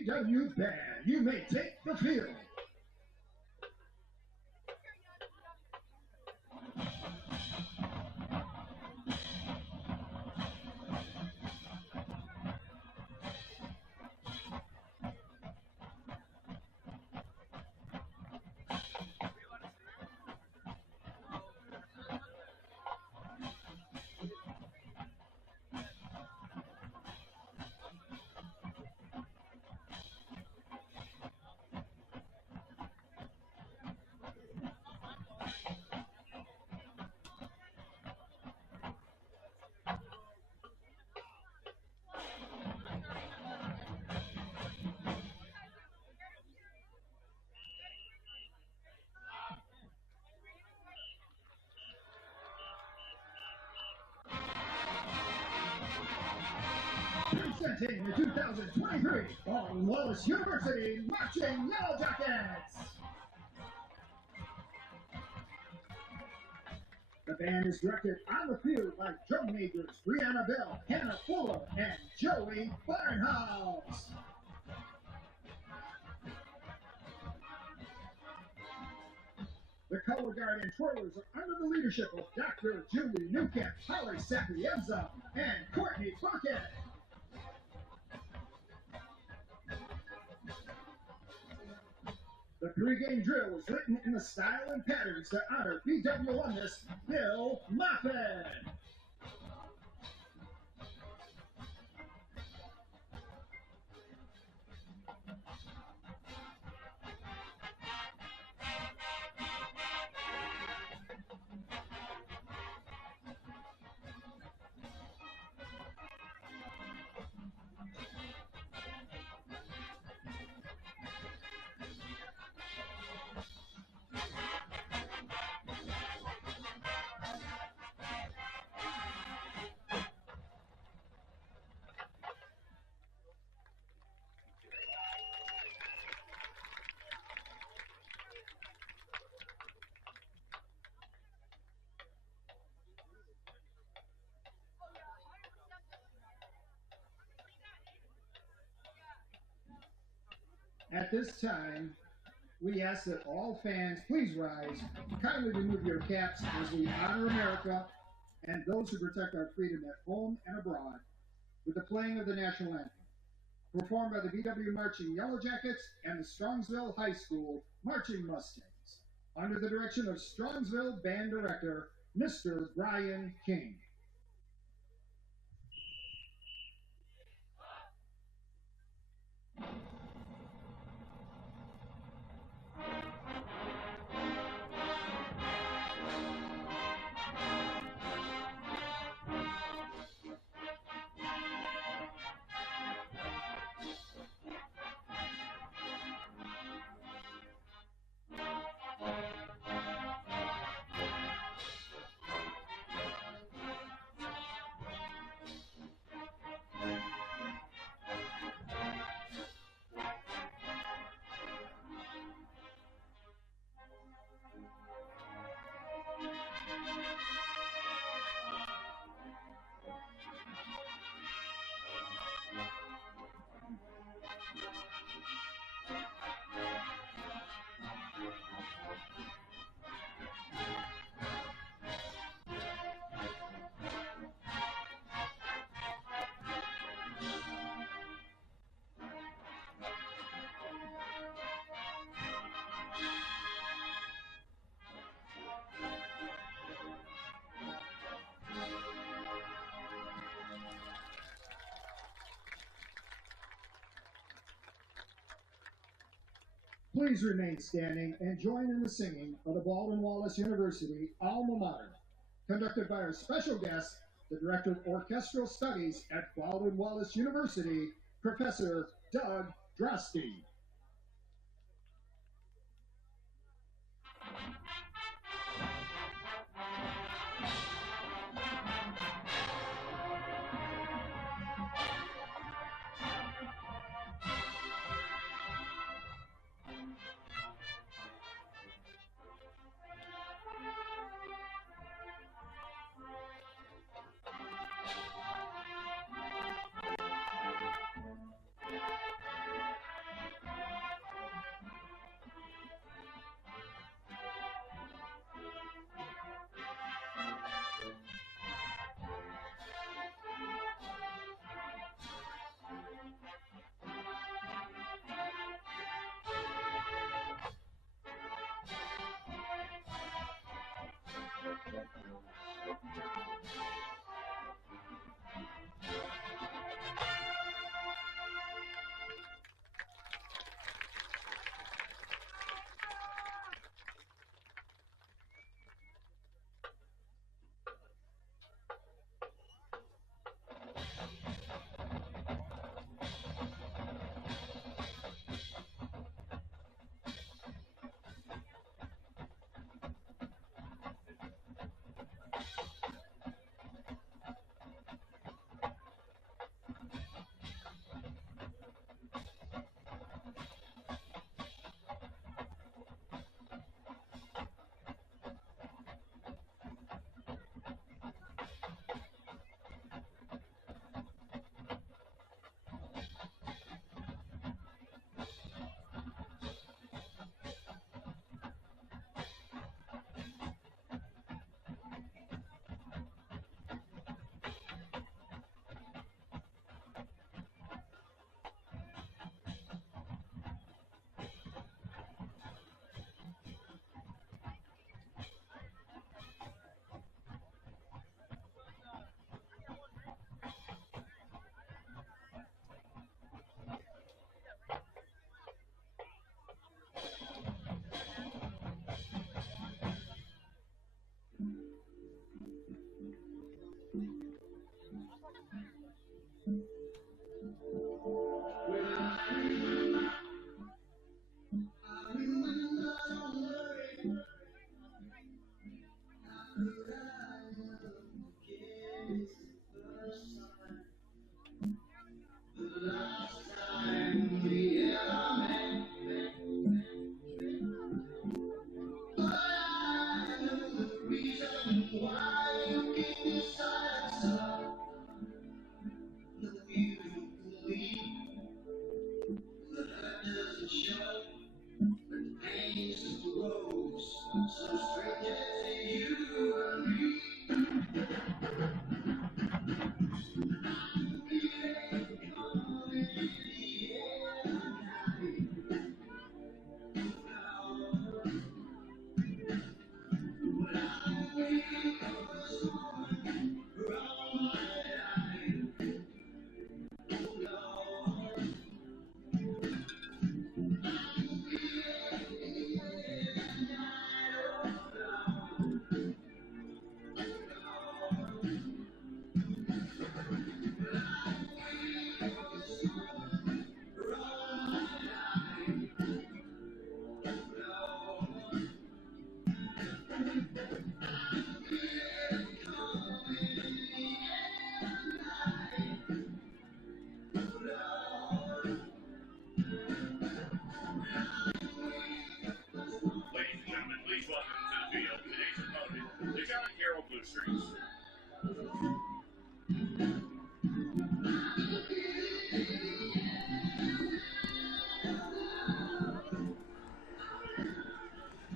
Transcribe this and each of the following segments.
VW Band, you may take the field. Presenting the 2023 Baldwin Wallace University Marching Yellow Jackets. The band is directed on the field by drum majors Brianna Bell, Hannah Fuller, and Joey Barnhouse. The color guard and twirlers are under the leadership of Dr. Julie Newcamp, Holly Sapienza, and Courtney Plunkett. The pregame drill was written in the style and patterns to honor BW alumnus Bill Moffett. At this time, we ask that all fans please rise, kindly remove your caps as we honor America and those who protect our freedom at home and abroad with the playing of the national anthem, performed by the VW Marching Yellow Jackets and the Strongsville High School Marching Mustangs, under the direction of Strongsville Band Director, Mr. Brian King. Please remain standing and join in the singing of the Baldwin Wallace University Alma Mater, conducted by our special guest, the Director of Orchestral Studies at Baldwin Wallace University, Professor Doug Drosty.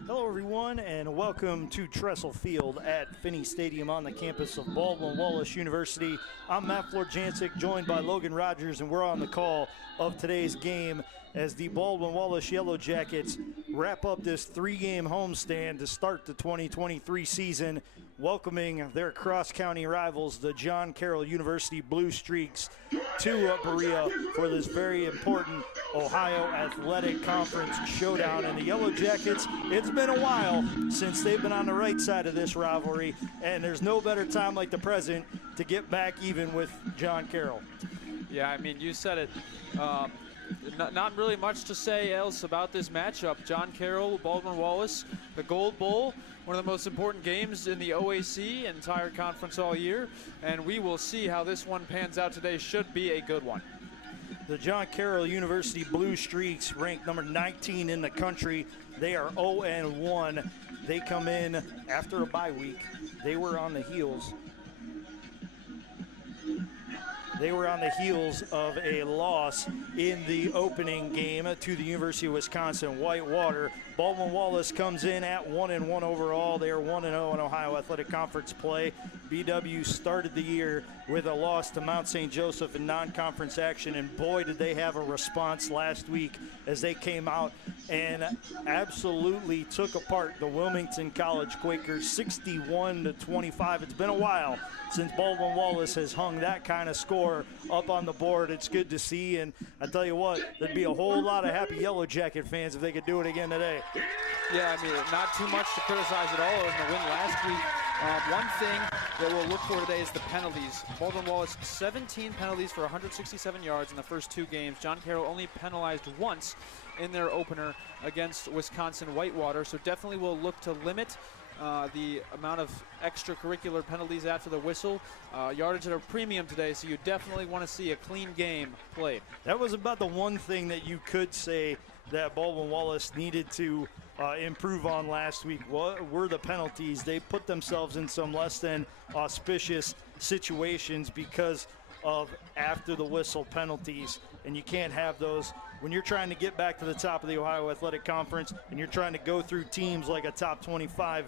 Hello, everyone, and welcome to Tressel Field at Finnie Stadium on the campus of Baldwin Wallace University. I'm Matt Florjancic, joined by Logan Rogers, and we're on the call of today's game as the Baldwin Wallace Yellow Jackets wrap up this three-game homestand to start the 2023 season, welcoming their cross-county rivals, the John Carroll University Blue Streaks, to Berea for this very important Ohio Athletic Conference showdown. And the Yellow Jackets, it's been a while since they've been on the right side of this rivalry, and there's no better time like the present to get back even with John Carroll. Yeah, I mean, you said it. Not really much to say else about this matchup. John Carroll, Baldwin Wallace, the Gold Bowl, one of the most important games in the OAC entire conference all year, and we will see how this one pans out today. Should be a good one. The John Carroll University Blue Streaks, ranked number 19 in the country. They are 0-1. They come in after a bye week. They were on the heels of a loss in the opening game to the University of Wisconsin Whitewater. Baldwin Wallace comes in at 1-1 overall. They are 1-0 in Ohio Athletic Conference play. BW started the year with a loss to Mount St. Joseph in non-conference action, and boy, did they have a response last week as they came out and absolutely took apart the Wilmington College Quakers 61-25. It's been a while since Baldwin Wallace has hung that kind of score up on the board. It's good to see, and I tell you what, there'd be a whole lot of happy Yellow Jacket fans if they could do it again today. Yeah, I mean, not too much to criticize at all in the win last week. One thing that we'll look for today is the penalties. Baldwin Wallace, 17 penalties for 167 yards in the first two games. John Carroll only penalized once in their opener against Wisconsin Whitewater, so definitely will look to limit the amount of extracurricular penalties after the whistle. Yardage at a premium today, so you definitely want to see a clean game played. That was about the one thing that you could say that Baldwin Wallace needed to improve on last week. What were the penalties? They put themselves in some less than auspicious situations because of after the whistle penalties, and you can't have those when you're trying to get back to the top of the Ohio Athletic Conference and you're trying to go through teams like a top 25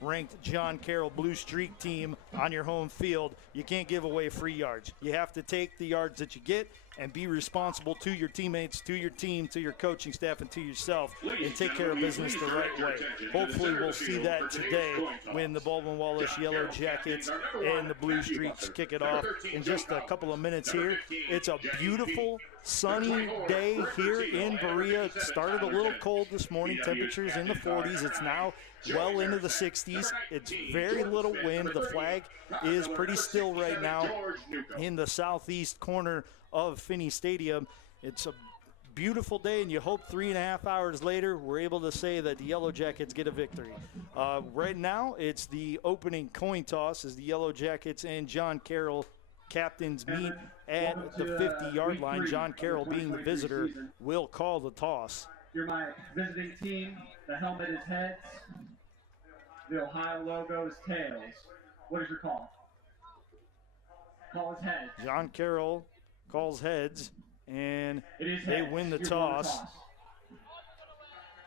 ranked John Carroll Blue Streak team on your home field. You can't give away free yards. You have to take the yards that you get and be responsible to your teammates, to your team, to your coaching staff, and to yourself, and take care of business the right way. Hopefully we'll see that today when the Baldwin Wallace Yellow Jackets and the Blue Streaks kick it off in just a couple of minutes here. It's a beautiful, sunny day here in Berea. It started a little cold this morning. Temperatures in the 40s. It's now well into the 60s. It's very little wind. The flag is pretty still right now in the southeast corner of Finnie Stadium. It's a beautiful day, and you hope 3.5 hours later we're able to say that the Yellow Jackets get a victory. Right now it's the opening coin toss as the Yellow Jackets and John Carroll captains meet at the 50-yard line. John Carroll, being the visitor, will call the toss. You're my visiting team. The helmet is heads. The Ohio logo is tails. What is your call? Call is heads. John Carroll calls heads, and they win the toss.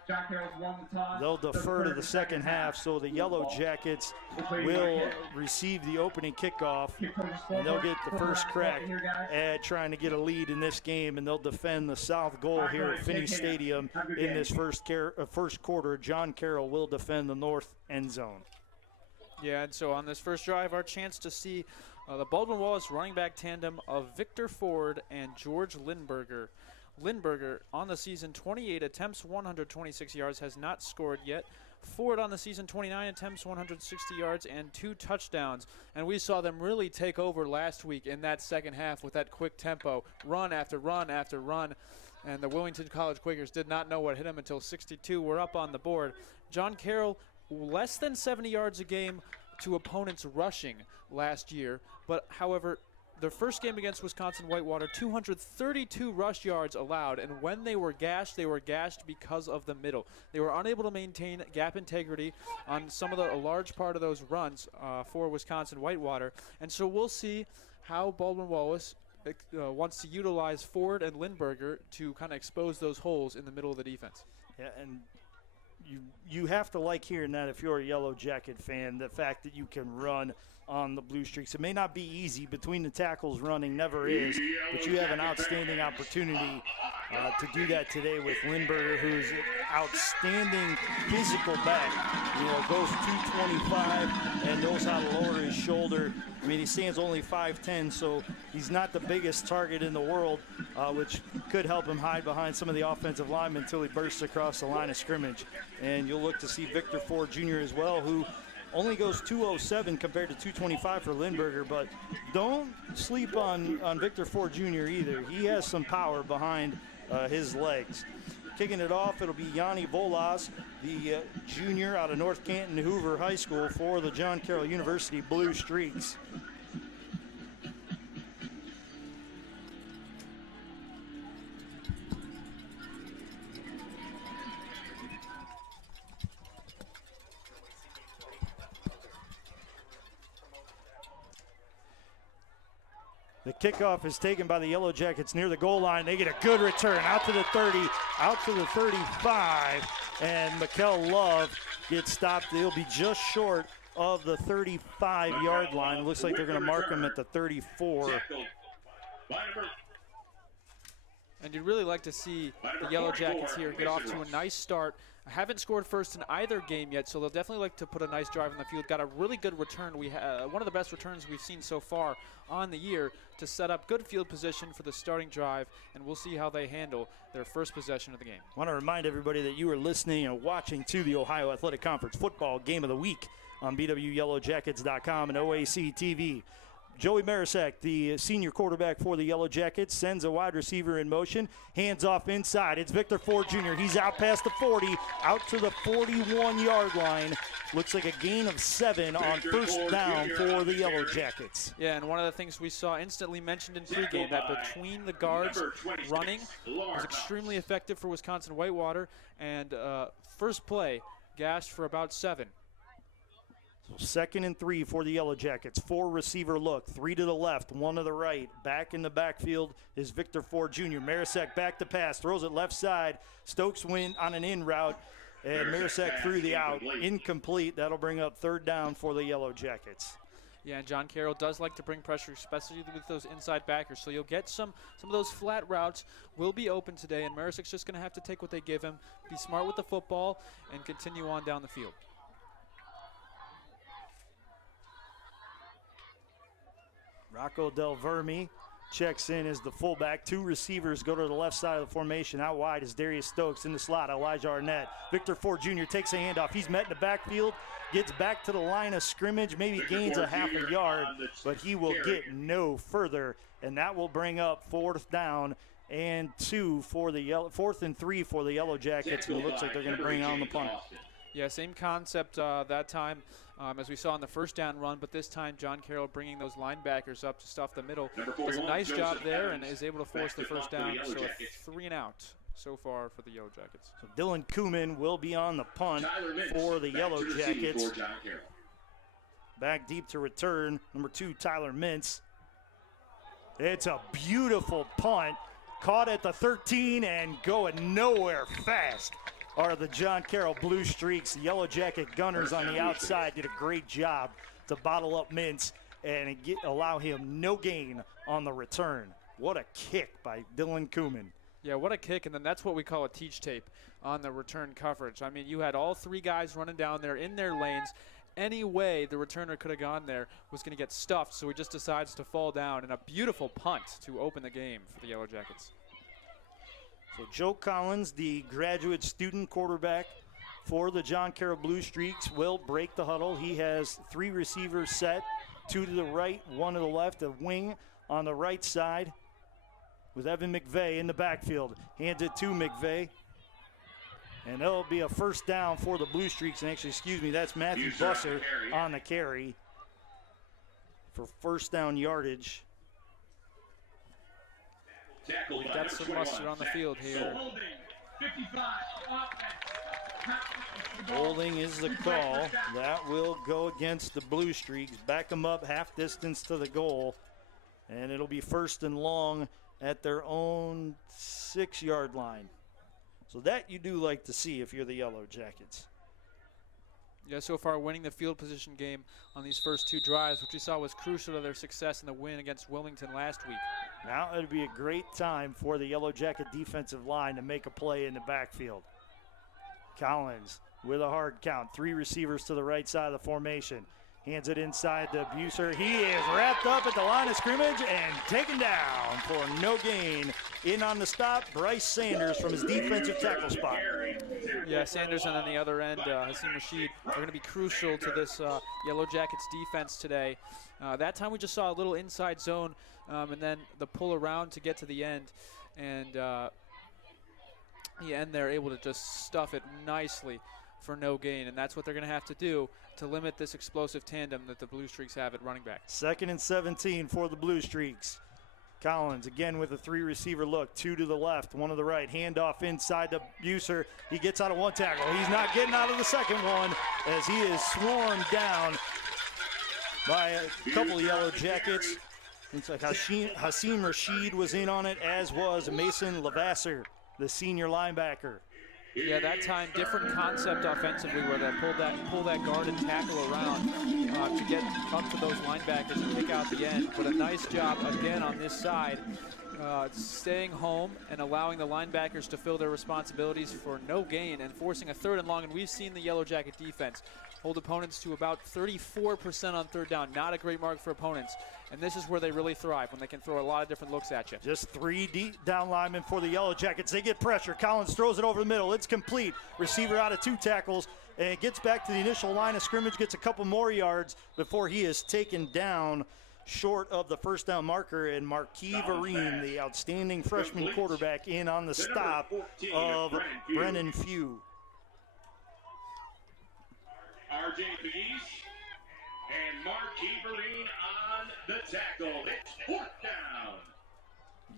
John Carroll's won the toss. They'll defer to the second half, so the Yellow Jackets will receive the opening kickoff, and they'll get the first crack at trying to get a lead in this game, and they'll defend the south goal here at Finnie Stadium in this first quarter. John Carroll will defend the north end zone. Yeah, and so on this first drive, our chance to see the Baldwin Wallace running back tandem of Victor Ford and George Lindberger. Lindberger on the season 28 attempts, 126 yards, has not scored yet. Ford on the season 29 attempts, 160 yards, and 2 touchdowns. And we saw them really take over last week in that second half with that quick tempo, run after run after run. And the Wilmington College Quakers did not know what hit them until 62 were up on the board. John Carroll, less than 70 yards a game to opponents rushing last year, but however, their first game against Wisconsin Whitewater, 232 rush yards allowed, and when they were gashed because of the middle. They were unable to maintain gap integrity on some of a large part of those runs for Wisconsin Whitewater, and so we'll see how Baldwin Wallace wants to utilize Ford and Lindberger to kind of expose those holes in the middle of the defense. Yeah, and you have to like hearing that if you're a Yellow Jacket fan, the fact that you can run on the Blue Streaks. It may not be easy. Between the tackles, running never is, but you have an outstanding opportunity to do that today with Lindberger, who's an outstanding physical back. You know, goes 225 and knows how to lower his shoulder. I mean, he stands only 5'10", so he's not the biggest target in the world, which could help him hide behind some of the offensive linemen until he bursts across the line of scrimmage. And you'll look to see Victor Ford Jr. as well, who only goes 207 compared to 225 for Lindberger, but don't sleep on Victor Ford Jr. either. He has some power behind his legs. Kicking it off, it'll be Yanni Volas, the junior out of North Canton Hoover High School for the John Carroll University Blue Streaks. The kickoff is taken by the Yellow Jackets near the goal line. They get a good return out to the 30, out to the 35, and Mikkel Love gets stopped. They'll be just short of the 35-yard line. Looks like they're going to mark him at the 34. And you'd really like to see the Yellow Jackets here get off to a nice start. Haven't scored first in either game yet, so they'll definitely like to put a nice drive on the field. Got a really good return. One of the best returns we've seen so far on the year to set up good field position for the starting drive, and we'll see how they handle their first possession of the game. I want to remind everybody that you are listening and watching to the Ohio Athletic Conference Football Game of the Week on BWYellowJackets.com and OAC TV. Joey Marisak, the senior quarterback for the Yellow Jackets, sends a wide receiver in motion. Hands off inside. It's Victor Ford Jr. He's out past the 40, out to the 41-yard line. Looks like a gain of 7 on first down for the Yellow Jackets. Yeah, and one of the things we saw instantly mentioned in pregame, that between the guards running was extremely effective for Wisconsin Whitewater. And first play, gashed for about 7. So 2nd and 3 for the Yellow Jackets. 4 receiver look, 3 to the left, 1 to the right. Back in the backfield is Victor Ford Jr. Marisak back to pass, throws it left side. Stokes went on an in route, and Marisak threw the out. Incomplete. That'll bring up 3rd down for the Yellow Jackets. Yeah, and John Carroll does like to bring pressure, especially with those inside backers. So you'll get some of those flat routes will be open today, and Marisak's just going to have to take what they give him, be smart with the football, and continue on down the field. Rocco Del Verme checks in as the fullback. 2 receivers go to the left side of the formation. Out wide is Darius Stokes. In the slot, Elijah Arnett. Victor Ford Jr. takes a handoff. He's met in the backfield, gets back to the line of scrimmage, maybe gains a half a yard, but he will get no further, and that will bring up 4th down and 2 for the 4th and 3 for the Yellow Jackets, and it looks like they're going to bring on the punt. Yeah, same concept that time as we saw in the first down run, but this time John Carroll bringing those linebackers up to stuff the middle. Does a nice job there and is able to force the first down, so a 3 and out so far for the Yellow Jackets. So Dylan Kuhlman will be on the punt for the Yellow Jackets. Back deep to return, number 2, Tyler Mintz. It's a beautiful punt, caught at the 13 and going nowhere fast. are the John Carroll Blue Streaks. The Yellow Jacket Gunners on the outside did a great job to bottle up Mintz and allow him no gain on the return. What a kick by Dylan Kuhlman. Yeah, what a kick, and then that's what we call a teach tape on the return coverage. I mean, you had all three guys running down there in their lanes. Any way the returner could have gone there was going to get stuffed, so he just decides to fall down, and a beautiful punt to open the game for the Yellow Jackets. So Joe Collins, the graduate student quarterback for the John Carroll Blue Streaks, will break the huddle. He has three receivers set, two to the right, one to the left, a wing on the right side with Evan McVeigh in the backfield. Hands it to McVeigh. And that'll be a first down for the Blue Streaks. And actually, excuse me, that's Matthew Busser on the carry for first down yardage. We've got some mustard on the field here. Holding is the call. That will go against the Blue Streaks. Back them up half distance to the goal. And it'll be first and long at their own 6-yard line. So that you do like to see if you're the Yellow Jackets. Yeah, so far winning the field position game on these first two drives, which we saw was crucial to their success in the win against Wilmington last week. Now it'd be a great time for the Yellow Jacket defensive line to make a play in the backfield. Collins with a hard count. Three receivers to the right side of the formation. Hands it inside to Buser. He is wrapped up at the line of scrimmage and taken down for no gain. In on the stop, Bryce Sanders from his defensive tackle spot. Yeah, Sanders and on the other end, Hasim Rashid are going to be crucial to this Yellow Jackets defense today. That time we just saw a little inside zone and then the pull around to get to the end. And they're able to just stuff it nicely for no gain, and that's what they're going to have to do to limit this explosive tandem that the Blue Streaks have at running back. 2nd and 17 for the Blue Streaks. Collins again with a three-receiver look, two to the left, one to the right. Handoff inside to Buser. He gets out of one tackle. He's not getting out of the second one as he is swarmed down by a couple of Yellow Jackets. Looks like Hasim Rashid was in on it, as was Mason Lavasser, the senior linebacker. Yeah, that time different concept offensively where they pull that guard and tackle around to get up to those linebackers and kick out the end. But a nice job again on this side, staying home and allowing the linebackers to fill their responsibilities for no gain and forcing a 3rd and long. And we've seen the Yellow Jacket defense hold opponents to about 34% on 3rd down. Not a great mark for opponents. And this is where they really thrive, when they can throw a lot of different looks at you. Just 3 deep down linemen for the Yellow Jackets. They get pressure. Collins throws it over the middle. It's complete. Receiver out of 2 tackles and gets back to the initial line of scrimmage, gets a couple more yards before he is taken down short of the first down marker. And Marquis Vereen, the outstanding freshman quarterback, in on the stop of Brennan Few. RJ Peace and Marquis Vereen on the tackle. It's 4th down.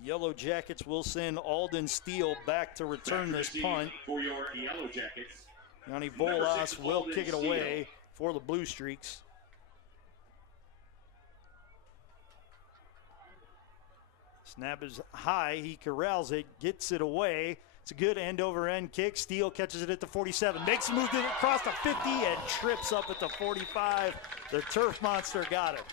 Yellow Jackets will send Alden Steele back to return this punt. For your Yellow Jackets, Yanni Bolas will kick it away for the Blue Streaks. Snap is high. He corrals it, gets it away. It's a good end-over-end kick. Steele catches it at the 47. Makes a move across the 50 and trips up at the 45. The Turf Monster got it.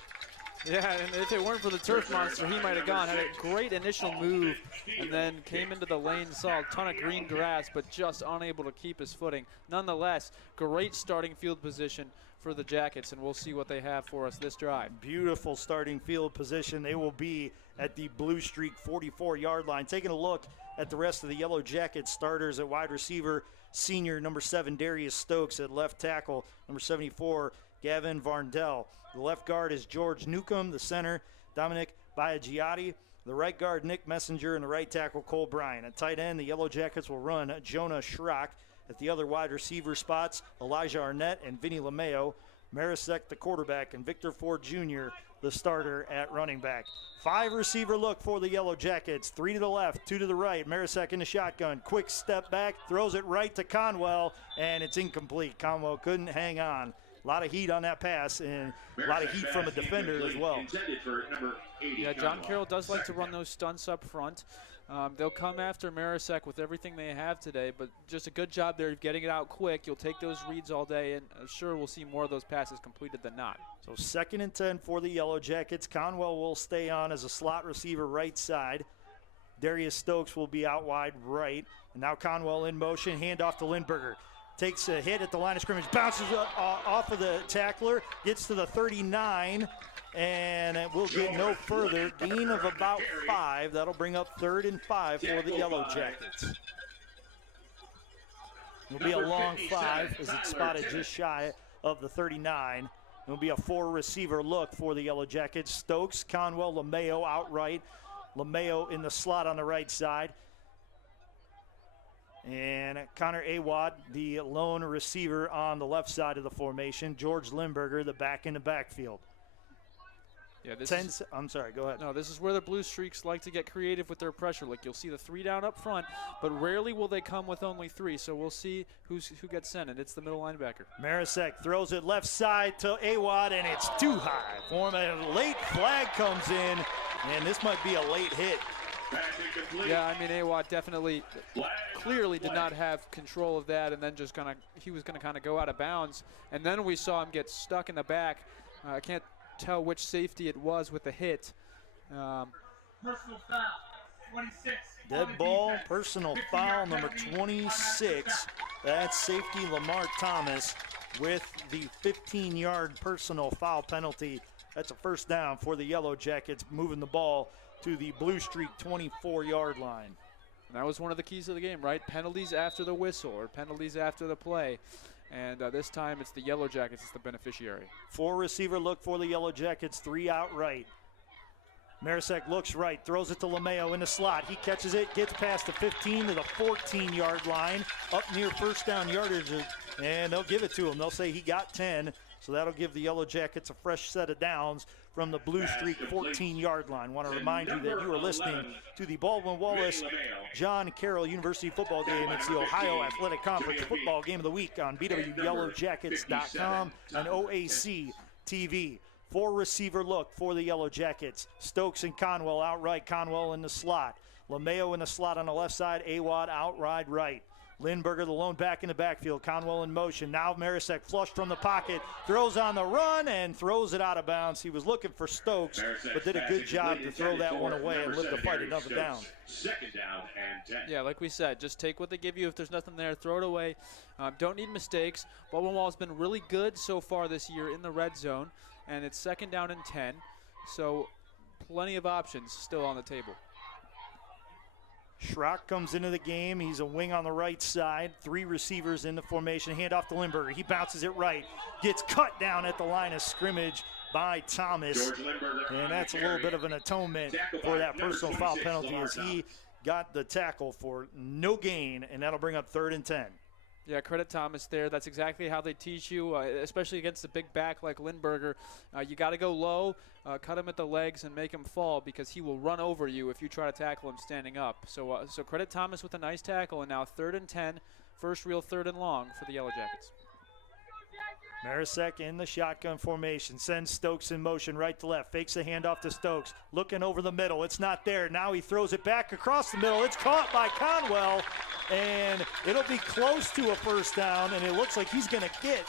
Yeah, and if it weren't for the Turf Monster, he might have gone. Had a great initial move and then came into the lane, saw a ton of green grass, but just unable to keep his footing. Nonetheless, great starting field position for the Jackets, and we'll see what they have for us this drive. Beautiful starting field position. They will be at the Blue Streak 44-yard line. Taking a look at the rest of the Yellow Jackets starters at wide receiver, senior number 7 Darius Stokes. At left tackle, number 74 Gavin Varndell. The left guard is George Newcomb. The center, Dominic Biagiotti. The right guard, Nick Messenger, and the right tackle, Cole Bryan. At tight end, the Yellow Jackets will run Jonah Schrock. At the other wide receiver spots, Elijah Arnett and Vinny LeMayo. Marisek, the quarterback, and Victor Ford Jr., the starter at running back. 5 receiver look for the Yellow Jackets. 3 to the left, 2 to the right. Marisek in the shotgun. Quick step back, throws it right to Conwell, and it's incomplete. Conwell couldn't hang on. A lot of heat on that pass, and a lot of heat from a defender as well. Yeah, John Carroll does like to run those stunts up front. They'll come after Marisek with everything they have today, but just a good job there of getting it out quick. You'll take those reads all day, and sure we'll see more of those passes completed than not. So 2nd and 10 for the Yellow Jackets. Conwell will stay on as a slot receiver right side. Darius Stokes will be out wide right. And now Conwell in motion, handoff to Lindberger. Takes a hit at the line of scrimmage, bounces off of the tackler, gets to the 39, and it will get no further. Gain of about 5. That'll bring up 3rd and 5 for the Yellow Jackets. It'll be a long 5 as it's spotted just shy of the 39. It'll be a 4-receiver look for the Yellow Jackets. Stokes, Conwell, LeMayo outright. LeMayo in the slot on the right side. And Connor Awad, the lone receiver on the left side of the formation. George Lindberger, the back in the backfield. Yeah, I'm sorry, go ahead. No, this is where the Blue Streaks like to get creative with their pressure. Like, you'll see the 3 down up front, but rarely will they come with only 3. So we'll see who gets sent, and it's the middle linebacker. Marisek throws it left side to Awad, and it's too high for him. A late flag comes in, and this might be a late hit. Yeah, I mean, Awad definitely, clearly did not have control of that, and then he was gonna kind of go out of bounds, and then we saw him get stuck in the back. I can't tell which safety it was with the hit. Personal foul, 26. Dead ball, personal foul number 26. That's safety Lamar Thomas with the 15-yard personal foul penalty. That's a 1st down for the Yellow Jackets, moving the ball to the Blue Streak 24-yard line. And that was one of the keys of the game, right? Penalties after the whistle or penalties after the play. And this time it's the Yellow Jackets that's the beneficiary. 4-receiver look for the Yellow Jackets, 3 out right. Marisek looks right, throws it to LeMayo in the slot. He catches it, gets past the 15 to the 14-yard line, up near 1st down yardage, and they'll give it to him. They'll say he got 10, so that'll give the Yellow Jackets a fresh set of downs from the Blue Streak 14-yard line. Want to remind you that you are listening to the Baldwin Wallace John Carroll University football game. It's the Ohio Athletic Conference football game of the week on BWYellowJackets.com and OAC TV. 4-receiver look for the Yellow Jackets. Stokes and Conwell outright. Conwell in the slot. LeMayo in the slot on the left side. Awad outright right. Lindberger, the lone back in the backfield. Conwell in motion. Now Marisek flushed from the pocket. Throws on the run and throws it out of bounds. He was looking for Stokes, but did a good job to throw that one away and live to fight another down. 2nd down and 10. Yeah, like we said, just take what they give you. If there's nothing there, throw it away. Don't need mistakes. Baldwin Wallace has been really good so far this year in the red zone, and it's 2nd down and 10. So plenty of options still on the table. Schrock comes into the game. He's a wing on the right side. 3 receivers in the formation. Handoff to Lindberger. He bounces it right. Gets cut down at the line of scrimmage by Thomas. And that's a little bit of an atonement for that personal foul penalty as he got the tackle for no gain, and that'll bring up 3rd and 10. Yeah, credit Thomas there. That's exactly how they teach you, especially against a big back like Lindberger. You got to go low, cut him at the legs, and make him fall because he will run over you if you try to tackle him standing up. So credit Thomas with a nice tackle, and now 3rd and 10, first real 3rd and long for the Yellow Jackets. Marisek in the shotgun formation, sends Stokes in motion right to left, fakes the handoff to Stokes, looking over the middle. It's not there. Now he throws it back across the middle. It's caught by Conwell, and it'll be close to a 1st down, and it looks like he's going to get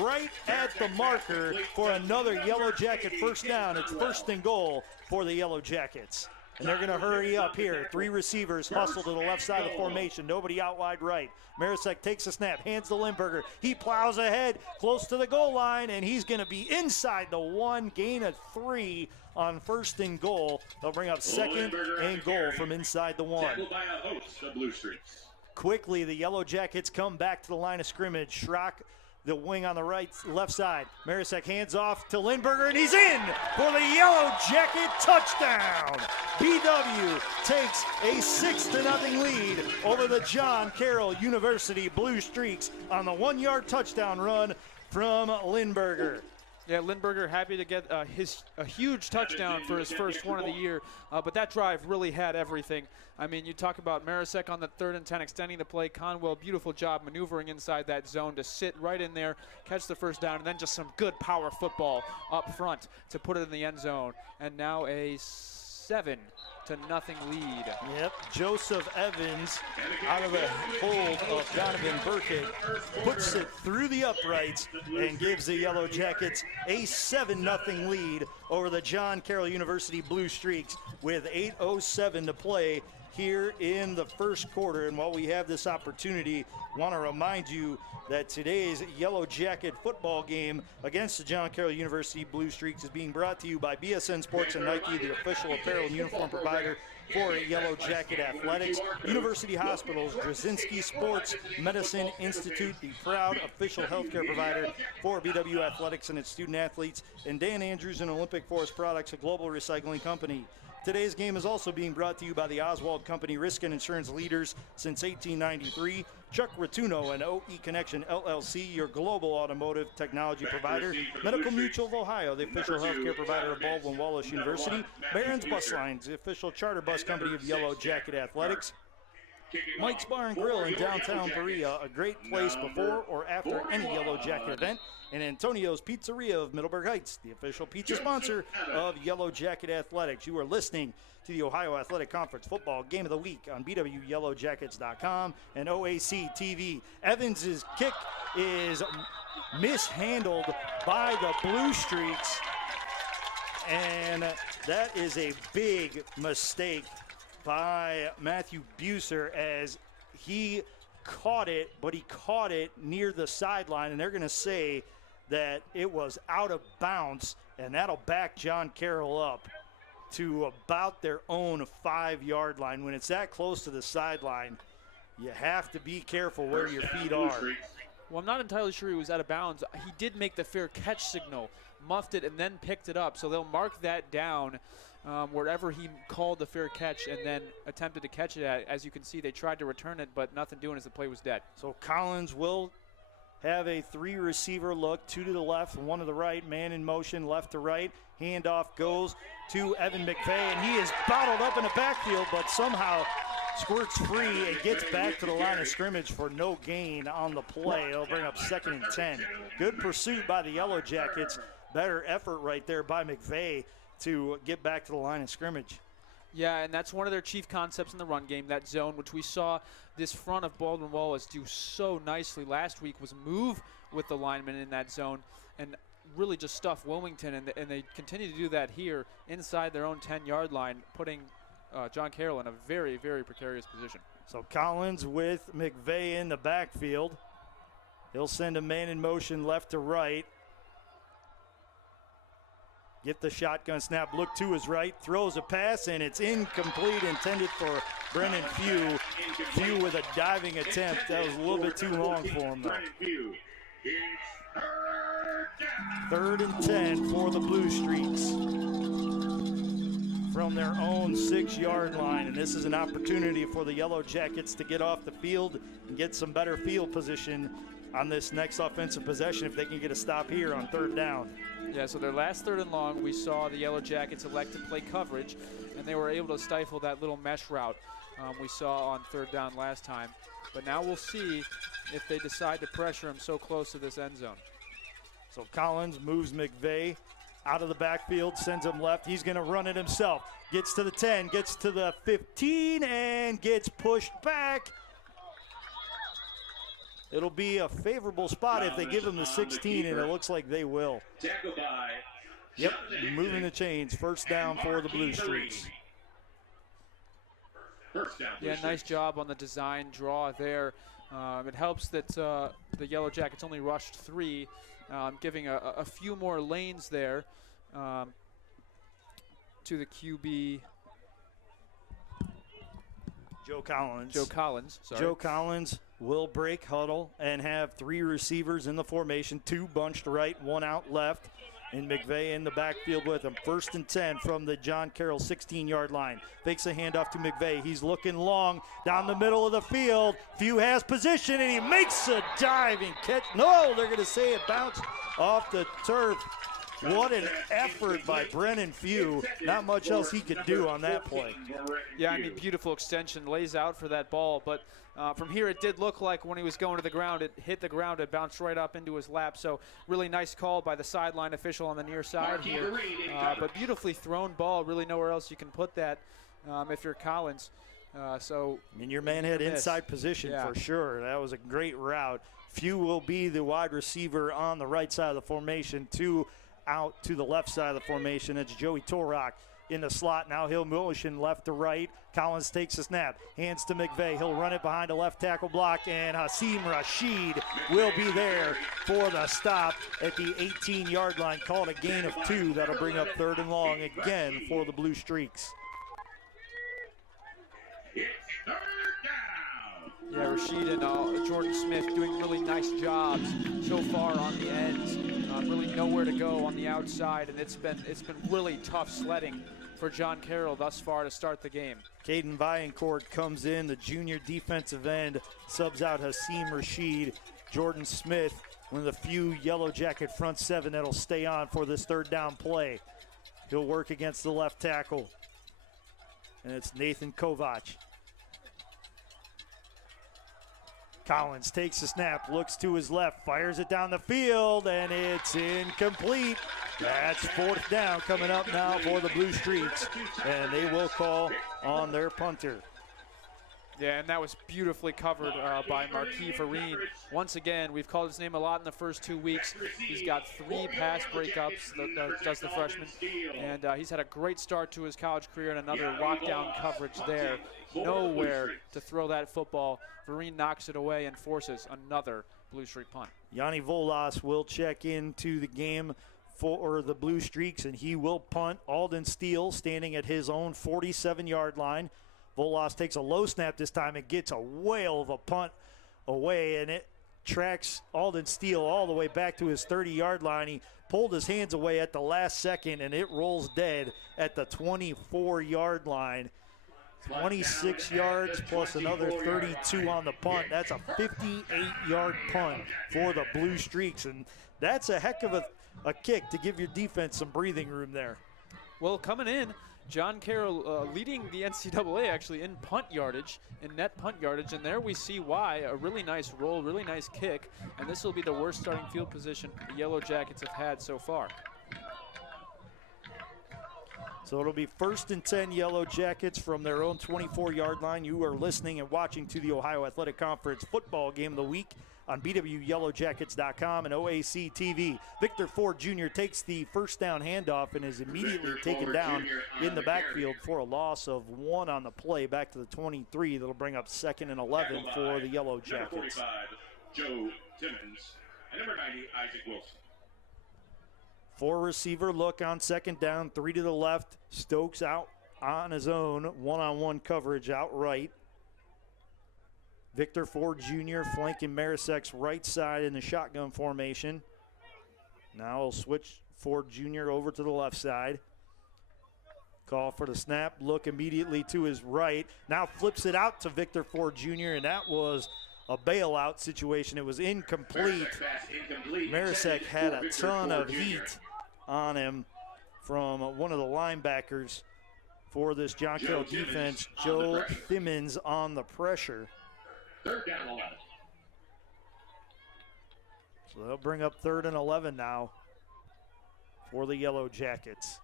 right at the marker for another Yellow Jacket 1st down. It's 1st and goal for the Yellow Jackets. And they're going to hurry up here. 3 receivers hustle to the left side of the formation. Nobody out wide right. Marisek takes a snap, hands to Lindberger. He plows ahead close to the goal line, and he's going to be inside the 1, gain of 3 on 1st and goal. They'll bring up 2nd and goal from inside the 1. Quickly, the Yellow Jackets come back to the line of scrimmage. Schrock, the wing on the left side. Marisek hands off to Lindberger, and he's in for the Yellow Jacket touchdown. BW takes a 6-0 lead over the John Carroll University Blue Streaks on the 1-yard touchdown run from Lindberger. Yeah, Lindberger happy to get a huge touchdown for his first one of the year, but that drive really had everything. I mean, you talk about Marisek on the 3rd and 10 extending the play. Conwell, beautiful job maneuvering inside that zone to sit right in there, catch the 1st down, and then just some good power football up front to put it in the end zone. And now a 7-0 lead. Yep, Joseph Evans out of the hold of Donovan Burkett puts it through the uprights and gives the Yellow Jackets a 7-0 lead over the John Carroll University Blue Streaks with 8:07 to play here in the first quarter. And while we have this opportunity, want to remind you that today's Yellow Jacket football game against the John Carroll University Blue Streaks is being brought to you by BSN Sports and Nike, the official apparel and uniform provider for Yellow Jacket Athletics. University Hospitals, Drzezinski Sports Medicine Institute, the proud official healthcare provider for BW Athletics and its student athletes, and Dan Andrews and Olympic Forest Products, a global recycling company. Today's game is also being brought to you by the Oswald Company, risk and insurance leaders since 1893. Chuck Rotuno and OE Connection LLC, your global automotive technology provider. Medical Mutual of Ohio, the official healthcare provider of Baldwin Wallace University. Barron's Bus Lines, the official charter bus company of Yellow Jacket Athletics. Mike's Bar and Grill in downtown Berea, a great place before or after any Yellow Jacket event. And Antonio's Pizzeria of Middleburg Heights, the official pizza sponsor of Yellow Jacket Athletics. You are listening to the Ohio Athletic Conference Football Game of the Week on BWYellowJackets.com and OAC TV. Evans' kick is mishandled by the Blue Streaks, and that is a big mistake by Matthew Buser as he caught it, but he caught it near the sideline, and they're going to say that it was out of bounds, and that'll back John Carroll up to about their own 5-yard line. When it's that close to the sideline, you have to be careful where your feet are. Well, I'm not entirely sure he was out of bounds. He did make the fair catch signal, muffed it, and then picked it up. So they'll mark that down wherever he called the fair catch and then attempted to catch it at. As you can see, they tried to return it, but nothing doing as the play was dead. So Collins will have a 3-receiver look, 2 to the left, 1 to the right, man in motion, left to right. Handoff goes to Evan McVeigh, and he is bottled up in the backfield, but somehow squirts free and gets back to the line of scrimmage for no gain on the play. It'll bring up 2nd and 10. Good pursuit by the Yellow Jackets. Better effort right there by McVeigh to get back to the line of scrimmage. Yeah, and that's one of their chief concepts in the run game, that zone, which we saw this front of Baldwin Wallace do so nicely last week, was move with the linemen in that zone and really just stuff Wilmington, and they continue to do that here inside their own 10-yard line, putting John Carroll in a very, very precarious position. So Collins with McVeigh in the backfield. He'll send a man in motion left to right. Get the shotgun snap, look to his right, throws a pass, and it's incomplete, intended for Brennan Few. Few with a diving attempt. That was a little bit too long for him, though. 3rd and 10 for the Blue Streaks from their own 6-yard line, and this is an opportunity for the Yellow Jackets to get off the field and get some better field position on this next offensive possession if they can get a stop here on 3rd down. Yeah, so their last 3rd and long, we saw the Yellow Jackets elect to play coverage, and they were able to stifle that little mesh route we saw on 3rd down last time. But now we'll see if they decide to pressure him so close to this end zone. So Collins moves McVeigh out of the backfield, sends him left. He's going to run it himself. Gets to the 10, gets to the 15, and gets pushed back. It'll be a favorable spot if they give him the 16, and it looks like they will. Yep, moving the chains. 1st down for the Blue Streaks. Yeah, nice job on the design draw there. It helps that the Yellow Jackets only rushed 3, giving a few more lanes there to the QB. Joe Collins. Sorry. Joe Collins will break huddle and have 3 receivers in the formation, 2 bunched right, 1 out left, and McVeigh in the backfield with him. 1st and 10 from the John Carroll 16-yard line. Fakes a handoff to McVeigh. He's looking long down the middle of the field. Few has position, and he makes a diving catch. No, they're going to say it bounced off the turf. What an effort by Brennan Few. Not much else he could do on that play. Yeah, I mean, beautiful extension, lays out for that ball, but from here it did look like when he was going to the ground, it hit the ground, it bounced right up into his lap, so really nice call by the sideline official on the near side here. But beautifully thrown ball, really nowhere else you can put that if you're Collins. So I mean, your man had inside position for sure. That was a great route. Few will be the wide receiver on the right side of the formation. Two out to the left side of the formation. It's Joey Torok in the slot. Now he'll motion left to right. Collins takes the snap, hands to McVeigh. He'll run it behind a left tackle block, and Hasim Rashid will be there for the stop at the 18-yard line. Called a gain of 2. That'll bring up 3rd and long again for the Blue Streaks. Yeah, Rashid and Jordan Smith doing really nice jobs so far on the ends. Really nowhere to go on the outside, and it's been really tough sledding for John Carroll thus far to start the game. Caden Vaillancourt comes in, the junior defensive end, subs out Hasim Rashid. Jordan Smith, one of the few Yellow Jacket front 7 that'll stay on for this 3rd down play. He'll work against the left tackle, and it's Nathan Kovac. Collins takes the snap, looks to his left, fires it down the field, and it's incomplete. That's 4th down coming up now for the Blue Streaks, and they will call on their punter. Yeah, and that was beautifully covered by Marquis Vereen. Once again, we've called his name a lot in the first 2 weeks. He's got 3 pass breakups, does the freshman, and he's had a great start to his college career and another lockdown coverage there. Nowhere to throw that football. Vereen knocks it away and forces another Blue Streak punt. Yanni Volas will check into the game for the Blue Streaks, and he will punt. Alden Steele standing at his own 47-yard line. Volas takes a low snap this time and gets a whale of a punt away, and it tracks Alden Steele all the way back to his 30-yard line. He pulled his hands away at the last second, and it rolls dead at the 24-yard line. 26 yards plus another 32 on the punt. That's a 58-yard punt for the Blue Streaks, and that's a heck of a kick to give your defense some breathing room there. Well, coming in, John Carroll leading the NCAA actually in punt yardage, in net punt yardage, and there we see why. A really nice roll, really nice kick, and this will be the worst starting field position the Yellow Jackets have had so far. So it'll be 1st and 10 Yellow Jackets from their own 24-yard line. You are listening and watching to the Ohio Athletic Conference football game of the week on BWYellowJackets.com and OAC TV. Victor Ford Jr. takes the 1st down handoff and is immediately taken down in the backfield for a loss of 1 on the play back to the 23. That'll bring up 2nd and 11 for the Yellow Jackets. Number 45, Joe Timmons, and number 90, Isaac Wilson. 4-receiver look on 2nd down, 3 to the left. Stokes out on his own, one-on-one coverage out right. Victor Ford Jr. flanking Marisek's right side in the shotgun formation. Now he'll switch Ford Jr. over to the left side. Call for the snap, look immediately to his right. Now flips it out to Victor Ford Jr., and that was a bailout situation. It was incomplete. Marisek had a ton of heat on him from one of the linebackers for this John Carroll defense, Joe Thimmons, on the pressure. 3rd down 11. So they'll bring up 3rd and 11 now for the Yellow Jackets.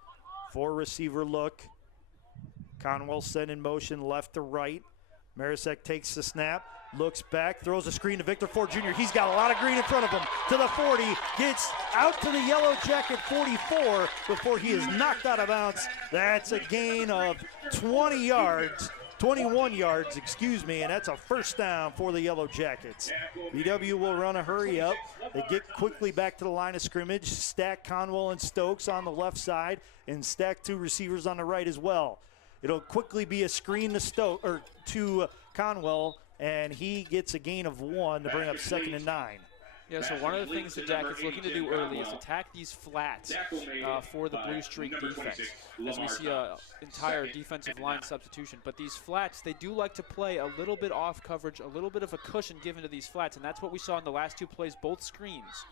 4-receiver look. Conwell sent in motion left to right. Marisek takes the snap, looks back, throws a screen to Victor Ford Jr. He's got a lot of green in front of him. To the 40, gets out to the Yellow Jacket 44 before he is knocked out of bounds. That's a gain of 21 yards, and that's a 1st down for the Yellow Jackets. BW will run a hurry up. They get quickly back to the line of scrimmage, stack Conwell and Stokes on the left side, and stack 2 receivers on the right as well. It'll quickly be a screen to Conwell, and he gets a gain of 1 to bring up 2nd and 9. Yeah, so one of the things the Jackets looking to do early is attack these flats for the Blue Streak defense, as we see an entire defensive line substitution. But these flats, they do like to play a little bit off coverage, a little bit of a cushion given to these flats, and that's what we saw in the last 2 plays, both screens.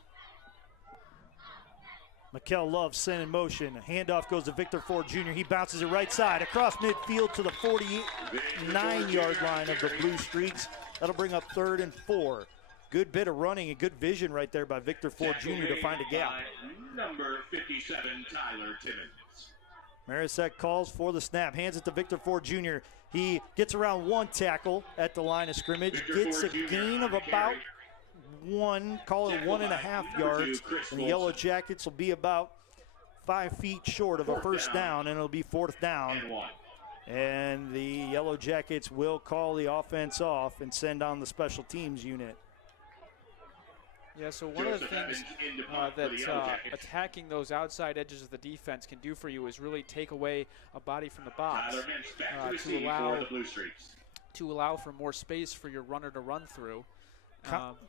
Mikel Love sent in motion. Handoff goes to Victor Ford Jr. He bounces it right side across midfield to the 49-yard line of the Blue Streaks. That'll bring up 3rd and 4. Good bit of running and good vision right there by Victor Ford Jr. to find a gap. Number 57, Tyler Timmons. Marisek calls for the snap, hands it to Victor Ford Jr. He gets around 1 tackle at the line of scrimmage, gets a gain of about 1.5 yards, and the Yellow Jackets will be about 5 feet short of a first down, and it'll be 4th down. And the Yellow Jackets will call the offense off and send on the special teams unit. Yeah, so one of the things that attacking those outside edges of the defense can do for you is really take away a body from the box to allow for more space for your runner to run through.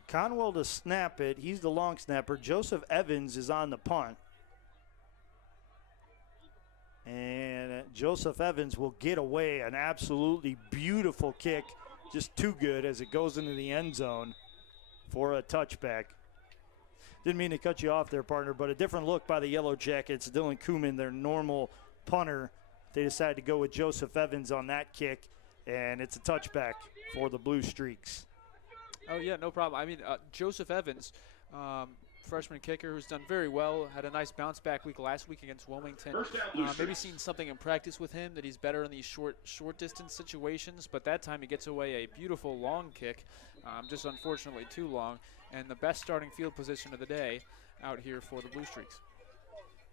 Conwell to snap it. He's the long snapper. Joseph Evans is on the punt. And Joseph Evans will get away an absolutely beautiful kick. Just too good as it goes into the end zone for a touchback. Didn't mean to cut you off there, partner, but a different look by the Yellow Jackets. Dylan Kuhlman, their normal punter. They decided to go with Joseph Evans on that kick, and it's a touchback for the Blue Streaks. Oh, yeah, no problem. I mean, Joseph Evans, freshman kicker who's done very well, had a nice bounce-back week last week against Wilmington. Maybe seen something in practice with him that he's better in these short-distance situations, but that time he gets away a beautiful long kick, just unfortunately too long, and the best starting field position of the day out here for the Blue Streaks.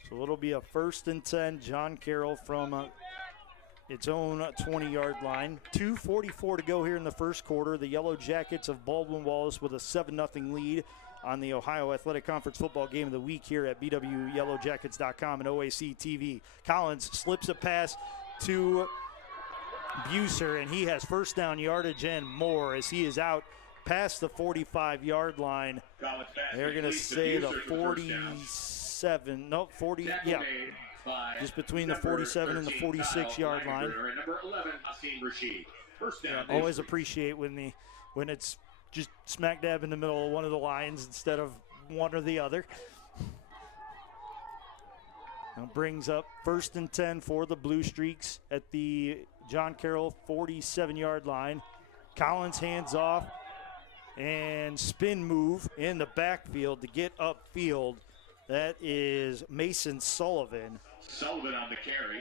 So it'll be a 1st and 10. John Carroll from its own 20-yard line. 2:44 to go here in the first quarter. The Yellow Jackets of Baldwin Wallace with a 7-0 lead on the Ohio Athletic Conference football game of the week here at BWYellowJackets.com and OAC TV. Collins slips a pass to Buser, and he has first down yardage and more as he is out past the 45-yard line. They're going to say the 47, no, 40, yeah. Just between the 47 and the 46-yard line. Always appreciate when it's just smack dab in the middle of one of the lines instead of one or the other. Now brings up 1st and 10 for the Blue Streaks at the John Carroll 47-yard line. Collins hands off and spin move in the backfield to get upfield. That is Mason Sullivan. Sullivan on the carry.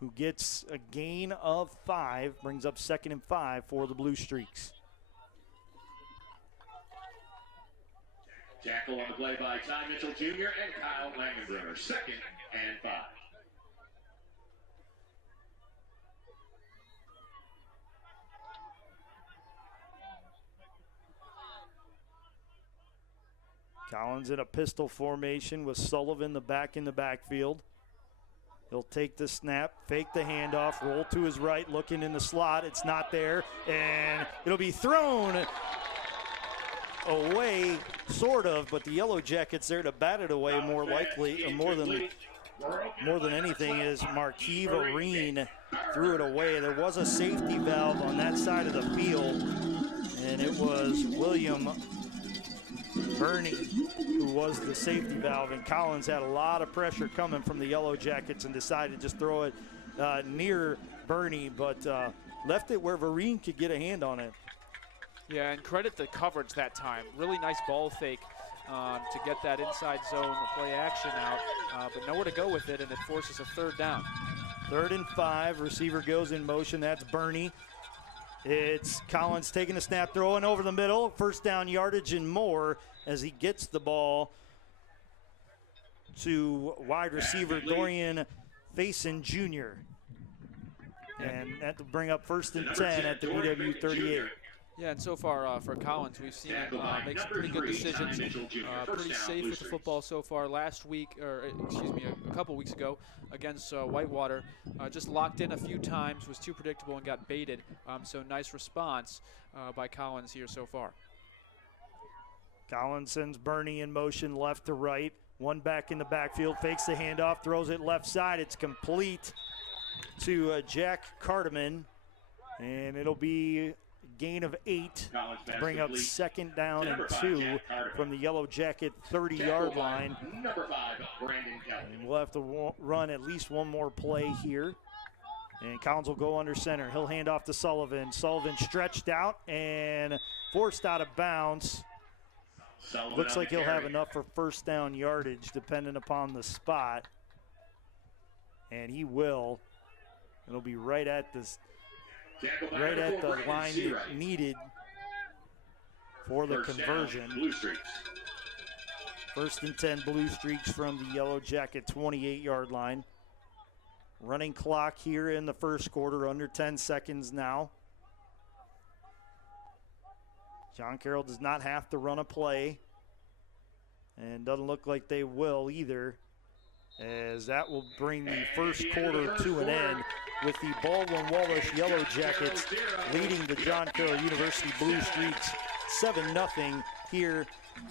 Who gets a gain of 5, brings up 2nd and 5 for the Blue Streaks. Tackle on the play by Ty Mitchell Jr. and Kyle Langenbrunner. 2nd and 5. Collins in a pistol formation with Sullivan the back in the backfield. He'll take the snap, fake the handoff, roll to his right, looking in the slot. It's not there, and it'll be thrown away, sort of, but the Yellow Jackets there to bat it away more likely, more than anything is Marquis Vereen threw it away. There was a safety valve on that side of the field, and it was William Burney who was the safety valve, and Collins had a lot of pressure coming from the Yellow Jackets and decided to just throw it near Burney, but left it where Vereen could get a hand on it. Yeah, and credit the coverage that time. Really nice ball fake to get that inside zone play action out, but nowhere to go with it, and it forces a 3rd down. 3rd and 5, receiver goes in motion, that's Burney. It's Collins taking a snap, throwing over the middle, first down yardage and more as he gets the ball to wide receiver Dorian Faison Jr. And that will bring up 1st and 10 at the BW 38. Yeah, and so far for Collins, we've seen him make some pretty good decisions, pretty safe with the football so far. Last week, or excuse me, a couple weeks ago against Whitewater, just locked in a few times, was too predictable and got baited. So nice response by Collins here so far. Collins sends Burney in motion left to right. One back in the backfield, fakes the handoff, throws it left side. It's complete to Jack Cartman, and it'll be gain of 8 College to bring up fast second down and Number 5, 2 Jack Carter. from the Yellow Jacket 30-yard line. Number 5, Brandon Kelly. And we'll have to run at least one more play here. And Collins will go under center. He'll hand off to Sullivan. Sullivan stretched out and forced out of bounds. Sullivan Looks on like the he'll carry. have enough for first down yardage depending upon the spot. And he will. It'll be right at this, Tackle by right number at the 4, Brandon line Seawright. needed for the First down, conversion. Blue Streaks. First and 10, Blue Streaks from the Yellow Jacket 28-yard line. Running clock here in the first quarter, under 10 seconds now. John Carroll does not have to run a play, and doesn't look like they will either, as that will bring the first quarter to an end with the Baldwin Wallace Yellow Jackets leading the John Carroll University Blue Streaks 7-0 here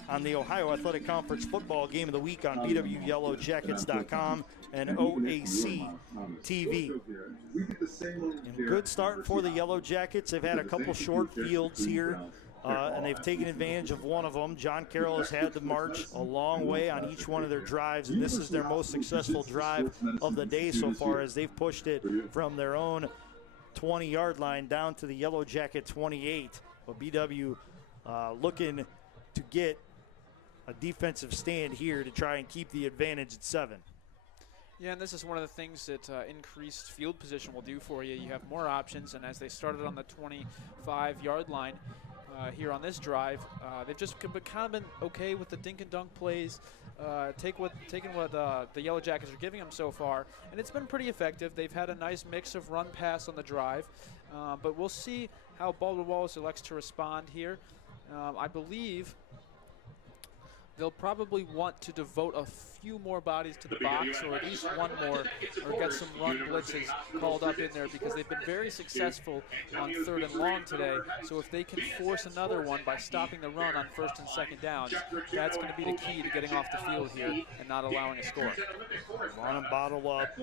on the Ohio Athletic Conference Football Game of the Week on BWYellowJackets.com and OAC TV. And good start for the Yellow Jackets. They've had a couple short fields here, and they've taken advantage of one of them. John Carroll has had to march a long way on each one of their drives, and this is their most successful drive of the day so far, as they've pushed it from their own 20-yard line down to the Yellow Jacket 28. But BW looking to get a defensive stand here to try and keep the advantage at 7. Yeah, and this is one of the things that increased field position will do for you. You have more options, and as they started on the 25-yard line here on this drive, they've just kind of been okay with the dink and dunk plays, taking what the Yellow Jackets are giving them so far, and it's been pretty effective. They've had a nice mix of run pass on the drive, but we'll see how Baldwin Wallace elects to respond here. I believe they'll probably want to devote a few more bodies to the box, or at least one more, or get some run blitzes called up in there, because they've been very successful on 3rd and long today. So if they can force another one by stopping the run on 1st and 2nd downs, that's going to be the key to getting off the field here and not allowing a score. Want to bottle up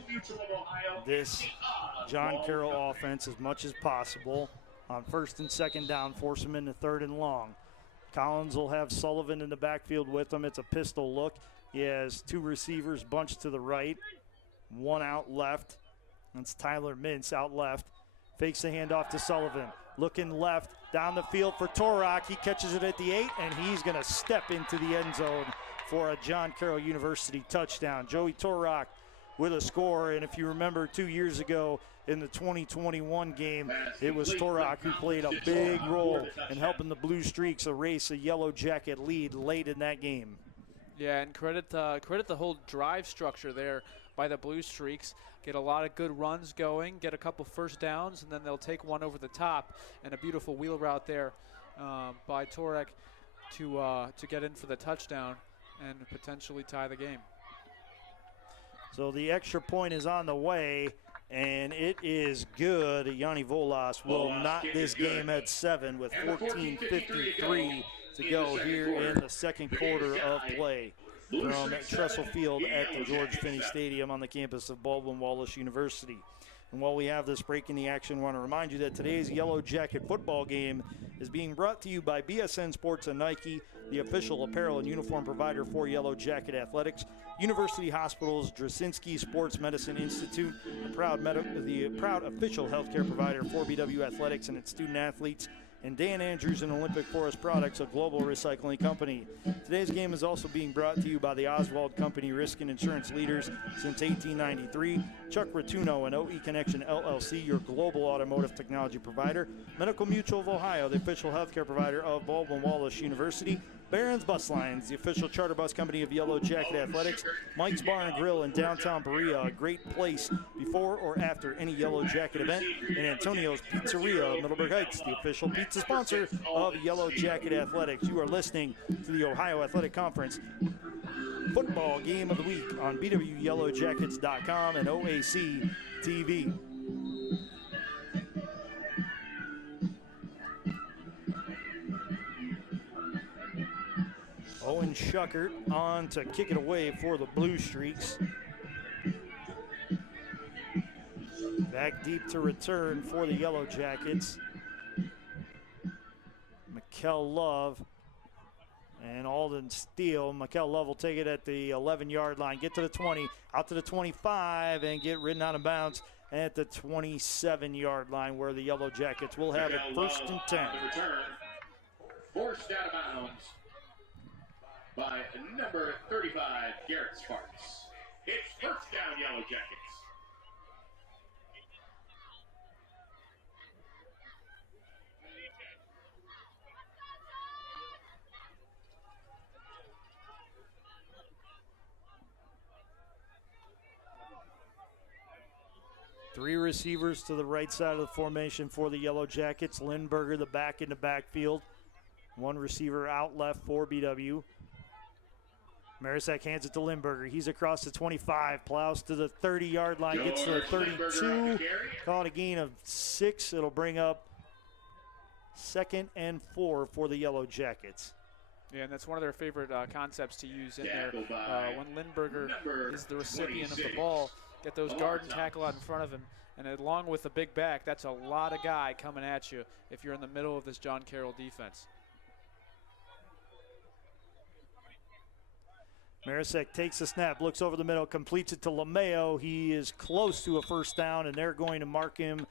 this John Carroll offense as much as possible. On 1st and 2nd down, force them into 3rd and long. Collins will have Sullivan in the backfield with him. It's a pistol look. He has 2 receivers bunched to the right, 1 out left. That's Tyler Mintz out left. Fakes the handoff to Sullivan. Looking left, down the field for Torok. He catches it at the 8, and he's going to step into the end zone for a John Carroll University touchdown. Joey Torok with a score, and if you remember 2 years ago in the 2021 game, it was Torok who played a big role in helping the Blue Streaks erase a Yellow Jacket lead late in that game. Yeah, and credit the whole drive structure there by the Blue Streaks. Get a lot of good runs going, get a couple first downs, and then they'll take one over the top, and a beautiful wheel route there by Torek to get in for the touchdown and potentially tie the game. So the extra point is on the way, and it is good. Yanni Volas will knot this game at 7 with 14:53 to go here in the second quarter of play from Tressel Field at the George Finnie Stadium on the campus of Baldwin Wallace University. And while we have this break in the action, I want to remind you that today's Yellow Jacket football game is being brought to you by BSN Sports and Nike, the official apparel and uniform provider for Yellow Jacket Athletics, University Hospitals, Drasinski Sports Medicine Institute, the proud official healthcare provider for BW Athletics and its student athletes, and Dan Andrews and Olympic Forest Products, a global recycling company. Today's game is also being brought to you by the Oswald Company Risk and Insurance Leaders since 1893, Chuck Rotuno and OE Connection LLC, your global automotive technology provider, Medical Mutual of Ohio, the official healthcare provider of Baldwin Wallace University, Barron's Bus Lines, the official charter bus company of Yellow Jacket Athletics, Mike's Bar and Grill in downtown Berea, a great place before or after any Yellow Jacket event, and Antonio's Pizzeria of Middleburg Heights, the official pizza sponsor of Yellow Jacket Athletics. You are listening to the Ohio Athletic Conference football game of the week on BWYellowJackets.com and OAC TV. Owen Schuckert on to kick it away for the Blue Streaks. Back deep to return for the Yellow Jackets. Mikel Love. And Alden Steele. Mikel Love will take it at the 11-yard line, get to the 20, out to the 25, and get ridden out of bounds at the 27-yard line, where the Yellow Jackets will have it first and 10. Forced out of bounds by number 35, Garrett Sparks. It's first down, Yellow Jackets. Three receivers to the right side of the formation for the Yellow Jackets. Lindberger, the back in the backfield. One receiver out left for BW. Marisek hands it to Lindberger. He's across the 25, plows to the 30-yard line, gets to the 32. Caught a gain of 6. It'll bring up 2nd and 4 for the Yellow Jackets. Yeah, and that's one of their favorite concepts to use in there. When Lindberger is the recipient of the ball, get those guard and tackle out in front of him, and along with the big back, that's a lot of guy coming at you if you're in the middle of this John Carroll defense. Marisek takes the snap, looks over the middle, completes it to LeMayo. He is close to a first down, and they're going to mark him.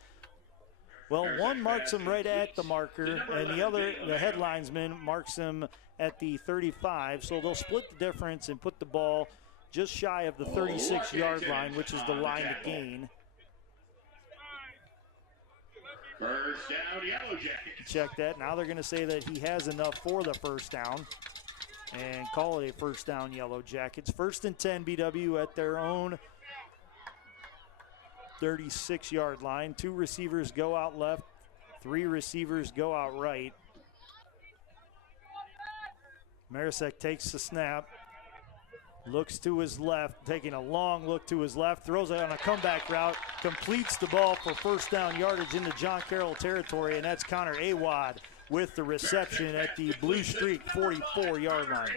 Well, one marks him right at the marker, and the other, the headlinesman, marks him at the 35. So they'll split the difference and put the ball just shy of the 36-yard line, which is the line to gain. First down, Yellow Jackets. Check that. Now they're going to say that he has enough for the first down and call it a first down, Yellow Jackets. First and 10, BW at their own 36-yard line. 2 receivers go out left. 3 receivers go out right. Marisek takes the snap. Looks to his left, taking a long look to his left, throws it on a comeback route, completes the ball for first down yardage into John Carroll territory, and that's Connor Awad with the reception at the Blue Streak 44-yard line.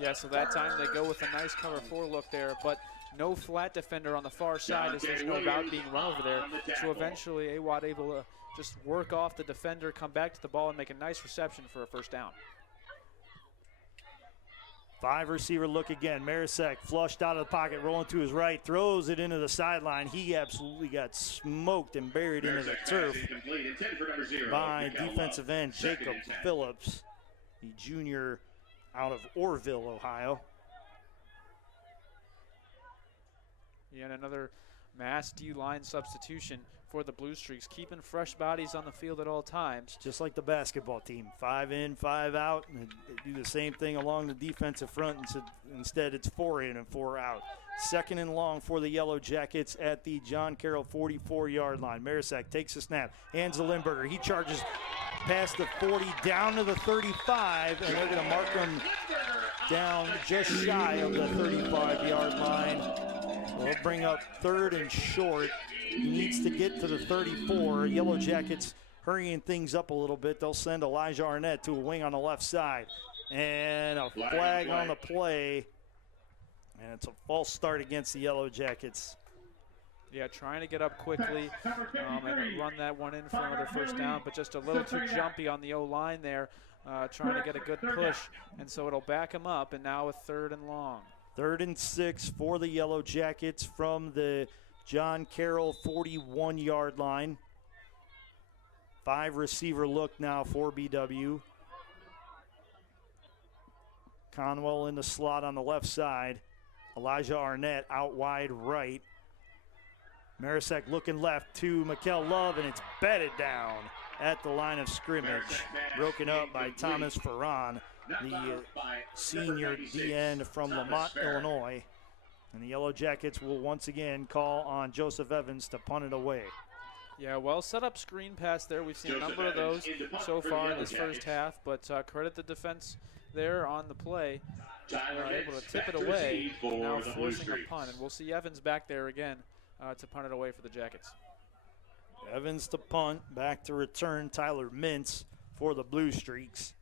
Yeah, so that time they go with a nice cover 4 look there, but no flat defender on the far side as there's no route being run over there. So eventually Awad able to just work off the defender, come back to the ball, and make a nice reception for a first down. 5 receiver look again. Marisek flushed out of the pocket, rolling to his right, throws it into the sideline. He absolutely got smoked and buried into the turf by defensive end Jacob Phillips, the junior out of Orrville, Ohio. Yeah, and another mass D-line substitution for the Blue Streaks, keeping fresh bodies on the field at all times. Just like the basketball team, 5 in, 5 out. And they do the same thing along the defensive front. Instead, it's 4 in and 4 out. 2nd and long for the Yellow Jackets at the John Carroll 44-yard line. Marisek takes the snap, hands to Lindberger. He charges past the 40, down to the 35, and they're going to mark him down just shy of the 35-yard line. We'll bring up 3rd and short. He needs to get to the 34. Yellow Jackets hurrying things up a little bit. They'll send Elijah Arnett to a wing on the left side. And a flag on the play. And it's a false start against the Yellow Jackets. Yeah, trying to get up quickly and run that one in for another first down, but just a little too jumpy on the O-line there, trying to get a good push. And so it'll back him up, and now a 3rd and long. 3rd and 6 for the Yellow Jackets from the John Carroll 41-yard line. 5 receiver look now for BW. Conwell in the slot on the left side. Elijah Arnett out wide right. Marisek looking left to Mikel Love, and it's bedded down at the line of scrimmage. Broken up by Thomas Ferran, the senior DN from Lamont, Illinois. And the Yellow Jackets will once again call on Joseph Evans to punt it away. Yeah, well set up screen pass there. We've seen a number of those so far in this first half, but credit the defense there on the play. Able to tip it away, now forcing a punt. And we'll see Evans back there again to punt it away for the Jackets. Evans to punt, back to return Tyler Mintz for the Blue Streaks.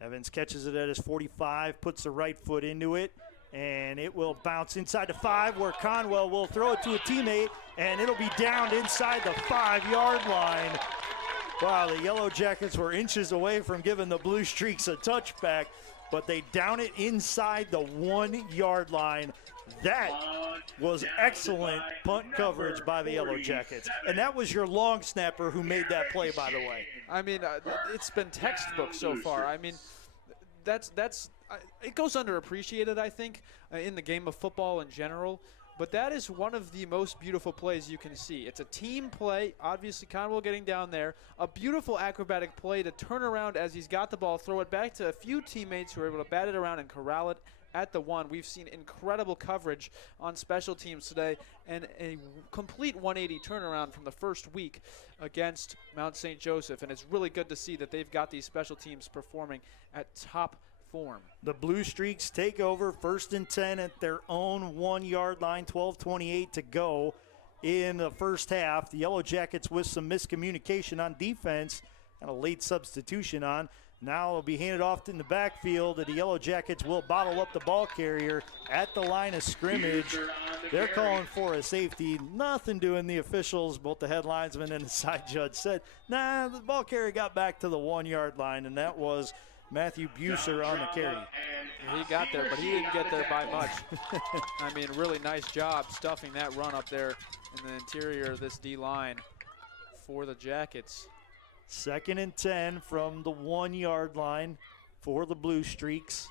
Evans catches it at his 45, puts the right foot into it, and it will bounce inside the 5 where Conwell will throw it to a teammate, and it'll be downed inside the 5-yard line. Wow, the Yellow Jackets were inches away from giving the Blue Streaks a touchback, but they down it inside the 1 yard line. That was excellent punt coverage by the Yellow Jackets. And that was your long snapper who made that play, by the way. I mean, it's been textbook so far. I mean, it goes underappreciated, I think, in the game of football in general. But that is one of the most beautiful plays you can see. It's a team play, obviously Conwell getting down there, a beautiful acrobatic play to turn around as he's got the ball, throw it back to a few teammates who are able to bat it around and corral it at the 1. We've seen incredible coverage on special teams today and a complete 180 turnaround from the first week against Mount St. Joseph. And it's really good to see that they've got these special teams performing at top form. The Blue Streaks take over 1st and 10 at their own 1 yard line, 12:28 to go in the first half. The Yellow Jackets with some miscommunication on defense and a late substitution on. Now it'll be handed off in the backfield, and the Yellow Jackets will bottle up the ball carrier at the line of scrimmage. They're calling for a safety. Nothing doing the officials, both the head linesman and the side judge said, nah, the ball carrier got back to the 1 yard line, and that was Matthew Buser on the carry. He got there, but he didn't get there by much. I mean, really nice job stuffing that run up there in the interior of this D-line for the Jackets. 2nd and 10 from the 1 yard line for the Blue Streaks.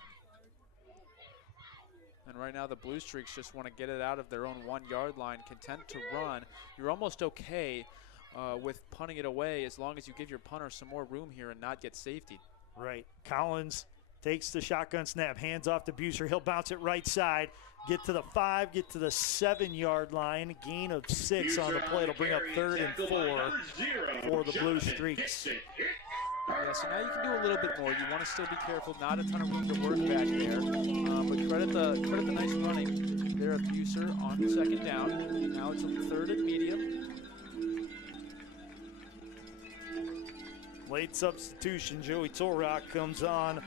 And right now the Blue Streaks just want to get it out of their own 1 yard line, content to run. You're almost okay with punting it away as long as you give your punter some more room here and not get safety. Right. Collins takes the shotgun snap, hands off to Buser. He'll bounce it right side, get to the 5, get to the 7 yard line. Gain of 6 on the play. It'll bring up 3rd and 4 for the Blue Streaks. Yeah, so now you can do a little bit more. You want to still be careful, not a ton of room to work back there. But credit the nice running there of Buser on 2nd down. Now it's on 3rd and medium. Late substitution, Joey Torrock comes on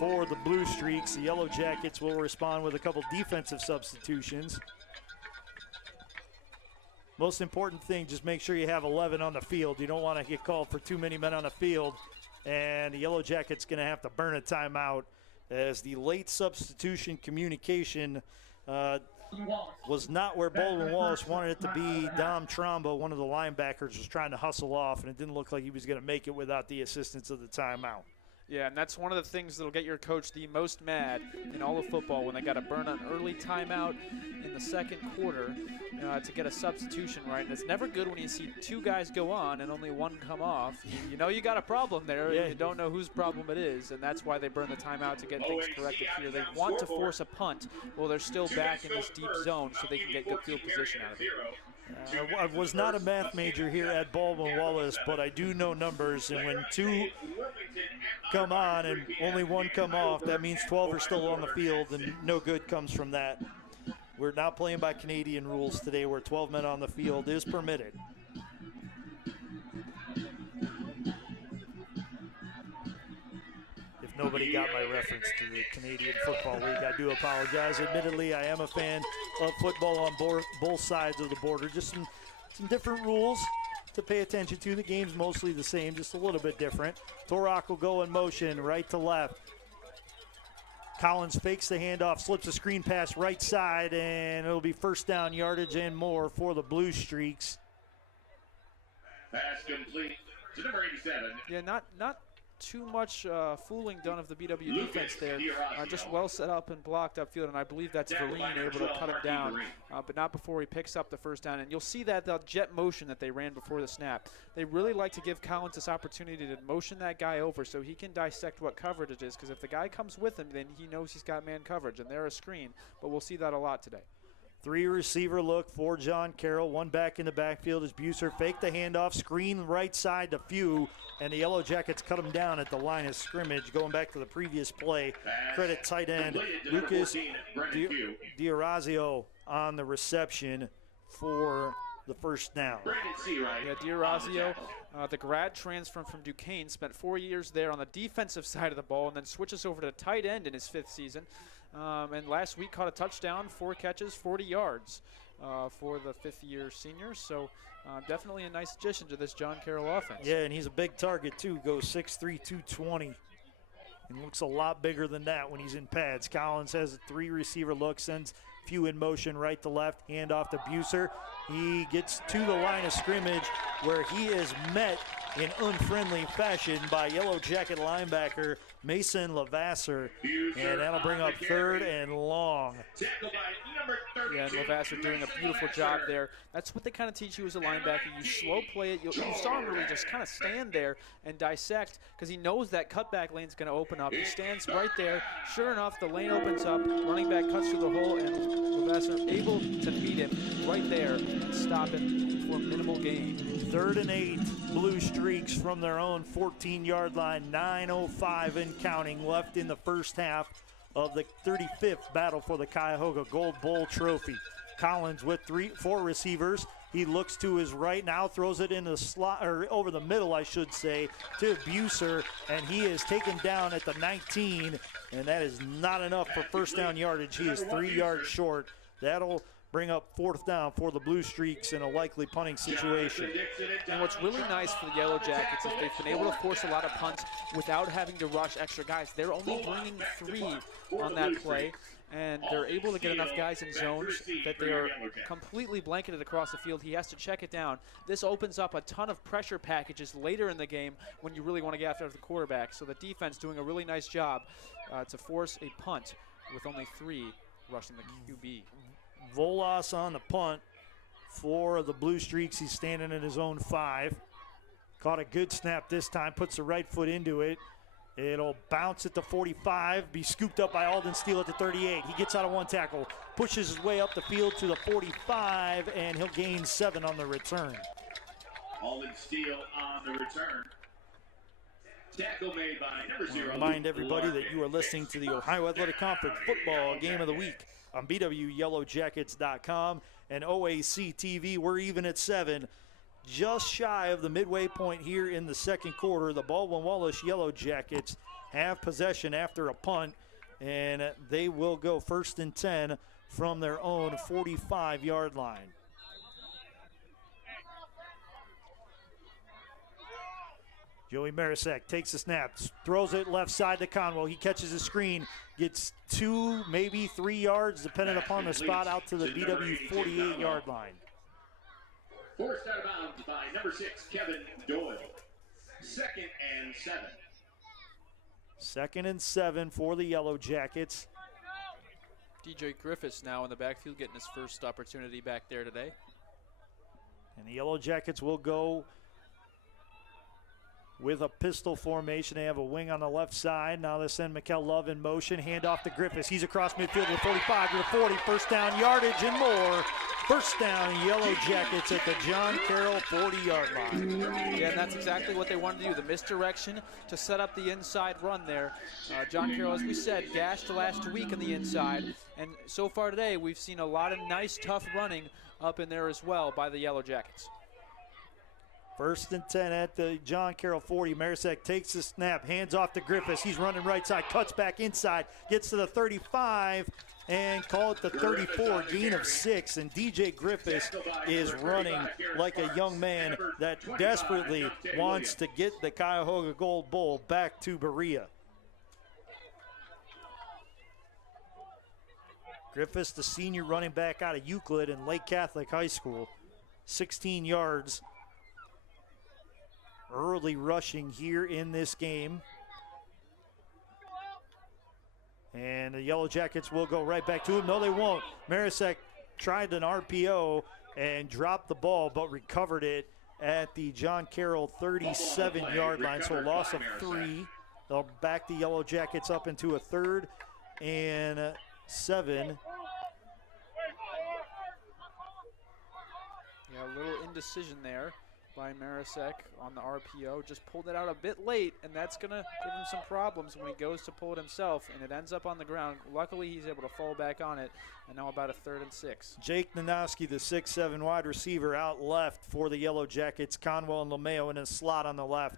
for the Blue Streaks. The Yellow Jackets will respond with a couple defensive substitutions. Most important thing, just make sure you have 11 on the field. You don't want to get called for too many men on the field. And the Yellow Jackets going to have to burn a timeout as the late substitution communication was not where Baldwin Wallace wanted it to be. Dom Tromba, one of the linebackers, was trying to hustle off, and it didn't look like he was going to make it without the assistance of the timeout. Yeah, and that's one of the things that'll get your coach the most mad in all of football, when they got to burn an early timeout in the 2nd quarter to get a substitution right. And it's never good when you see 2 guys go on and only 1 come off. You know you got a problem there. Yeah. You don't know whose problem it is, and that's why they burn the timeout to get things corrected here. They want to force a punt while they're still back in this deep zone so they can get good field position out of it. I was not a math major here at Baldwin Wallace, but I do know numbers, and when 2 come on and only 1 come off, that means 12 are still on the field, and no good comes from that. We're not playing by Canadian rules today, where 12 men on the field is permitted. If nobody got my reference to the Canadian Football League, I do apologize. Admittedly, I am a fan of football on both sides of the border. Just some different rules to pay attention to. The game's mostly the same, just a little bit different. Torrock will go in motion right to left. Collins fakes the handoff, slips a screen pass right side, and it'll be 1st down yardage and more for the Blue Streaks. Pass complete to number 87. Yeah, not too much fooling done of the BW defense there. Just well set up and blocked upfield, and I believe that's Vereen able to cut him down, but not before he picks up the 1st down. And you'll see that the jet motion that they ran before the snap. They really like to give Collins this opportunity to motion that guy over so he can dissect what coverage it is, because if the guy comes with him, then he knows he's got man coverage, and they're a screen. But we'll see that a lot today. 3 receiver look for John Carroll. 1 back in the backfield as Buser faked the handoff, screen right side to Few, and the Yellow Jackets cut him down at the line of scrimmage. Going back to the previous play, credit tight end Lucas D'Orazio on the reception for the 1st down. Yeah, D'Orazio, the grad transfer from Duquesne, spent 4 years there on the defensive side of the ball and then switches over to tight end in his 5th season. And last week caught a touchdown, 4 catches, 40 yards. for the fifth-year seniors. So definitely a nice addition to this John Carroll offense. Yeah, and he's a big target too. Goes 6'3", 220. And looks a lot bigger than that when he's in pads. Collins has a three-receiver look, sends few in motion right to left, hand off to Buser. He gets to the line of scrimmage where he is met in unfriendly fashion by Yellow Jacket linebacker Mason Lavasser. And that'll bring up third and long. Yeah, and Lavasser doing a beautiful job there. That's what they kind of teach you as a linebacker. You slow play it. You saw him really just kind of stand there and dissect because he knows that cutback lane's going to open up. He stands right there. Sure enough, the lane opens up. Running back cuts through the hole, and Lavasser able to meet him right there and stop him for minimal gain. 3rd and 8, Blue Streaks from their own 14-yard line. 9:05 and counting left in the first half of the 35th battle for the Cuyahoga Gold Bowl Trophy. Collins with 4 receivers. He looks to his right now, throws it in the slot, or over the middle, I should say, to Buser, and he is taken down at the 19, and that is not enough for first down yardage. He is 3 yards short. That'll bring up 4th down for the Blue Streaks in a likely punting situation. And what's really nice for the Yellow Jackets is they've been able to force a lot of punts without having to rush extra guys. They're only bringing 3 on that play, and they're able to get enough guys in zones that they are completely blanketed across the field. He has to check it down. This opens up a ton of pressure packages later in the game when you really want to get after the quarterback. So the defense doing a really nice job to force a punt with only 3 rushing the QB. Volas on the punt for the Blue Streaks. He's standing in his own 5. Caught a good snap this time, puts the right foot into it. It'll bounce at the 45, be scooped up by Alden Steele at the 38. He gets out of 1 tackle, pushes his way up the field to the 45, and he'll gain 7 on the return. Alden Steele on the return. Tackle made by number 0. Remind everybody that you are listening to the Ohio Athletic Conference Football Game of the Week on BWYellowJackets.com and OAC TV. We're even at 7. Just shy of the midway point here in the second quarter. The Baldwin Wallace Yellow Jackets have possession after a punt, and they will go 1st and 10 from their own 45-yard line. Joey Marisek takes the snap, throws it left side to Conwell. He catches a screen, gets 2, maybe 3 yards, depending upon the spot, out to the BW 48-yard line. Forced out of bounds by number 6, Kevin Doyle. 2nd and 7. 2nd and 7 for the Yellow Jackets. DJ Griffiths now in the backfield getting his first opportunity back there today. And the Yellow Jackets will go with a pistol formation. They have a wing on the left side. Now they send Mikkel Love in motion. Hand off to Griffiths. He's across midfield to the 45 to the 40. First down yardage and more. First down, Yellow Jackets at the John Carroll 40-yard line. Yeah, and that's exactly what they wanted to do, the misdirection to set up the inside run there. John Carroll, as we said, gashed last week on the inside, and so far today we've seen a lot of nice, tough running up in there as well by the Yellow Jackets. 1st and 10 at the John Carroll 40. Marisek takes the snap, hands off to Griffiths. He's running right side, cuts back inside, gets to the 35, and call it the 34, gain of 6. And DJ Griffiths is running like a young man that desperately wants to get the Cuyahoga Gold Bowl back to Berea. Griffiths, the senior running back out of Euclid and Lake Catholic High School, 16 yards. Early rushing here in this game. And the Yellow Jackets will go right back to him. No, they won't. Marisek tried an RPO and dropped the ball, but recovered it at the John Carroll 37-yard line. So a loss of 3. They'll back the Yellow Jackets up into a 3rd and 7. Yeah, a little indecision there by Marisek on the RPO. Just pulled it out a bit late, and that's going to give him some problems when he goes to pull it himself, and it ends up on the ground. Luckily, he's able to fall back on it, and now about a 3rd and 6. Jake Nanowski, the 6'7" wide receiver, out left for the Yellow Jackets. Conwell and LeMayo in a slot on the left.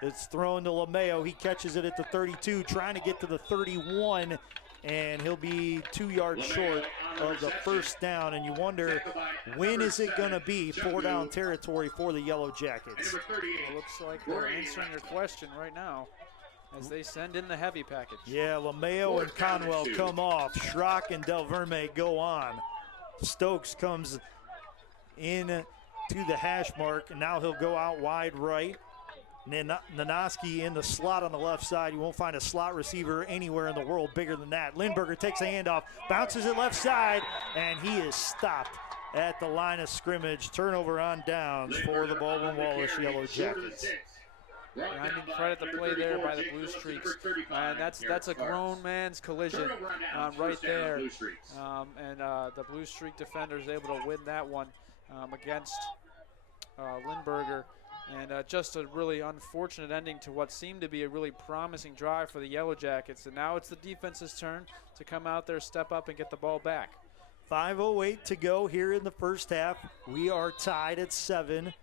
It's thrown to LeMayo. He catches it at the 32, trying to get to the 31, and he'll be 2 yards short of the first down. And you wonder, when is it going to be 4 down territory for the Yellow Jackets? It looks like they're answering your question right now as they send in the heavy package. Yeah, LeMayo and Conwell come off. Schrock and Del Verme go on. Stokes comes in to the hash mark, and now he'll go out wide right. Nanoski in the slot on the left side. You won't find a slot receiver anywhere in the world bigger than that. Lindberger takes a handoff, bounces it left side, and he is stopped at the line of scrimmage. Turnover on downs for the Baldwin Wallace Yellow Jackets. I mean, credit the play there by the Blue Streaks, and that's a grown man's collision right there. And the Blue Streak defender is able to win that one against Lindberger. And just a really unfortunate ending to what seemed to be a really promising drive for the Yellow Jackets. And now it's the defense's turn to come out there, step up, and get the ball back. 5:08 to go here in the first half. We are tied at 7.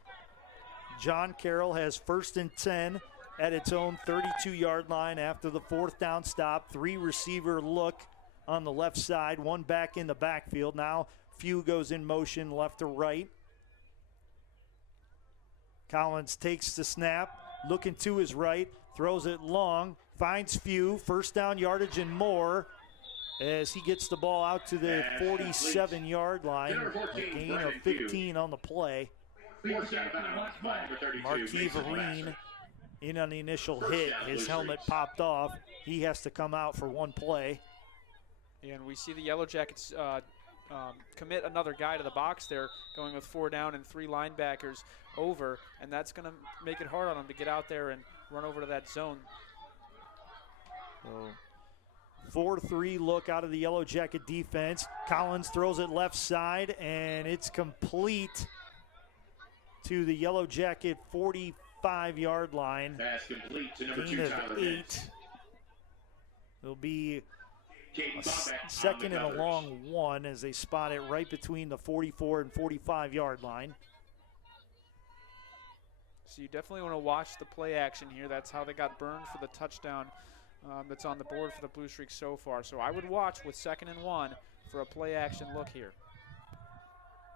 John Carroll has 1st and 10 at its own 32-yard line after the 4th down stop. 3 receiver look on the left side, 1 back in the backfield. Now Few goes in motion left to right. Collins takes the snap, looking to his right, throws it long, finds Few, 1st down yardage and more as he gets the ball out to the 47-yard line, a gain of 15 on the play. Marquis Vereen in on the initial hit. His helmet popped off. He has to come out for 1 play. And we see the Yellow Jackets commit another guy to the box there, going with 4 down and 3 linebackers over, and that's going to make it hard on them to get out there and run over to that zone. So 4-3 look out of the Yellow Jacket defense. Collins throws it left side, and it's complete to the Yellow Jacket 45-yard line. Pass complete to number Gain 2, of Tyler 8. Nix. It'll be Caden a Bobak second on the and a long 1 as they spot it right between the 44 and 45-yard line. So you definitely want to watch the play action here. That's how they got burned for the touchdown that's on the board for the Blue Streaks so far. So I would watch with 2nd and 1 for a play action look here.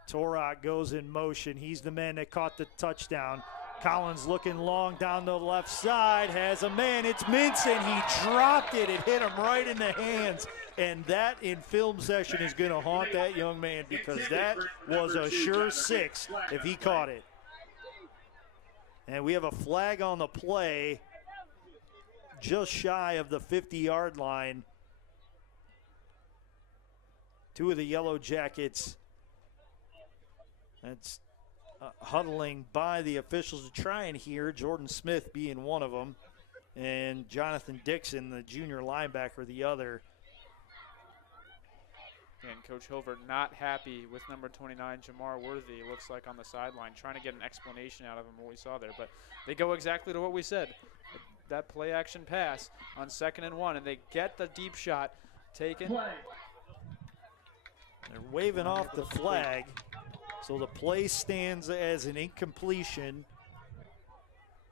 Torok goes in motion. He's the man that caught the touchdown. Collins looking long down the left side, has a man. It's Mintz, and he dropped it. It hit him right in the hands. And that in film session is going to haunt that young man because that was a sure 6 if he caught it. And we have a flag on the play just shy of the 50-yard line. 2 of the Yellow Jackets. That's huddling by the officials to try and hear, Jordan Smith being one of them, and Jonathan Dixon, the junior linebacker, the other. And Coach Hilbert not happy with number 29, Jamar Worthy, looks like on the sideline, trying to get an explanation out of him what we saw there. But they go exactly to what we said. That play action pass on 2nd and 1, and they get the deep shot taken. They're waving off the flag. So the play stands as an incompletion,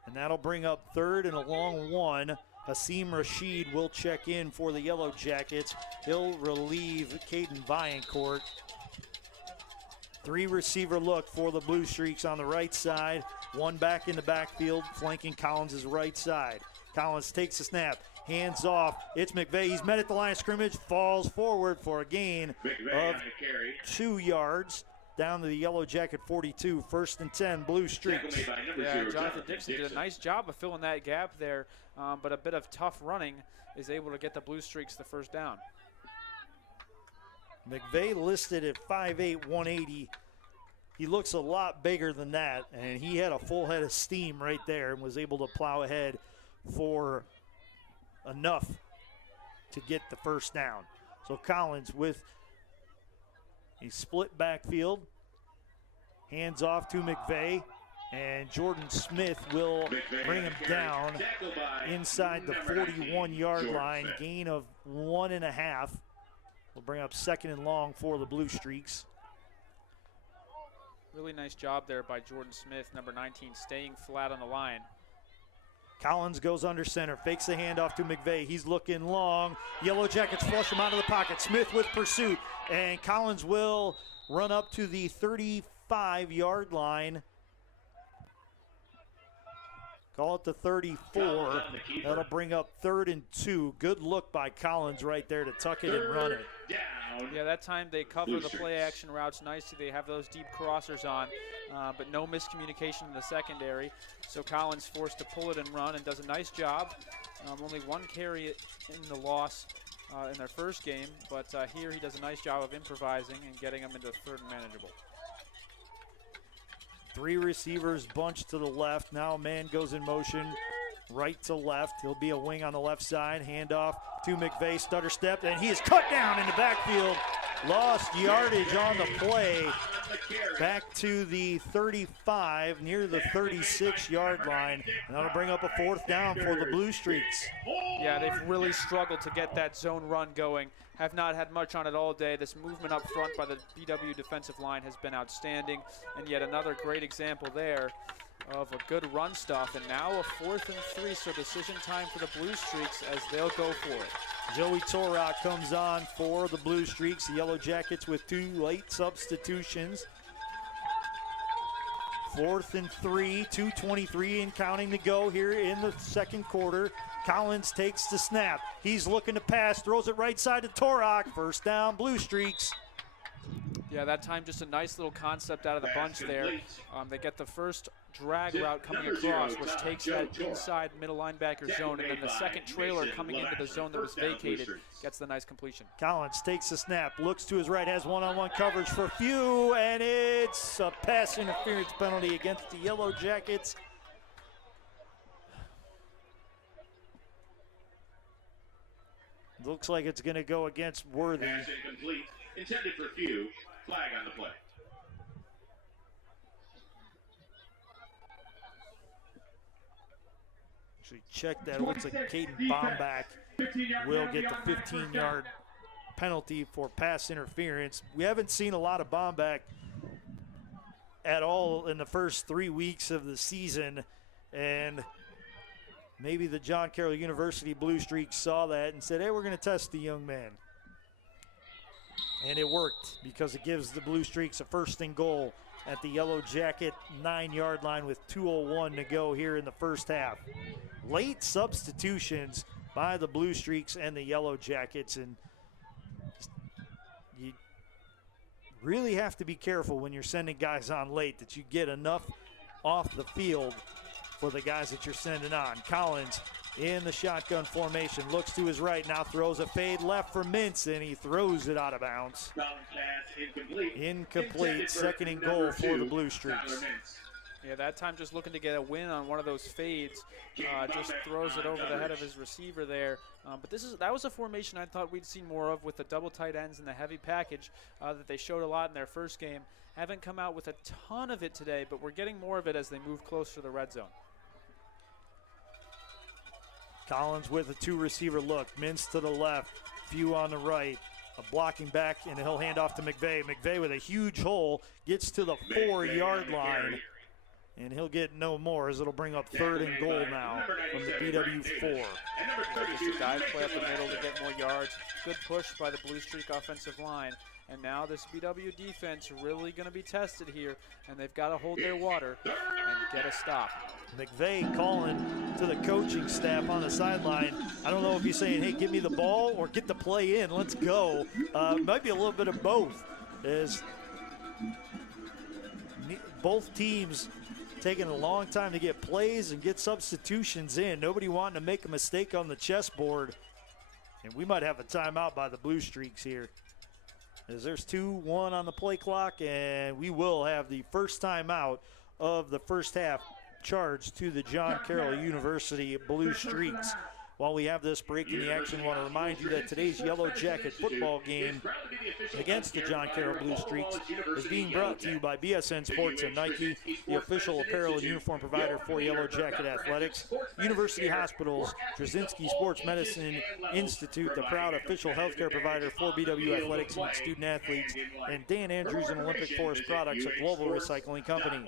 and that'll bring up 3rd and a long 1. Hasim Rashid will check in for the Yellow Jackets. He'll relieve Caden Vaillancourt. 3 receiver look for the Blue Streaks on the right side. 1 back in the backfield, flanking Collins' right side. Collins takes the snap, hands off. It's McVeigh. He's met at the line of scrimmage, falls forward for a gain of 2 yards. Down to the Yellow Jacket 42, 1st and 10, Blue Streaks. Yeah, Jonathan Dixon did a nice job of filling that gap there, but a bit of tough running is able to get the Blue Streaks the 1st down. McVeigh listed at 5'8", 180. He looks a lot bigger than that, and he had a full head of steam right there and was able to plow ahead for enough to get the 1st down. So Collins with a split backfield, hands off to McVeigh, and Jordan Smith will bring him down inside the 41-yard line, gain of 1.5. Will bring up 2nd and long for the Blue Streaks. Really nice job there by Jordan Smith, number 19, staying flat on the line. Collins goes under center, fakes the handoff to McVeigh. He's looking long. Yellow Jackets flush him out of the pocket. Smith with pursuit, and Collins will run up to the 35-yard line. Call it the 34. That'll bring up 3rd and 2. Good look by Collins right there to tuck it and run it. Yeah, that time they cover the play action routes nicely. They have those deep crossers on, but no miscommunication in the secondary. So Collins forced to pull it and run and does a nice job. Only 1 carry in the loss in their first game, but here he does a nice job of improvising and getting them into 3rd and manageable. 3 receivers bunched to the left. Now a man goes in motion right to left. He'll be a wing on the left side. Handoff to McVeigh, stutter step, and he is cut down in the backfield. Lost yardage on the play. Back to the 35, near the 36-yard line. And that'll bring up a 4th down for the Blue Streaks. Yeah, they've really struggled to get that zone run going. Have not had much on it all day. This movement up front by the BW defensive line has been outstanding. And yet another great example there of a good run stuff. And now a 4th and 3, so decision time for the Blue Streaks as they'll go for it. Joey Torok comes on for the Blue Streaks. The Yellow Jackets with 2 late substitutions. 4th and 3, 2:23 and counting to go here in the second quarter. Collins takes the snap. He's looking to pass, throws it right side to Torok. 1st down, Blue Streaks. Yeah, that time just a nice little concept out of the bunch there. They get the first drag route coming across, which takes that inside middle linebacker zone, and then the second trailer coming into the zone that was vacated gets the nice completion. Collins takes the snap, looks to his right, has one-on-one coverage for few, and it's a pass interference penalty against the Yellow Jackets. Looks like it's going to go against Worthy. Pass incomplete. Intended for few. Flag on the play. Actually check that. It looks like Caden Bomback will get the 15-yard penalty for pass interference. We haven't seen a lot of Bomback at all in the first 3 weeks of the season, and maybe the John Carroll University Blue Streaks saw that and said, hey, we're going to test the young man. And it worked because it gives the Blue Streaks a 1st and goal at the Yellow Jacket 9-yard line with 2:01 to go here in the first half. Late substitutions by the Blue Streaks and the Yellow Jackets, and you really have to be careful when you're sending guys on late that you get enough off the field for the guys that you're sending on. Collins in the shotgun formation, looks to his right, now throws a fade left for Mintz, and he throws it out of bounds. Incomplete, 2nd and goal for the Blue Streaks. Yeah, that time just looking to get a win on one of those fades. Just throws it over the head of his receiver there. But that was a formation I thought we'd see more of with the double tight ends and the heavy package that they showed a lot in their first game. Haven't come out with a ton of it today, but we're getting more of it as they move closer to the red zone. Collins with a 2-receiver look. Mintz to the left, Few on the right. A blocking back, and he'll hand off to McVeigh. McVeigh with a huge hole, gets to the 4-yard line, and he'll get no more as it'll bring up 3rd and goal now from the BW4. Just a dive play up the middle to get more yards. Good push by the Blue Streak offensive line. And now this BW defense really going to be tested here, and they've got to hold their water and get a stop. McVeigh calling to the coaching staff on the sideline. I don't know if he's saying, hey, give me the ball or get the play in. Let's go. Might be a little bit of both, as both teams taking a long time to get plays and get substitutions in. Nobody wanting to make a mistake on the chessboard. And we might have a timeout by the Blue Streaks here, as there's 2-1 on the play clock, and we will have the first timeout of the first half charged to the John Carroll University Blue Streaks. While we have this break in the action, I want to remind you that today's Yellow Jacket football game against the John Carroll Blue Streaks is being brought to you by BSN Sports and Nike, the official apparel and uniform provider for Yellow Jacket Athletics, University Hospitals, Drzezinski Sports Medicine Institute, the proud official healthcare provider for BW Athletics and its student athletes, and Dan Andrews and Olympic Forest Products, a global recycling company.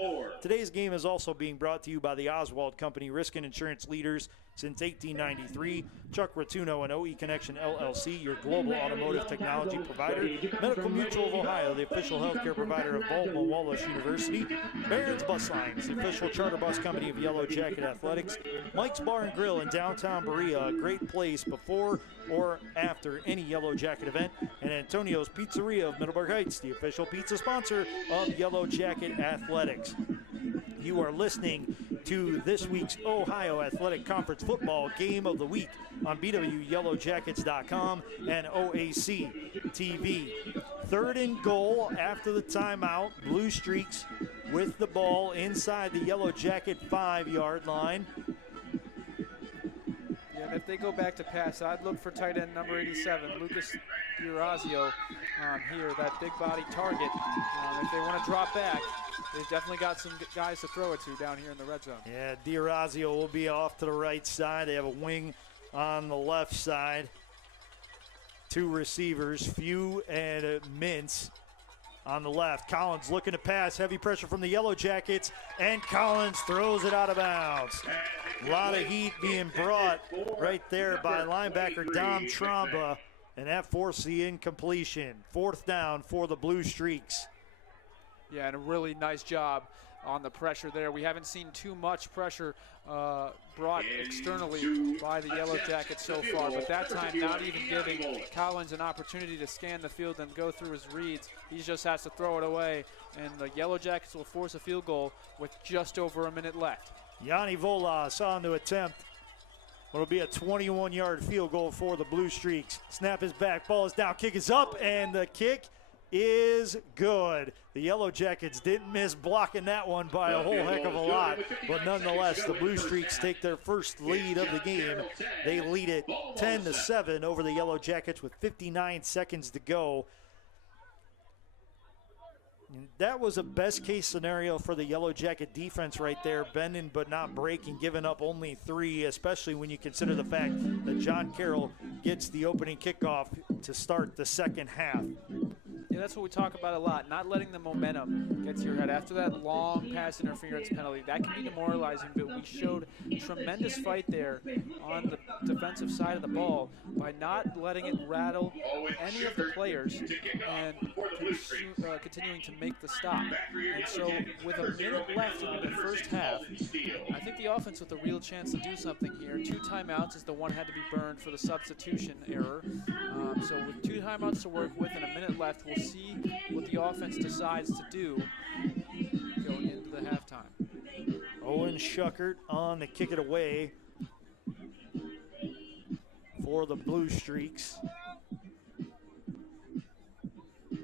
Today's game is also being brought to you by the Oswald Company, risk and insurance leaders since 1893, Chuck Rotuno and OE Connection LLC, your global automotive technology provider, Medical Mutual of Ohio, the official healthcare provider of Baldwin Wallace University, Barron's Bus Lines, the official charter bus company of Yellow Jacket Athletics, Mike's Bar and Grill in downtown Berea, a great place before or after any Yellow Jacket event, and Antonio's Pizzeria of Middleburg Heights, the official pizza sponsor of Yellow Jacket Athletics. You are listening to this week's Ohio Athletic Conference Football Game of the Week on BWYellowJackets.com and OAC TV. 3rd and goal after the timeout. Blue Streaks with the ball inside the Yellow Jacket 5-yard line. Yeah, and if they go back to pass, I'd look for tight end number 87, Lucas Durazio here, that big body target. If they want to drop back, they've definitely got some guys to throw it to down here in the red zone. Yeah, Durazio will be off to the right side. They have a wing on the left side. 2 receivers, Few and Mintz on the left. Collins looking to pass. Heavy pressure from the Yellow Jackets, and Collins throws it out of bounds. A lot of heat being brought right there by linebacker Dom Tromba, and that forced the incompletion. 4th down for the Blue Streaks. Yeah, and a really nice job on the pressure there. We haven't seen too much pressure brought externally by the Yellow Jackets so far, but that time not even giving Collins an opportunity to scan the field and go through his reads. He just has to throw it away, and the Yellow Jackets will force a field goal with just over a minute left. Yanni Volas on to attempt. It'll be a 21-yard field goal for the Blue Streaks. Snap is back, ball is down, kick is up, and the kick is good. The Yellow Jackets didn't miss blocking that one by a whole heck of a lot, but nonetheless, the Blue Streaks take their first lead of the game. They lead it 10-7 over the Yellow Jackets with 59 seconds to go. That was a best-case scenario for the Yellow Jacket defense right there, bending but not breaking, giving up only 3, especially when you consider the fact that John Carroll gets the opening kickoff to start the second half. Yeah, that's what we talk about a lot, not letting the momentum get to your head. After that long pass interference penalty, that can be demoralizing, but we showed tremendous fight there on the defensive side of the ball by not letting it rattle any of the players and continuing to make the stop. And so with a minute left in the first half, I think the offense with a real chance to do something here. 2 timeouts as the one had to be burned for the substitution error. So with 2 timeouts to work with and a minute left, we'll see what the offense decides to do going into the halftime. Owen Schuckert on to kick it away for the Blue Streaks. And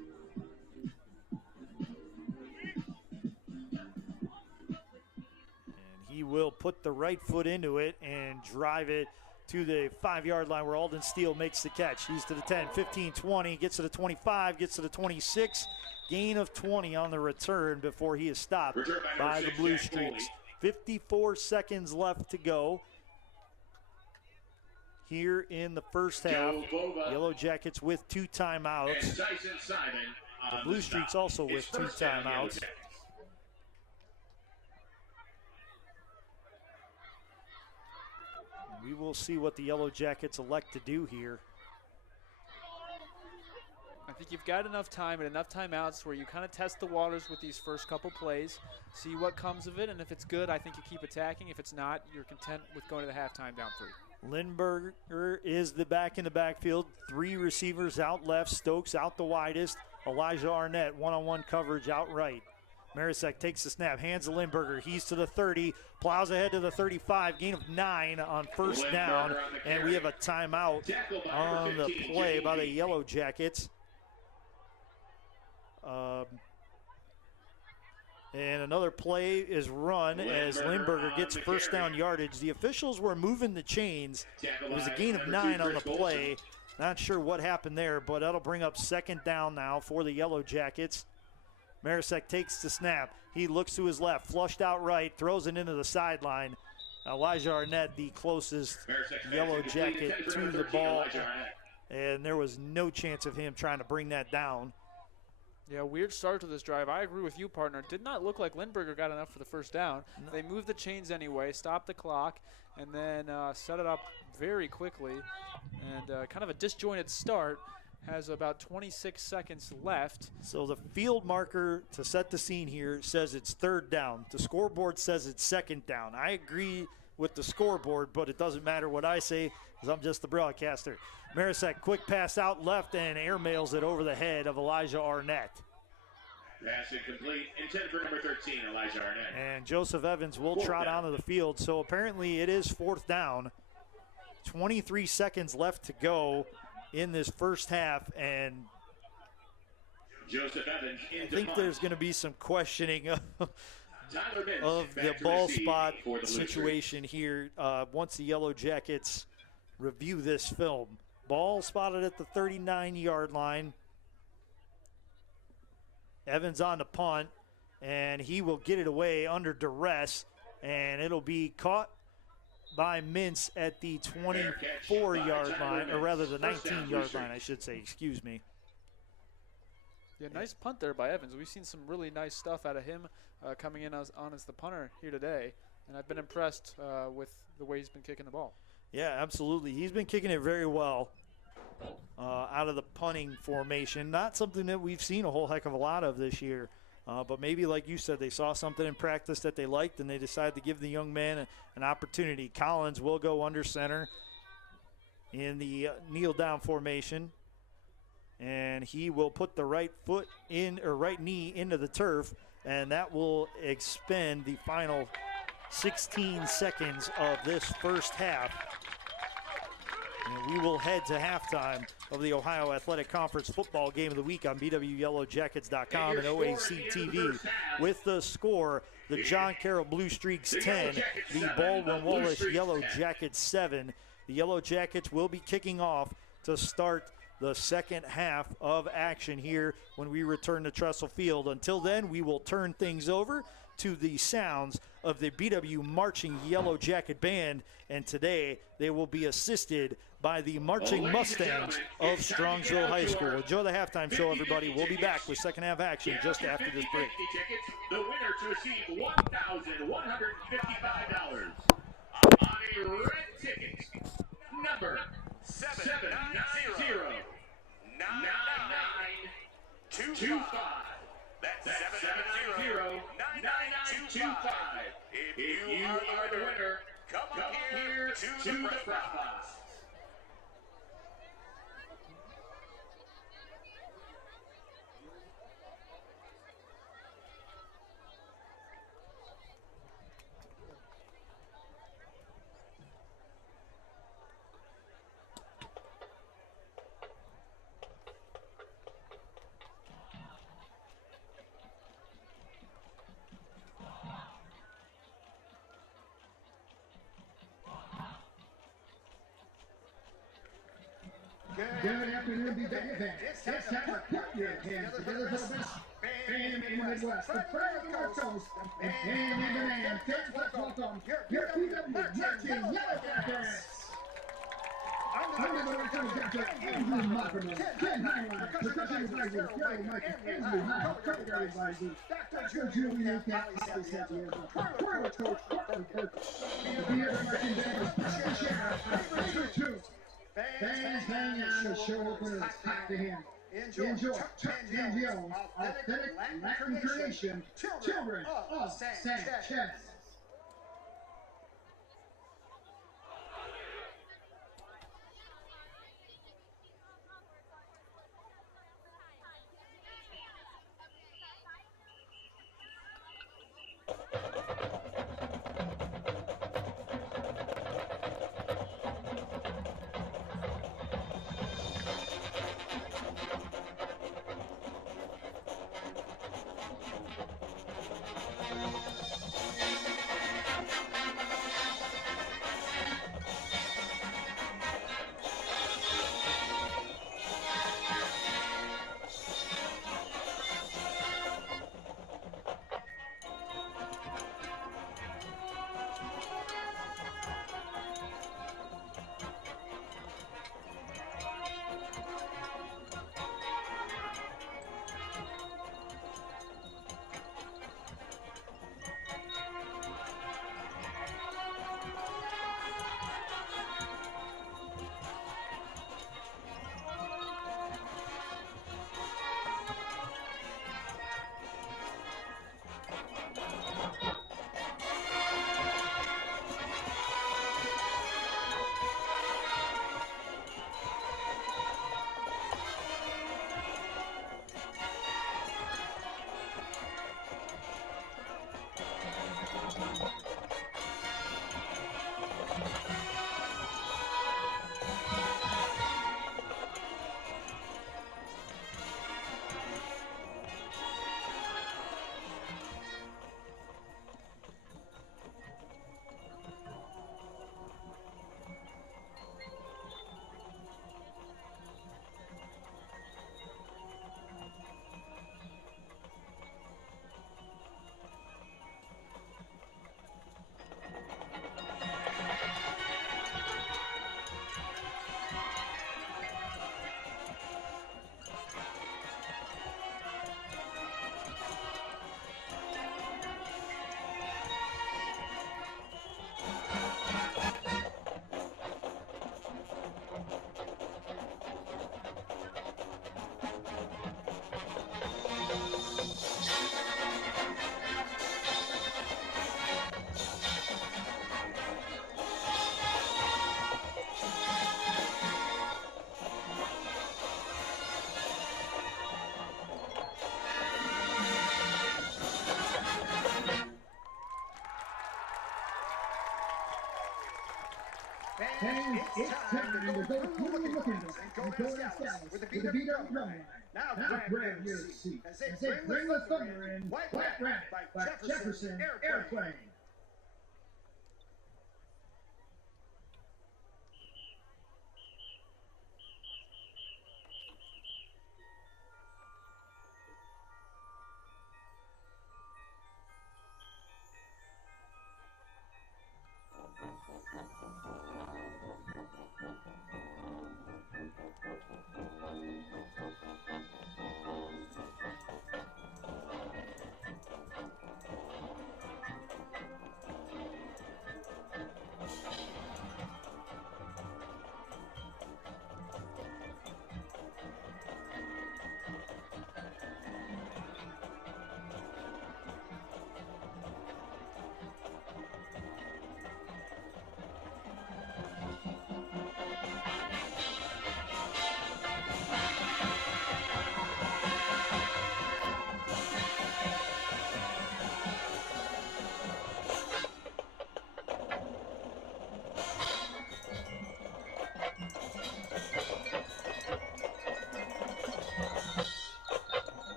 he will put the right foot into it and drive it to the 5-yard line where Alden Steele makes the catch. He's to the 10, 15, 20, gets to the 25, gets to the 26. Gain of 20 on the return before he is stopped by the Blue Streaks. 54 seconds left to go here in the first half. Yellow Jackets with 2 timeouts. The Blue Streaks also with 2 timeouts. We will see what the Yellow Jackets elect to do here. I think you've got enough time and enough timeouts where you kind of test the waters with these first couple plays, see what comes of it, and if it's good, I think you keep attacking. If it's not, you're content with going to the halftime down 3. Lindberger is the back in the backfield. 3 receivers out left. Stokes out the widest. Elijah Arnett one-on-one coverage out right. Marisek takes the snap, hands to Lindberger. He's to the 30, plows ahead to the 35, gain of 9 on first down, and we have a timeout on the play by the Yellow Jackets. And another play is run as Lindbergher gets first down yardage. The officials were moving the chains. It was a gain of 9 on the play. Not sure what happened there, but that'll bring up second down now for the Yellow Jackets. Marisek takes the snap. He looks to his left, flushed out right, throws it into the sideline. Elijah Arnett, the closest Yellow Jacket to the ball. And there was no chance of him trying to bring that down. Yeah, weird start to this drive. I agree with you, partner. Did not look like Lindbergher got enough for the first down. No. They moved the chains anyway, stopped the clock, and then set it up very quickly. And kind of a disjointed start. Has about 26 seconds left. So the field marker to set the scene here says it's third down. The scoreboard says it's second down. I agree with the scoreboard, but it doesn't matter what I say because I'm just the broadcaster. Marisek, quick pass out left and airmails it over the head of Elijah Arnett. Pass incomplete, intended for number 13, Elijah Arnett. And Joseph Evans will trot onto the field. So apparently it is fourth down. 23 seconds left to go in this first half, and Joseph Evans I think there's going to be some questioning of the ball spot situation here once the Yellow Jackets review this film. Ball spotted at the 39-yard line. Evans on the punt, and he will get it away under duress, and it'll be caught by Mintz at the 24-yard line, or rather the 19-yard line, I should say. Excuse me. Yeah, nice punt there by Evans. We've seen some really nice stuff out of him coming in on as the punter here today, and I've been impressed with the way he's been kicking the ball. Yeah, absolutely. He's been kicking it very well out of the punting formation. Not something that we've seen a whole heck of a lot of this year. But maybe, like you said, they saw something in practice that they liked, and they decided to give the young man an opportunity. Collins will go under center in the kneel-down formation, and he will put the right foot in, or right knee into the turf, and that will expend the final 16 seconds of this first half. And we will head to halftime of the Ohio Athletic Conference Football Game of the Week on BWYellowJackets.com and OAC TV. With the score, the John Carroll Blue Streaks 10, the Baldwin Wallace Yellow Jackets 7. The Yellow Jackets will be kicking off to start the second half of action here when we return to Tressel Field. Until then, we will turn things over to the sounds of the BW Marching Yellow Jacket Band, and today they will be assisted by the Marching Mustangs of Strongsville High School. Enjoy the halftime show, everybody. We'll be back with second half action just after this break. The winner to receive $1,155 on a red ticket, number 790-9925. That's 790-9925. If you are the winner, come here to the press box. Good afternoon, BW fans. It's time to put your hands together for the best fan in the Midwest, the fan of the North Coast, and fan in demand. Please let's welcome your BW Marching Yellow Jackets. Under the direction of Dr. Andrew Mockerman, Ken Highline, percussion advisors, Gary Mike, Andrew Hall, secretary advisors, Dr. Julie Cat, Holly Santiago, choir coach, Cortland Kirk, the BW Marching Band is Pastor Sheriff, Fraser Tooth. Fans hang on the show opener is hot to him. Enjoy Chuck D'Angio's authentic Latin creation, Children of Sanchez. Fans, it's time to go through the looking glass and go ourselves with the beat of the drum line. Now grab your seat as they bring the thunder in White Rabbit by Jefferson Airplane.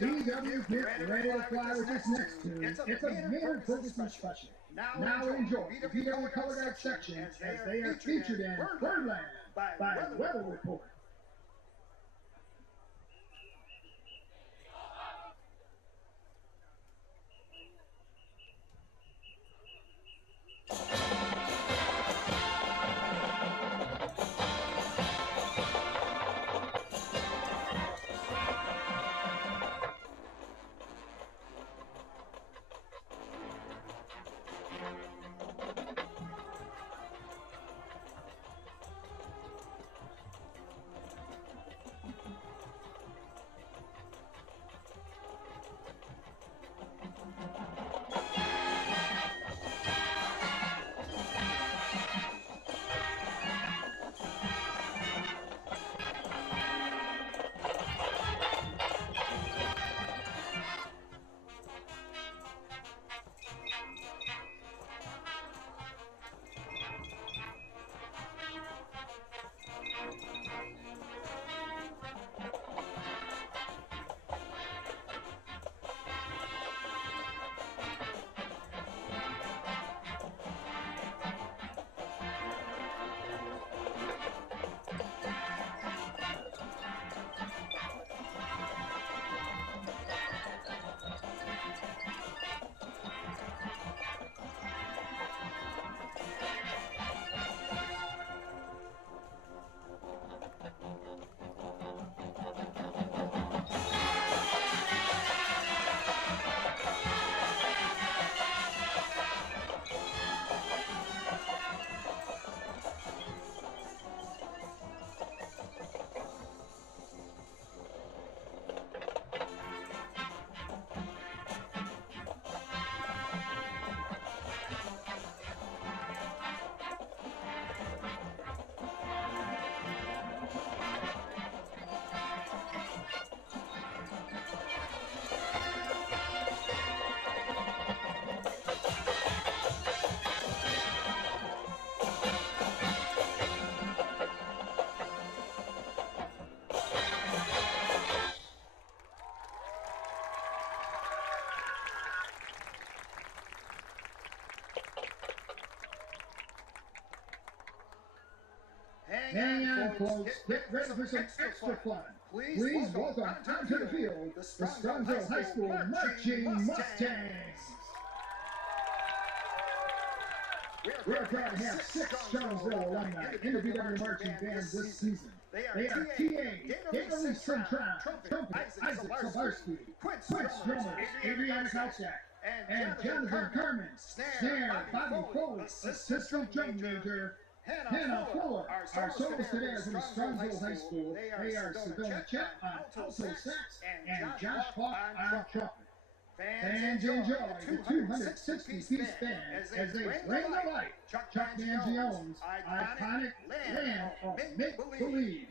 BW get ready to fly with this next tune. It's a Maynard Ferguson special. Now enjoy the BW Color Guard section as they are featured in Birdland by Weather Report. Hang on, folks. Get ready for some extra fun. Please welcome onto the field the Strongsville High School Marching Mustangs. We are proud to have 6 Strongsville alumni in the BW marching band this season. They are T.A. Dana Centron, trumpet Isaac Sabarsky, Quince drummers Adriana Kalchak, and Jonathan Carmen, snare Bobby Foley, assistant drum major Hannah Fuller. Our soloists today are from Strongsville High School. They are Sedona Chet on alto sax and Josh Falk on trumpet. Fans enjoy the 260-piece band as they bring to life Chuck Mangione's iconic Land of Make-Believe.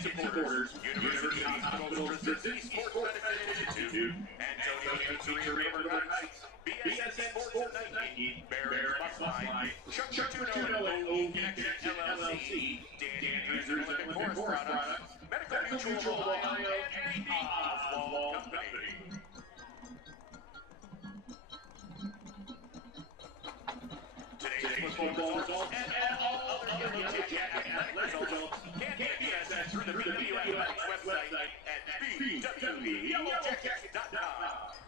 supporters, University Hospital's Drizzinski Sports Medicine Institute, Antonio River Knights, BSN Sports at Nike, Barron Musline, Chuck Tuno and O Connection LLC, Dan Andrews and Olympic Forest Products, Medical Mutual of Ohio, and the Oswald Company. Today's football results and all other Yellow Jacket athletic results can be accessed through the BW Athletics website at bwyellowjacket.com.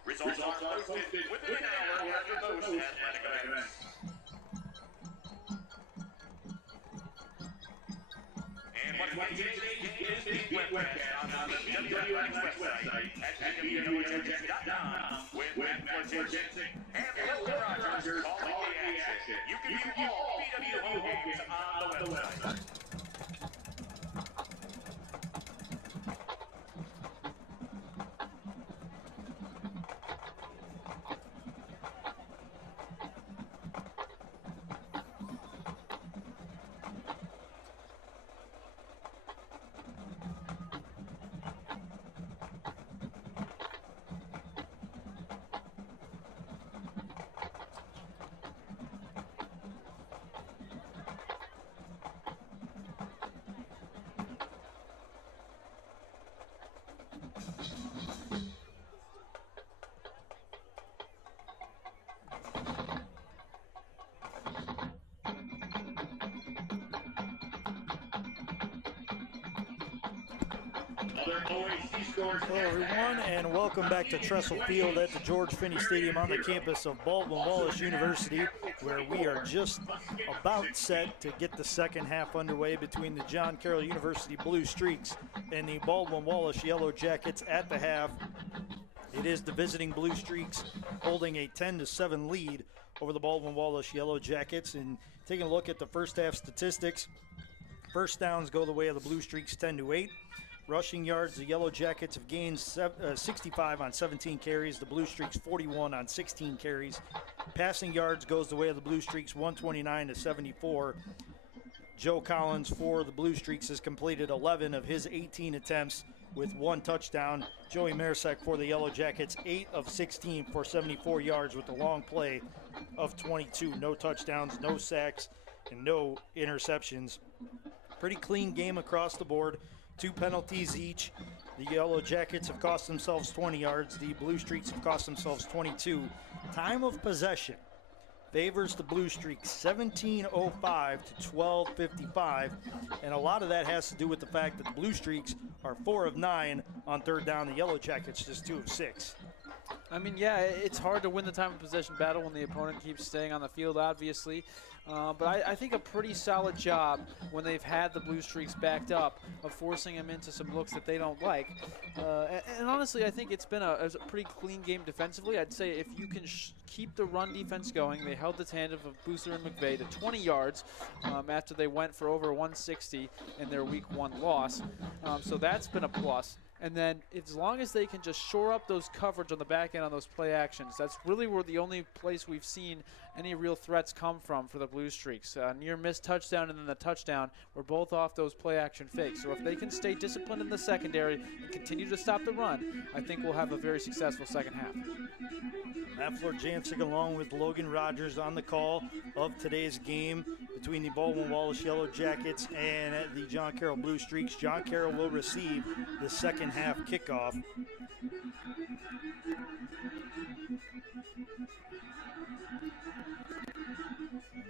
Results are posted within an hour after most athletic events. And what is being webcast on the BW Athletics website at bwyellowjacket.com with Matt Fortensic and Logan Rogers calling the action. You can view all BW home games on the website. Hello everyone, and welcome back to Tressel Field at the George Finnie Stadium on the campus of Baldwin Wallace University, where we are just about set to get the second half underway between the John Carroll University Blue Streaks and the Baldwin Wallace Yellow Jackets. At the half, it is the visiting Blue Streaks holding a 10-7 lead over the Baldwin Wallace Yellow Jackets. And taking a look at the first half statistics, first downs go the way of the Blue Streaks 10-8. Rushing yards, the Yellow Jackets have gained 65 on 17 carries. The Blue Streaks 41 on 16 carries. Passing yards goes the way of the Blue Streaks 129-74. Joe Collins for the Blue Streaks has completed 11 of his 18 attempts with 1 touchdown. Joey Marisek for the Yellow Jackets 8 of 16 for 74 yards with a long play of 22. No touchdowns, no sacks, and no interceptions. Pretty clean game across the board. 2 penalties each. The Yellow Jackets have cost themselves 20 yards. The Blue Streaks have cost themselves 22. Time of possession favors the Blue Streaks 17:05 to 12:55, and a lot of that has to do with the fact that the Blue Streaks are 4 of 9 on third down. The Yellow Jackets just 2 of 6. I mean, yeah, it's hard to win the time of possession battle when the opponent keeps staying on the field, obviously. But I think a pretty solid job when they've had the Blue Streaks backed up of forcing them into some looks that they don't like. And honestly, I think it's been a pretty clean game defensively. I'd say if you can keep the run defense going, they held the tandem of Booster and McVeigh to 20 yards after they went for over 160 in their Week 1 loss. So that's been a plus. And then as long as they can just shore up those coverage on the back end on those play actions, that's really where the only place we've seen any real threats come from for the Blue Streaks. Near missed touchdown and then the touchdown were both off those play action fakes. So if they can stay disciplined in the secondary and continue to stop the run, I think we'll have a very successful second half. Matt Florjancic along with Logan Rogers on the call of today's game between the Baldwin Wallace Yellow Jackets and the John Carroll Blue Streaks. John Carroll will receive the second half kickoff.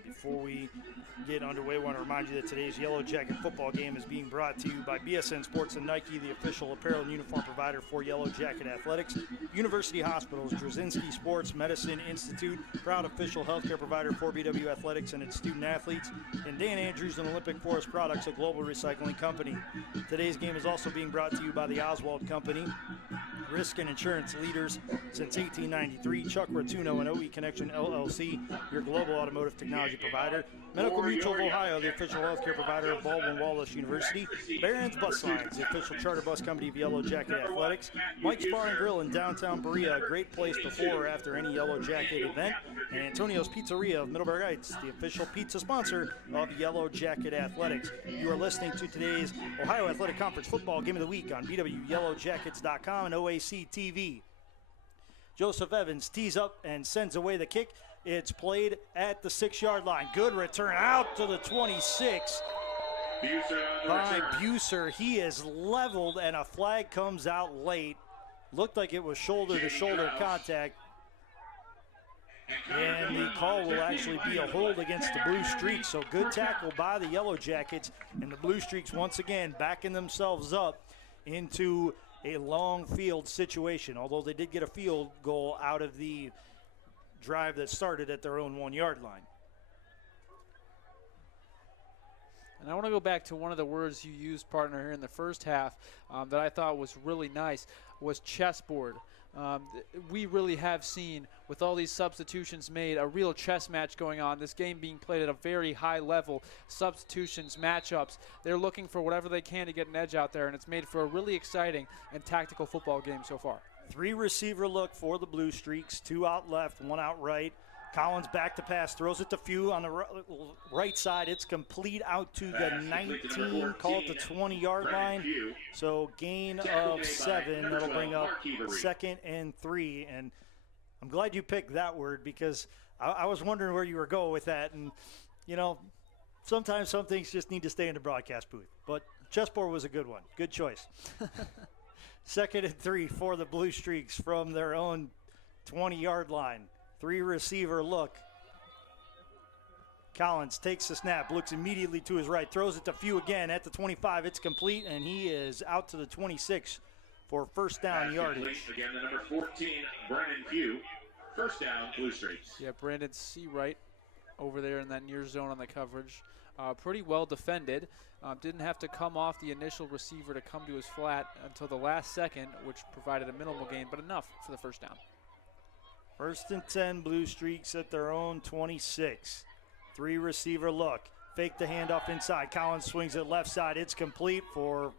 Before we get underway, I want to remind you that today's Yellow Jacket football game is being brought to you by BSN Sports and Nike, the official apparel and uniform provider for Yellow Jacket Athletics. University Hospitals, Drizzinski Sports Medicine Institute, proud official healthcare provider for BW Athletics and its student athletes. And Dan Andrews and Olympic Forest Products, a global recycling company. Today's game is also being brought to you by the Oswald Company, risk and insurance leaders since 1893. Chuck Rotuno and OE Connection LLC, your global automotive technology provider. Medical Mutual of Ohio, the official healthcare provider of Baldwin Wallace University. Barron's Bus Lines, the official charter bus company of Yellow Jacket Athletics. Mike's Bar and Grill in downtown Berea, a great place before or after any Yellow Jacket event. And Antonio's Pizzeria of Middleburg Heights, the official pizza sponsor of Yellow Jacket Athletics. You are listening to today's Ohio Athletic Conference Football Game of the Week on BWYellowJackets.com and OAC TV. Joseph Evans tees up and sends away the kick. It's played at the 6-yard line. Good return out to the 26 by Buser. He is leveled and a flag comes out late. Looked like it was shoulder-to-shoulder contact. And the call will actually be a hold against the Blue Streaks. So good tackle by the Yellow Jackets. And the Blue Streaks once again backing themselves up into a long field situation. Although they did get a field goal out of the drive that started at their own 1-yard line. And I want to go back to one of the words you used, partner, here in the first half that I thought was really nice, was chessboard. We really have seen, with all these substitutions made, a real chess match going on. This game being played at a very high level. Substitutions, matchups. They're looking for whatever they can to get an edge out there, and it's made for a really exciting and tactical football game so far. 3 receiver look for the Blue Streaks, 2 out left, 1 out right. Collins back to pass, throws it to Few on the right side. It's complete out to the 19, call it the 20-yard line. So gain of 7. That'll bring up 2nd and 3. And I'm glad you picked that word because I was wondering where you were going with that. And, you know, sometimes some things just need to stay in the broadcast booth. But chessboard was a good one. Good choice. 2nd and 3 for the Blue Streaks from their own 20-yard line. 3 receiver look. Collins takes the snap, looks immediately to his right, throws it to Few again at the 25. It's complete, and he is out to the 26 for first down yardage. Again, the number 14, Brandon Few. First down, Blue Streaks. Yeah, Brandon Seawright over there in that near zone on the coverage. Pretty well defended. Didn't have to come off the initial receiver to come to his flat until the last second, which provided a minimal gain, but enough for the first down. 1st and 10, Blue Streaks at their own 26. 3 receiver look. Fake the handoff inside. Collins swings it left side. It's complete for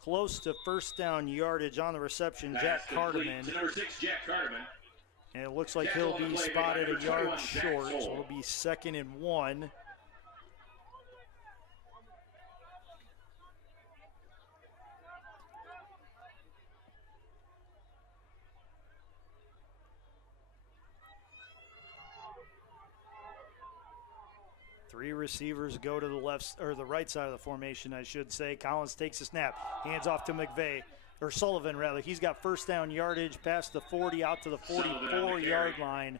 close to first down yardage on the reception. Jack Carterman. Number 6, Jack Carterman. And it looks like he'll be spotted a yard short, so it'll be 2nd and 1. Three receivers go to the left or the right side of the formation, I should say. Collins takes the snap, hands off to McVeigh, or Sullivan rather. He's got first down yardage past the 40 out to the 44-yard line.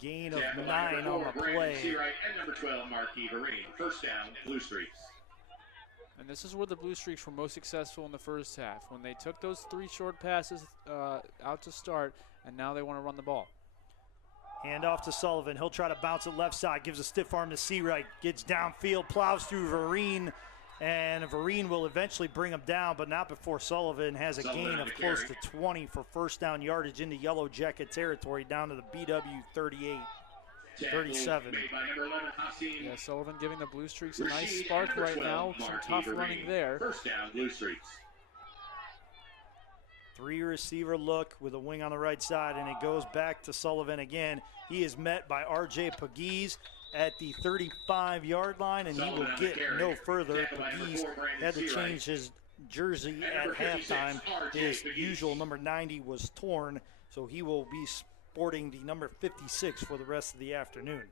Gain of 9 on the play. And number 12, Marquis Vereen. First down, Blue Streaks. And this is where the Blue Streaks were most successful in the first half, when they took those 3 short passes out to start, and now they want to run the ball. Hand off to Sullivan. He'll try to bounce it left side. Gives a stiff arm to Seawright. Gets downfield, plows through Vereen. And Vereen will eventually bring him down, but not before Sullivan has a gain of close to 20 for first down yardage into Yellow Jacket territory down to the BW 38. 37. Yeah, Sullivan giving the Blue Streaks a nice spark right now. Some tough running there. First down, Blue Streaks. 3 receiver look with a wing on the right side, and it goes back to Sullivan again. He is met by R.J. Pegues at the 35-yard line, and he will get no further. Pegues had to change his jersey at halftime. His usual number 90 was torn, so he will be sporting the number 56 for the rest of the afternoon.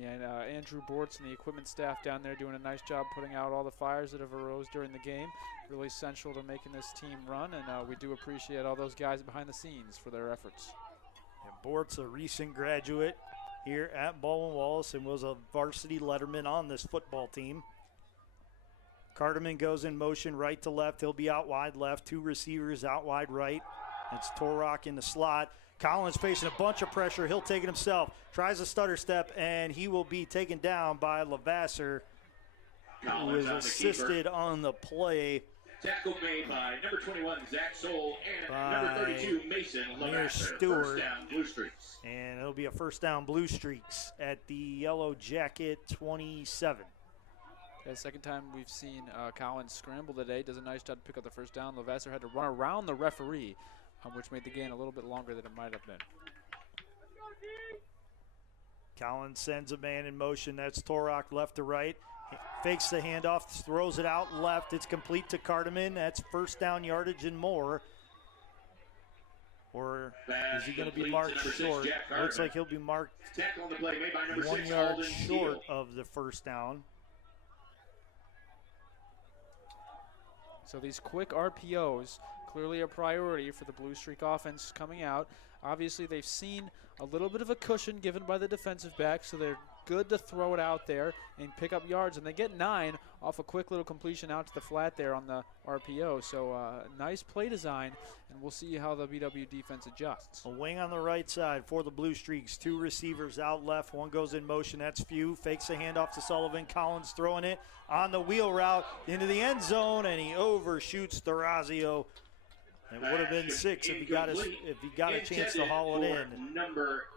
Yeah, and Andrew Bortz and the equipment staff down there doing a nice job putting out all the fires that have arose during the game. Really essential to making this team run, and we do appreciate all those guys behind the scenes for their efforts. And Bortz, a recent graduate here at Baldwin Wallace, and was a varsity letterman on this football team. Carterman goes in motion right to left. He'll be out wide left. 2 receivers out wide right. It's Torok in the slot. Collins facing a bunch of pressure. He'll take it himself. Tries a stutter step, and he will be taken down by Lavasser, who is assisted on the play Tackle made by number 21, Zach Soul, and number 32, Mason Lavasser. Stewart. First down, Blue Streaks. And it'll be a first down, Blue Streaks at the Yellow Jacket 27. The second time we've seen Collins scramble today. Does a nice job to pick up the first down. Lavasser had to run around the referee, which made the gain a little bit longer than it might have been. Collins sends a man in motion. That's Torok left to right. Fakes the handoff, throws it out left. It's complete to Cartman. That's first down yardage and more. Or is he going to be marked short? Looks like he'll be marked 1 yard short of the first down. So these quick RPOs, clearly a priority for the Blue Streak offense coming out. Obviously, they've seen a little bit of a cushion given by the defensive back, so they're good to throw it out there and pick up yards. And they get 9 off a quick little completion out to the flat there on the RPO. So nice play design, and we'll see how the BW defense adjusts. A wing on the right side for the Blue Streaks. 2 receivers out left. One goes in motion. That's Few. Fakes a handoff to Sullivan. Collins throwing it on the wheel route into the end zone, and he overshoots Durazio. It would have been 6 if he got a chance to haul it in.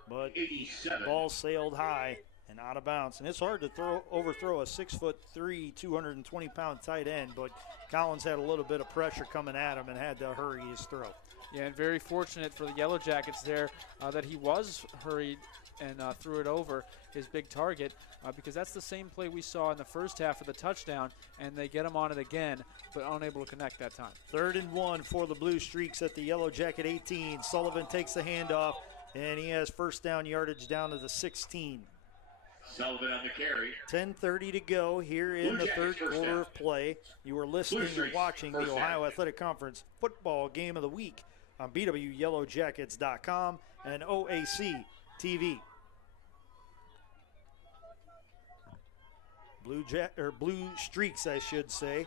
But the ball sailed high and out of bounds. And it's hard to overthrow a 6'3", 220-pound tight end, but Collins had a little bit of pressure coming at him and had to hurry his throw. Yeah, and very fortunate for the Yellow Jackets there that he was hurried and threw it over his big target because that's the same play we saw in the first half of the touchdown, and they get him on it again, but unable to connect that time. 3rd and 1 for the Blue Streaks at the Yellow Jacket 18. Sullivan takes the handoff, and he has first down yardage down to the 16. Sullivan on the carry. 10:30 to go here in the third quarter of play. You are listening and watching the Ohio Athletic Conference Football Game of the Week on BWYellowJackets.com and OAC TV. Blue Streaks, I should say,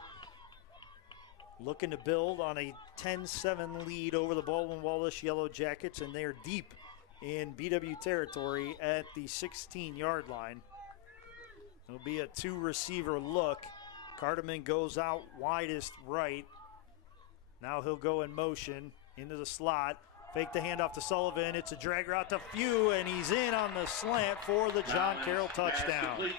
looking to build on a 10-7 lead over the Baldwin Wallace Yellow Jackets, and they are deep in BW territory at the 16-yard line. It'll be a 2-receiver look. Cartman goes out widest right. Now he'll go in motion into the slot. Fake the handoff to Sullivan. It's a drag route to Few, and he's in on the slant for the John Carroll touchdown.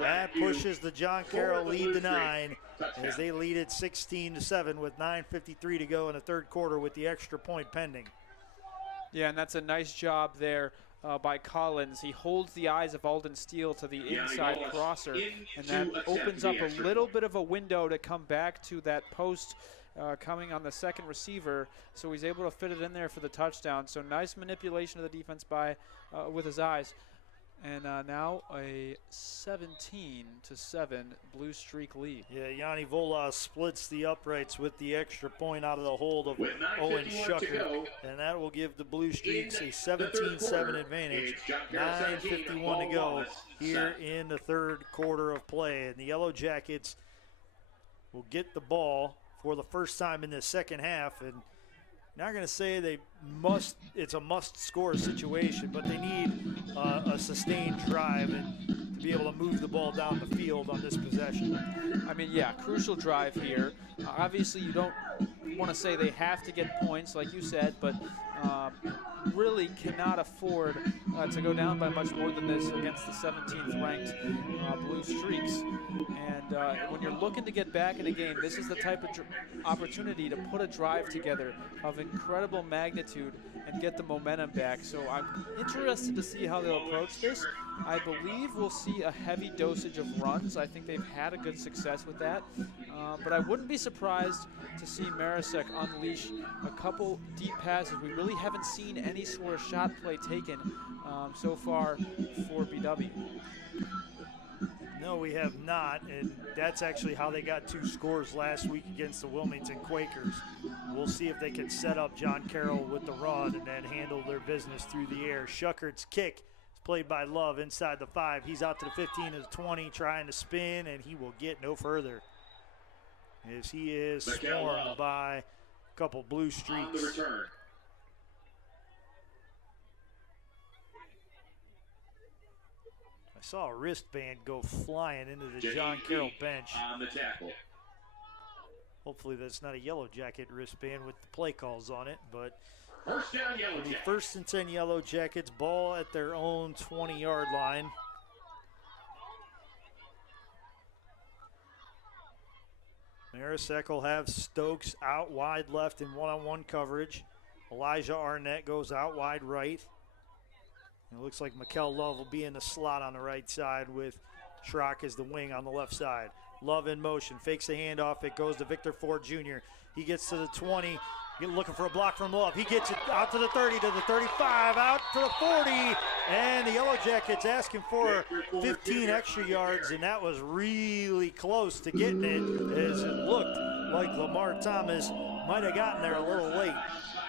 That pushes the John Carroll lead to 9 as they lead it 16-7 with 9:53 to go in the third quarter with the extra point pending. Yeah, and that's a nice job there by Collins. He holds the eyes of Alden Steele to the inside crosser, and that opens up a little bit of a window to come back to that post coming on the second receiver, so he's able to fit it in there for the touchdown. So nice manipulation of the defense by with his eyes. And now a 17-7 Blue Streak lead. Yeah, Yanni Volas splits the uprights with the extra point out of the hold of Owen Shucker, and that will give the Blue Streaks a 17-7 advantage. 9:51 to go here in the third quarter of play, and the Yellow Jackets will get the ball for the first time in the second half, and not going to say it's a must-score situation, but they need a sustained drive and to be able to move the ball down the field on this possession. I mean, yeah, crucial drive here. Obviously, you don't want to say they have to get points, like you said, but really cannot afford to go down by much more than this against the 17th ranked Blue Streaks. And when you're looking to get back in a game, this is the type of opportunity to put a drive together of incredible magnitude and get the momentum back. So I'm interested to see how they'll approach this. I believe we'll see a heavy dosage of runs. I think they've had a good success with that. But I wouldn't be surprised to see Marasek unleash a couple deep passes. We really haven't seen any sort of shot play taken so far for BW. No, we have not, and that's actually how they got 2 scores last week against the Wilmington Quakers. We'll see if they can set up John Carroll with the run and then handle their business through the air. Shuckert's kick is played by Love inside the 5. He's out to the 15 to the 20, trying to spin, and he will get no further as he is swarmed by a couple Blue Streaks. I saw a wristband go flying into the John Carroll bench. On the tackle. Hopefully that's not a Yellow Jacket wristband with the play calls on it, but First down, Yellow it'll be Jackets. 1st and 10 Yellow Jackets, ball at their own 20-yard line. Marisek will have Stokes out wide left in one-on-one coverage. Elijah Arnett goes out wide right. It looks like Mikel Love will be in the slot on the right side with Schrock as the wing on the left side. Love in motion, fakes the handoff. It goes to Victor Ford Jr. He gets to the 20, looking for a block from Love. He gets it out to the 30, to the 35, out to the 40, and the Yellow Jackets asking for 15 extra yards, and that was really close to getting it, as it looked like Lamar Thomas might have gotten there a little late.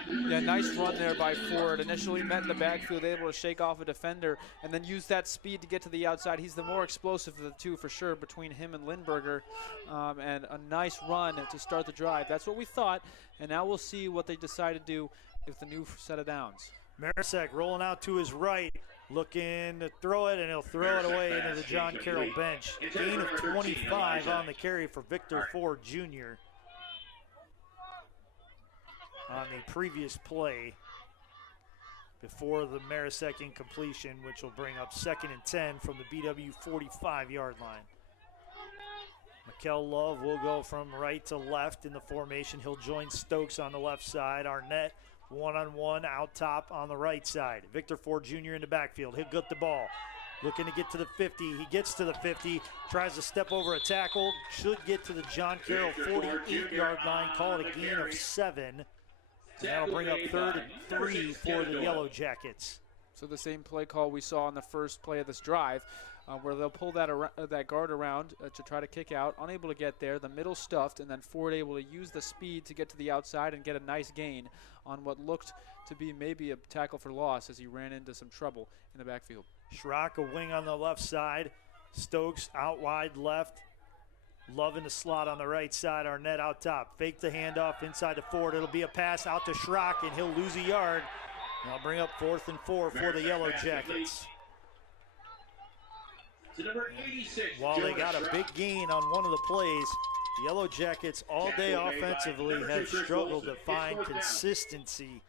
Yeah, nice run there by Ford. Initially met in the backfield, able to shake off a defender, and then use that speed to get to the outside. He's the more explosive of the two for sure between him and Lindberger, and a nice run to start the drive. That's what we thought, and now we'll see what they decide to do with the new set of downs. Marisek rolling out to his right, looking to throw it, and he'll throw it away into the John Carroll bench. Gain of 25 on the carry for Victor Ford Jr. on the previous play before the Marisek incompletion, which will bring up 2nd and 10 from the BW 45-yard line. Mikel Love will go from right to left in the formation. He'll join Stokes on the left side. Arnett one-on-one out top on the right side. Victor Ford Jr. in the backfield. He'll get the ball. Looking to get to the 50. He gets to the 50, tries to step over a tackle. Should get to the John Carroll 48-yard line. Call it a gain of 7. And that'll bring up 3rd and 3 for the Yellow Jackets. So the same play call we saw on the first play of this drive, where they'll pull that guard around to try to kick out, unable to get there, the middle stuffed, and then Ford able to use the speed to get to the outside and get a nice gain on what looked to be maybe a tackle for loss as he ran into some trouble in the backfield. Schrock a wing on the left side. Stokes out wide left. Love in the slot on the right side. Arnett out top. Fake the handoff inside to Ford. It'll be a pass out to Schrock, and he'll lose a yard. And I'll bring up 4th and 4 for the Yellow Jackets. To number 86, While they got a big gain on one of the plays, the Yellow Jackets all day offensively have struggled to find consistency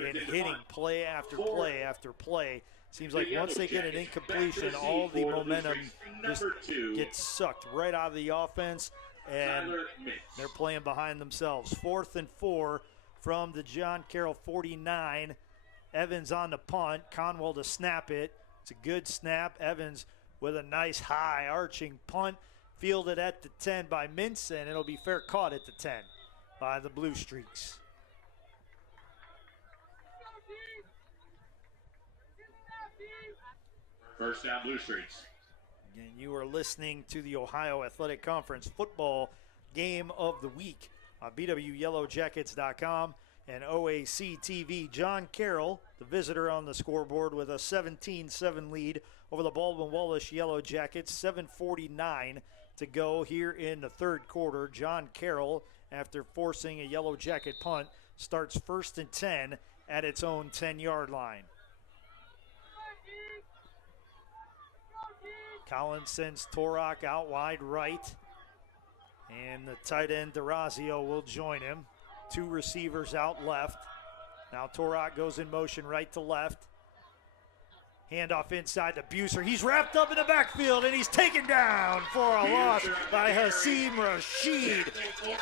in hitting play after play after play. Seems like once they get an incompletion, all the momentum just gets sucked right out of the offense, and they're playing behind themselves. 4th and 4 from the John Carroll 49. Evans on the punt. Conwell to snap it. It's a good snap. Evans with a nice high arching punt. Fielded at the 10 by Minson. It'll be fair caught at the 10 by the Blue Streaks. First down, Blue Streaks. And you are listening to the Ohio Athletic Conference football game of the week on BWYellowJackets.com and OAC TV. John Carroll, the visitor on the scoreboard with a 17-7 lead over the Baldwin Wallace Yellow Jackets. 7:49 to go here in the third quarter. John Carroll, after forcing a Yellow Jacket punt, starts 1st and 10 at its own 10-yard line. Collins sends Torok out wide right, and the tight end DeRazio will join him. 2 receivers out left. Now Torok goes in motion right to left. Handoff inside to Buser. He's wrapped up in the backfield, and he's taken down for a loss by Hasim Rashid.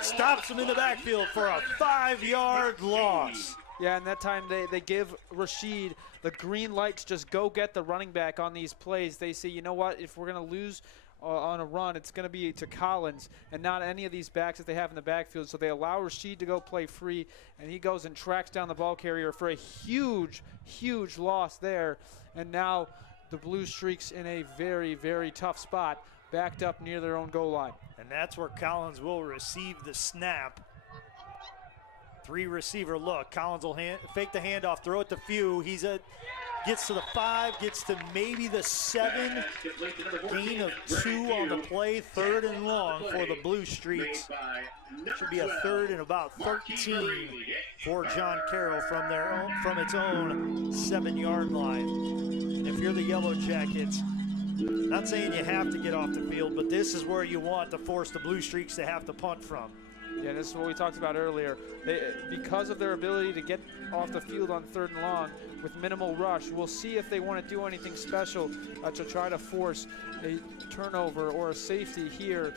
Stops him in the backfield for a 5-yard loss. Yeah, and that time they give Rashid the green light to just go get the running back on these plays. They say, you know what, if we're going to lose on a run, it's going to be to Collins and not any of these backs that they have in the backfield. So they allow Rashid to go play free, and he goes and tracks down the ball carrier for a huge, huge loss there. And now the Blue Streaks in a very, very tough spot, backed up near their own goal line. And that's where Collins will receive the snap. 3-receiver look. Collins will fake the handoff, throw it to Few. Gets to the 5, gets to maybe the 7. Gain of 2 on the play. 3rd and long for the Blue Streaks. Should be a 3rd and about 13 for John Carroll from its own 7-yard line. And if you're the Yellow Jackets, not saying you have to get off the field, but this is where you want to force the Blue Streaks to have to punt from. Yeah, this is what we talked about earlier. Because of their ability to get off the field on 3rd and long with minimal rush, we'll see if they want to do anything special to try to force a turnover or a safety here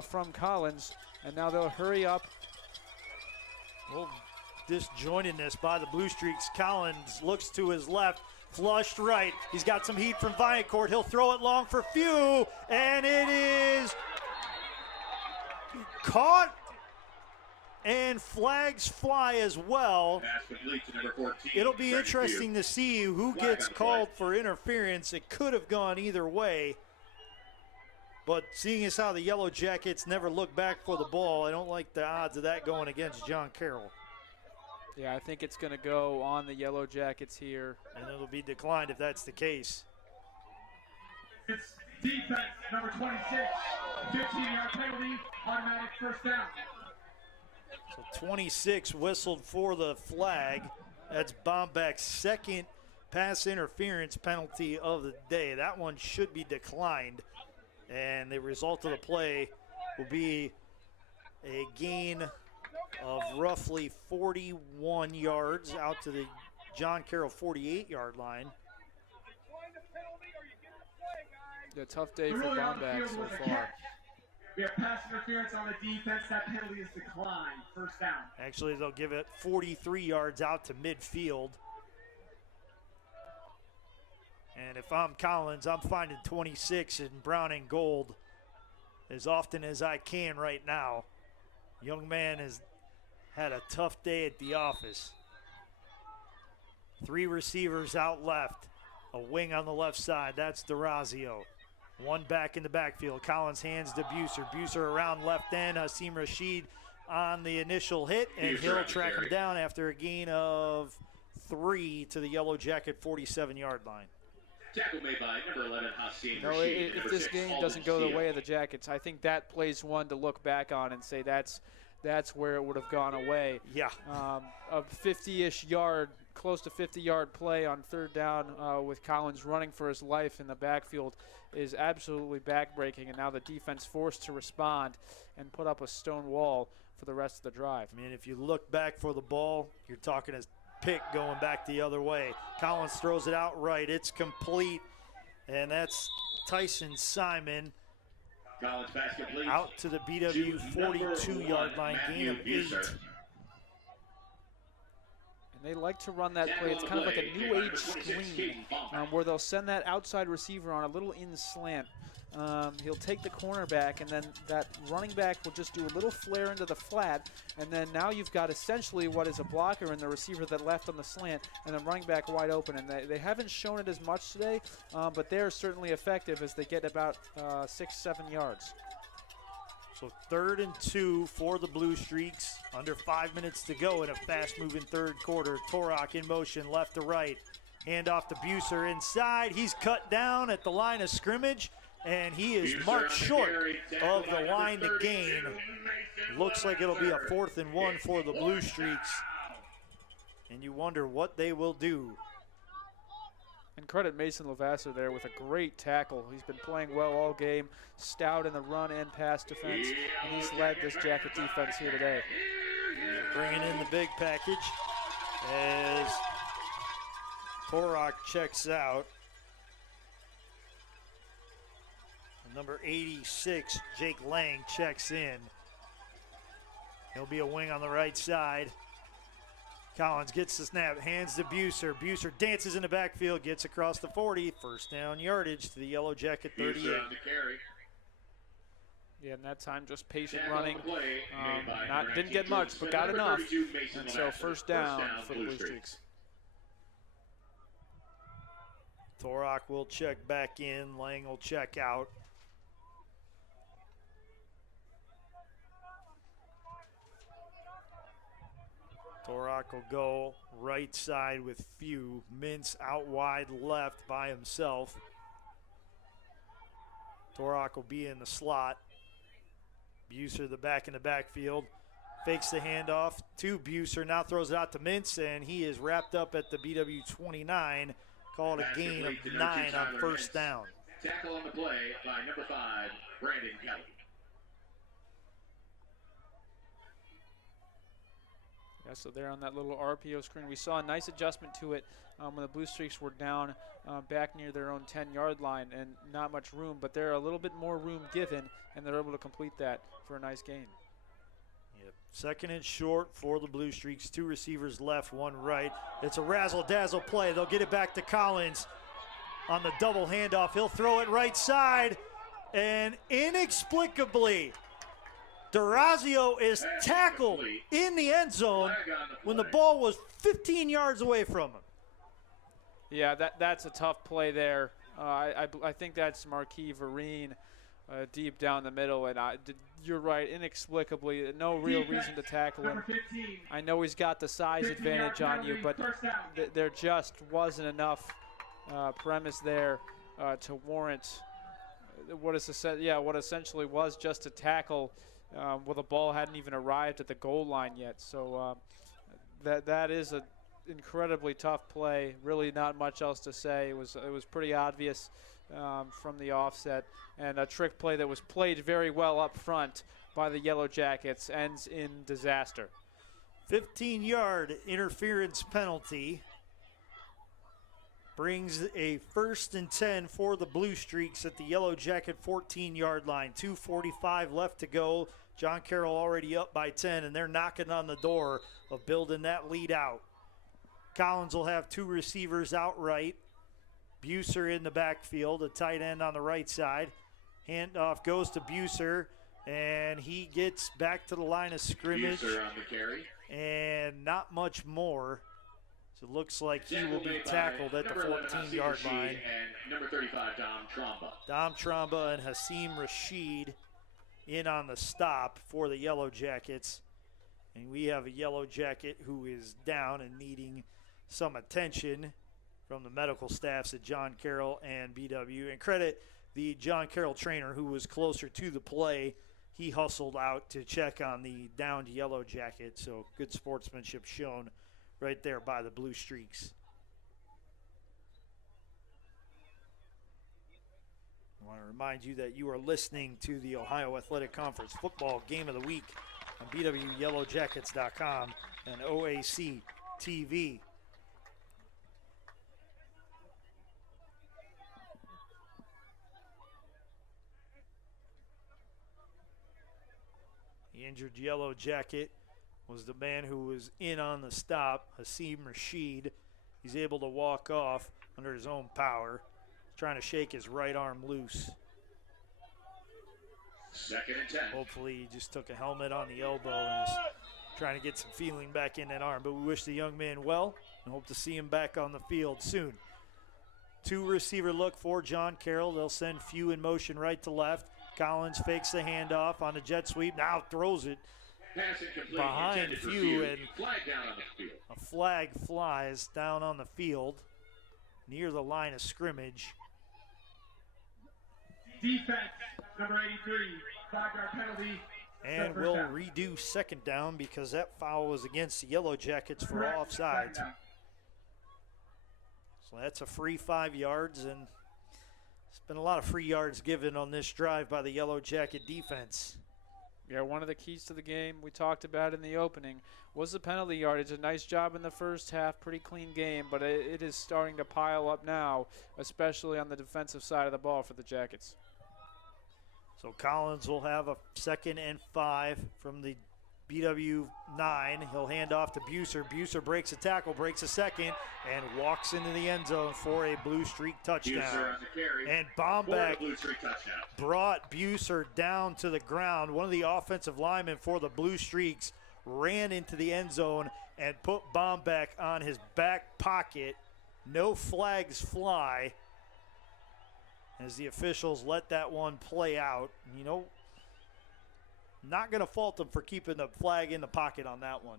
from Collins. And now they'll hurry up. Well, disjointedness by the Blue Streaks. Collins looks to his left, flushed right. He's got some heat from Viancourt. He'll throw it long for few, and it is caught, and flags fly as well. It'll be interesting to see who gets called for interference. It could have gone either way. But seeing as how the Yellow Jackets never look back for the ball, I don't like the odds of that going against John Carroll. Yeah, I think it's going to go on the Yellow Jackets here. And it'll be declined if that's the case. It's defense, number 26, 15-yard penalty, automatic first down. So 26 whistled for the flag. That's Bombeck's second pass interference penalty of the day. That one should be declined. And the result of the play will be a gain of roughly 41 yards out to the John Carroll 48-yard line. Yeah, tough day for Bombeck so far. We have pass interference on the defense. That penalty is declined. First down. Actually, they'll give it 43 yards out to midfield. And if I'm Collins, I'm finding 26 in brown and gold as often as I can right now. Young man has had a tough day at the office. 3 receivers out left. A wing on the left side. That's DeRazio. 1 back in the backfield. Collins hands to Buser. Buser around left end. Hasim Rashid on the initial hit, and he'll track him down after a gain of 3 to the Yellow Jacket 47-yard line. Tackle made by number 11, Hasim No, Rashid. if this game doesn't go the way of the Jackets, I think that plays one to look back on and say that's where it would have gone away. Yeah. A 50-ish yard, close to 50-yard play on 3rd down with Collins running for his life in the backfield is absolutely backbreaking, and now the defense forced to respond and put up a stone wall for the rest of the drive. I mean, if you look back for the ball, you're talking as pick going back the other way. Collins throws it out right. It's complete, and that's Tyson Simon out to the BW 42-yard line, gain of 8. They like to run that play. It's kind of like a new age screen where they'll send that outside receiver on a little in slant. He'll take the cornerback, and then that running back will just do a little flare into the flat, and then now you've got essentially what is a blocker and the receiver that left on the slant, and then running back wide open. And they haven't shown it as much today, but they're certainly effective as they get about 6-7 yards. So 3rd and 2 for the Blue Streaks. Under 5 minutes to go in a fast-moving third quarter. Torok in motion, left to right. Hand off to Buser inside. He's cut down at the line of scrimmage, and he is marked short of the line to gain. Looks like it'll be a 4th and 1 for the Blue Streaks. And you wonder what they will do. And credit Mason Lavasser there with a great tackle. He's been playing well all game, stout in the run and pass defense, and he's led this Jacket defense here today. Bringing in the big package as Torok checks out. Number 86, Jake Lang, checks in. He'll be a wing on the right side. Collins gets the snap, hands to Buser. Buser dances in the backfield, gets across the 40. First down yardage to the Yellow Jacket 38. Yeah, and that time just patient running. Didn't get much, but got enough. And so first down for the Blue Streaks. Torok will check back in. Lang will check out. Torok will go right side with Few. Mintz out wide left by himself. Torok will be in the slot. Buser the back in the backfield. Fakes the handoff to Buser. Now throws it out to Mintz, and he is wrapped up at the BW 29. Called a gain of 9 on first down. Tackle on the play by number 5, Brandon Kelly. Yeah, so there on that little RPO screen, we saw a nice adjustment to it when the Blue Streaks were down back near their own 10-yard line and not much room, but they're a little bit more room given, and they're able to complete that for a nice gain. Yep. 2nd and short for the Blue Streaks. 2 receivers left, 1 right. It's a razzle-dazzle play. They'll get it back to Collins on the double handoff. He'll throw it right side, and inexplicably, D'Orazio is tackled in the end zone when the ball was 15 yards away from him. Yeah, that's a tough play there. I think that's Marquis Vereen deep down the middle, and you're right, inexplicably, no real reason to tackle him. I know he's got the size advantage on you, but there just wasn't enough premise there to warrant what essentially was just a tackle. Well, the ball hadn't even arrived at the goal line yet. So that is an incredibly tough play. Really not much else to say. It was pretty obvious from the offset. And a trick play that was played very well up front by the Yellow Jackets ends in disaster. 15-yard interference penalty brings a 1st and 10 for the Blue Streaks at the Yellow Jacket 14-yard line. 2:45 left to go. John Carroll already up by 10, and they're knocking on the door of building that lead out. Collins will have 2 receivers outright. Buser in the backfield, a tight end on the right side. Handoff goes to Buser, and he gets back to the line of scrimmage. Buser on the carry. And not much more. So it looks like he will be tackled at the 14-yard line. And number 35, Dom Tromba. Dom Tromba and Hasim Rashid in on the stop for the Yellow Jackets. And we have a Yellow Jacket who is down and needing some attention from the medical staffs at John Carroll and BW. And credit the John Carroll trainer who was closer to the play. He hustled out to check on the downed Yellow Jacket. So good sportsmanship shown right there by the Blue Streaks. I want to remind you that you are listening to the Ohio Athletic Conference Football Game of the Week on BWYellowJackets.com and OAC TV. The injured Yellow Jacket was the man who was in on the stop, Hasim Rashid. He's able to walk off under his own power, trying to shake his right arm loose. 2nd and 10. Hopefully he just took a helmet on the elbow and is trying to get some feeling back in that arm. But we wish the young man well and hope to see him back on the field soon. 2 receiver look for John Carroll. They'll send Few in motion right to left. Collins fakes the handoff on a jet sweep. Now throws it behind Few, and flag down on the field. a flag flies down on the field near the line of scrimmage. Defense, number 83, 5-yard penalty. And we'll redo 2nd down because that foul was against the Yellow Jackets for offsides. So that's a free 5 yards, and it's been a lot of free yards given on this drive by the Yellow Jacket defense. Yeah, one of the keys to the game we talked about in the opening was the penalty yardage. A nice job in the first half, pretty clean game, but it is starting to pile up now, especially on the defensive side of the ball for the Jackets. So Collins will have a 2nd and 5 from the BW 9. He'll hand off to Buser. Buser breaks a tackle, breaks a second, and walks into the end zone for a Blue Streak touchdown. And Bombeck brought Buser down to the ground. One of the offensive linemen for the Blue Streaks ran into the end zone and put Bombeck on his back pocket. No flags fly as the officials let that one play out. You know, not going to fault them for keeping the flag in the pocket on that one.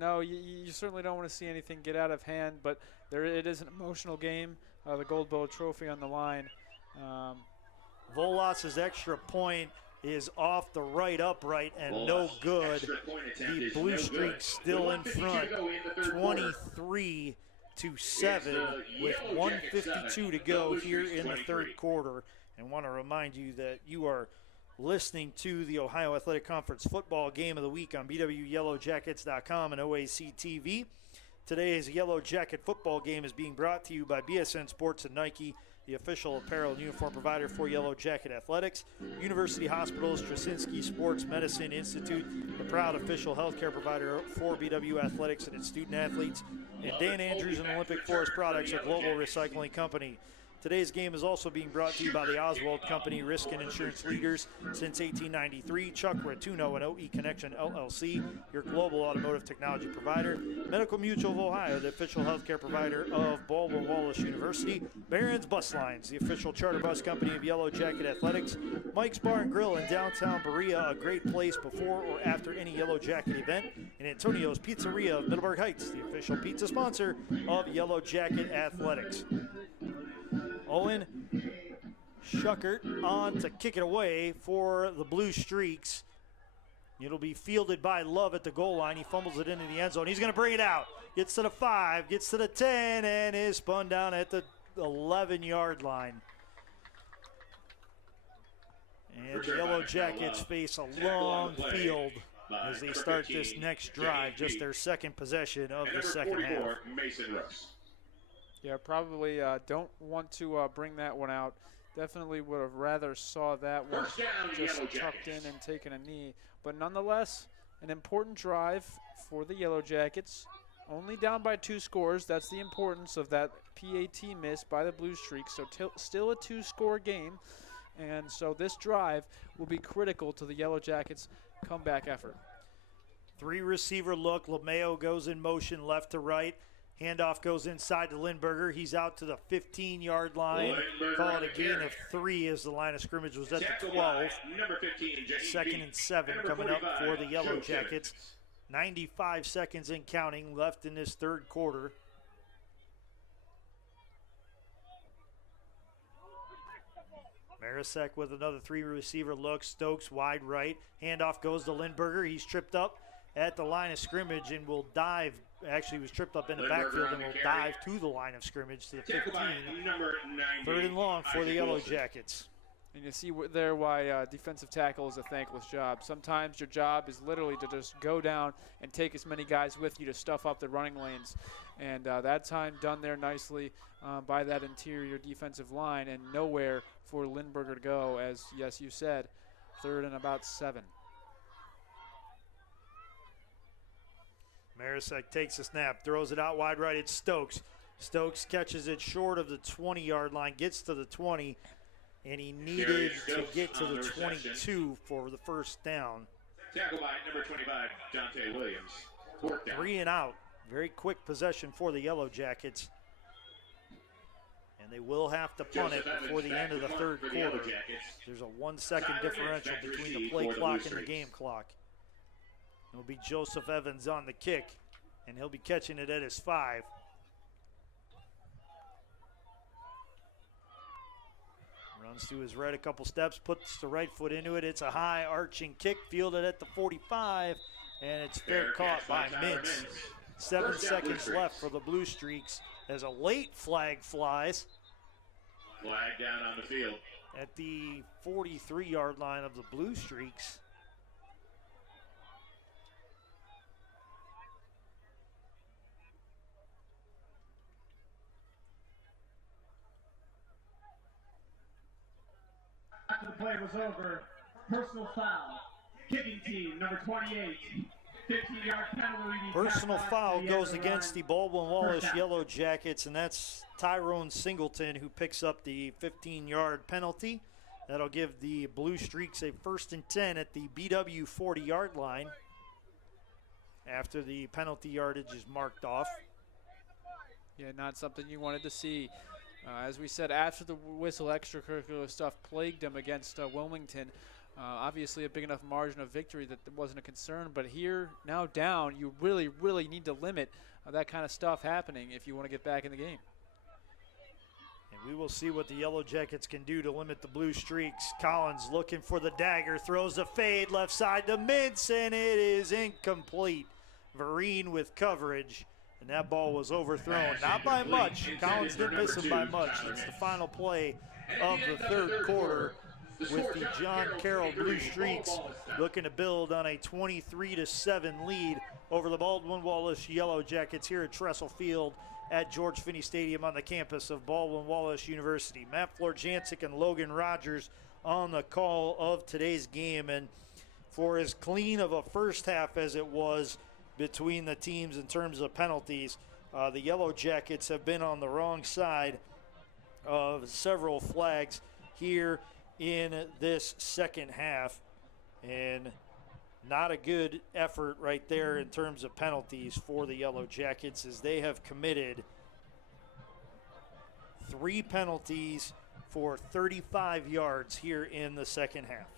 No, you certainly don't want to see anything get out of hand, but it is an emotional game. The Gold Bowl Trophy on the line. Volas's extra point is off the right upright and no good. The Blue Streaks still in front, 23-7 with 1:52 to go here in the third quarter. And want to remind you that you are listening to the Ohio Athletic Conference football game of the week on BWYellowJackets.com and OAC TV. Today's Yellow Jacket football game is being brought to you by BSN Sports and Nike, the official apparel and uniform provider for Yellow Jacket Athletics. University Hospitals, Straczynski Sports Medicine Institute, the proud official healthcare provider for BW Athletics and its student athletes. And Dan Andrews and Olympic Forest Products, a global recycling company. Today's game is also being brought to you by the Oswald Company, risk and insurance leaders since 1893. Chuck Ratuno and OE Connection LLC, your global automotive technology provider. Medical Mutual of Ohio, the official healthcare provider of Baldwin Wallace University. Barron's Bus Lines, the official charter bus company of Yellow Jacket Athletics. Mike's Bar and Grill in downtown Berea, a great place before or after any Yellow Jacket event. And Antonio's Pizzeria of Middleburg Heights, the official pizza sponsor of Yellow Jacket Athletics. Owen Schuckert on to kick it away for the Blue Streaks. It'll be fielded by Love at the goal line. He fumbles it into the end zone. He's going to bring it out. Gets to the 5, gets to the 10, and is spun down at the 11-yard line. And the Yellow Jackets face a long field as they start this next drive, just their second possession of the second half. Yeah, probably don't want to bring that one out. Definitely would have rather saw that one just tucked in and taken a knee. But nonetheless, an important drive for the Yellow Jackets. Only down by 2 scores. That's the importance of that PAT miss by the Blue Streaks. So still a 2-score game. And so this drive will be critical to the Yellow Jackets' comeback effort. 3-receiver look. LeMayo goes in motion left to right. Handoff goes inside to Lindberger. He's out to the 15-yard line. Call it a gain of 3 as the line of scrimmage was at the 12. 2nd and 7 coming up for the Yellow Jackets. 95 seconds and counting left in this third quarter. Marisek with another 3-receiver look. Stokes wide right. Handoff goes to Lindberger. He's tripped up at the line of scrimmage and will dive. Actually, he was tripped up in the backfield and will dive to the line of scrimmage to the 15. 3rd and long for the Yellow Jackets. And you see there why defensive tackle is a thankless job. Sometimes your job is literally to just go down and take as many guys with you to stuff up the running lanes. And that time done there nicely by that interior defensive line, and nowhere for Lindberger to go, as, yes, you said, 3rd and about 7. Marisek takes a snap, throws it out wide right. It's Stokes. Stokes catches it short of the 20-yard line, gets to the 20, and he needed to get to the 22 for the first down. Tackle by number 25, Dante Williams. 3 and out. Very quick possession for the Yellow Jackets. And they will have to punt it before the end of the third quarter. There's a 1-second differential between the play clock and the game clock. It'll be Joseph Evans on the kick, and he'll be catching it at his 5. Runs to his right a couple steps, puts the right foot into it. It's a high arching kick, fielded at the 45, and it's fair caught by Mintz. 7 seconds left for the Blue Streaks as a late flag flies. Flag down on the field. At the 43-yard line of the Blue Streaks. After the play was over, personal foul. Kicking team, number 28. 15-yard penalty. Personal foul goes against the Baldwin Wallace Yellow Jackets, and that's Tyrone Singleton who picks up the 15-yard penalty. That'll give the Blue Streaks a 1st and 10 at the BW 40-yard line after the penalty yardage is marked off. Yeah, not something you wanted to see. As we said, after the whistle, extracurricular stuff plagued him against Wilmington. Obviously a big enough margin of victory that there wasn't a concern, but here, now down, you really, really need to limit that kind of stuff happening if you want to get back in the game. And we will see what the Yellow Jackets can do to limit the Blue Streaks. Collins looking for the dagger, throws a fade left side to Mintz, and it is incomplete. Vereen with coverage, and that ball was overthrown. Not by much. Collins didn't miss him by much. It's the final play of the third quarter. with the John Carroll Blue Streaks looking to build on a 23-7 lead over the Baldwin Wallace Yellow Jackets here at Tressel Field at George Finnie Stadium on the campus of Baldwin Wallace University. Matt Florjancic and Logan Rogers on the call of today's game, and for as clean of a first half as it was between the teams in terms of penalties, the Yellow Jackets have been on the wrong side of several flags here in this second half, and not a good effort right there in terms of penalties for the Yellow Jackets, as they have committed 3 penalties for 35 yards here in the second half.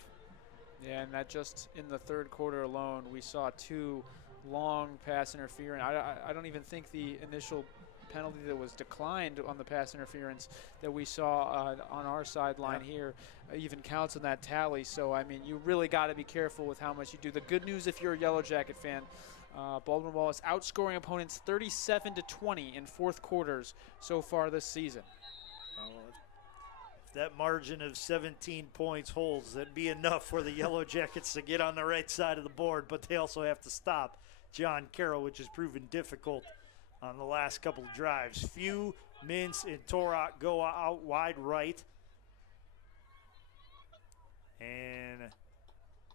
Yeah, and that just in the third quarter alone, we saw 2 long pass interference. I don't even think the initial penalty that was declined on the pass interference that we saw on our sideline here even counts on that tally. So, I mean, you really got to be careful with how much you do. The good news, if you're a Yellow Jacket fan, Baldwin Wallace outscoring opponents 37-20 in fourth quarters so far this season. If that margin of 17 points holds, that'd be enough for the Yellow Jackets to get on the right side of the board, but they also have to stop John Carroll, which has proven difficult on the last couple of drives. Few, Mintz, and Torok go out wide right. And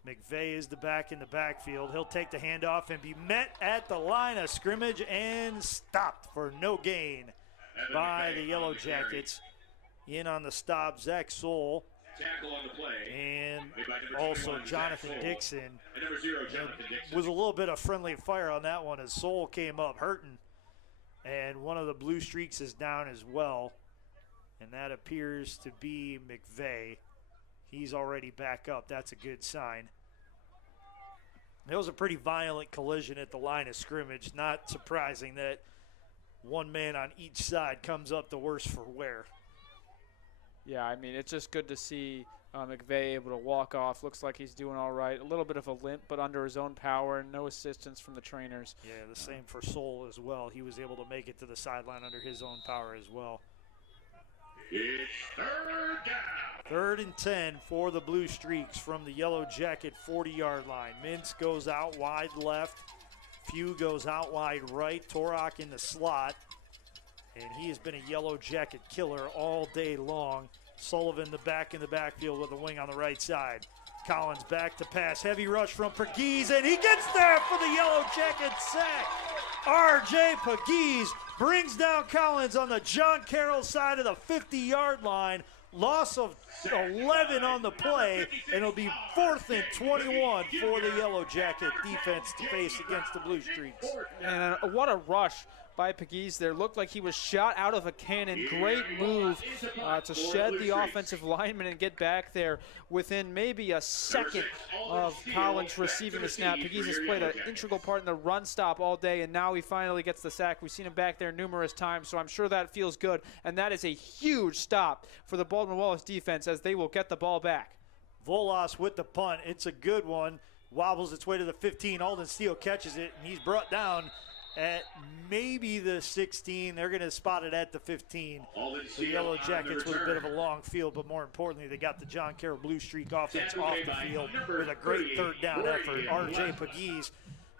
McVeigh is the back in the backfield. He'll take the handoff and be met at the line of scrimmage and stopped for no gain by the Yellow Jackets. In on the stop, Zach Soule. Tackle on the play. And also Jonathan Dixon. Was a little bit of friendly fire on that one as Soule came up hurting. And one of the Blue Streaks is down as well. And that appears to be McVeigh. He's already back up. That's a good sign. It was a pretty violent collision at the line of scrimmage. Not surprising that one man on each side comes up the worse for wear. Yeah, I mean, it's just good to see McVeigh able to walk off. Looks like he's doing all right. A little bit of a limp, but under his own power. No assistance from the trainers. Yeah, the same for Soule as well. He was able to make it to the sideline under his own power as well. It's third down. 3rd and 10 for the Blue Streaks from the Yellow Jacket 40-yard line. Mintz goes out wide left. Few goes out wide right. Torok in the slot. And he has been a Yellow Jacket killer all day long. Sullivan the back in the backfield with a wing on the right side. Collins back to pass. Heavy rush from Pegues, and he gets there for the Yellow Jacket sack. R.J. Pegues brings down Collins on the John Carroll side of the 50-yard line. Loss of 11 on the play, and it'll be 4th and 21 for the Yellow Jacket defense to face against the Blue Streaks. And what a rush by Pegues there. Looked like he was shot out of a cannon. Great move to shed the offensive lineman and get back there within maybe a second of Collins receiving the snap. Pegues has played an integral part in the run stop all day, and now he finally gets the sack. We've seen him back there numerous times, so I'm sure that feels good. And that is a huge stop for the Baldwin Wallace defense as they will get the ball back. Volas with the punt. It's a good one. Wobbles its way to the 15. Alden Steele catches it, and he's brought down at maybe the 16. They're going to spot it at the 15. The Yellow Jackets with a bit of a long field, but more importantly, they got the John Carroll Blue Streak offense off the field with a great 3rd down effort. R.J. Pegues.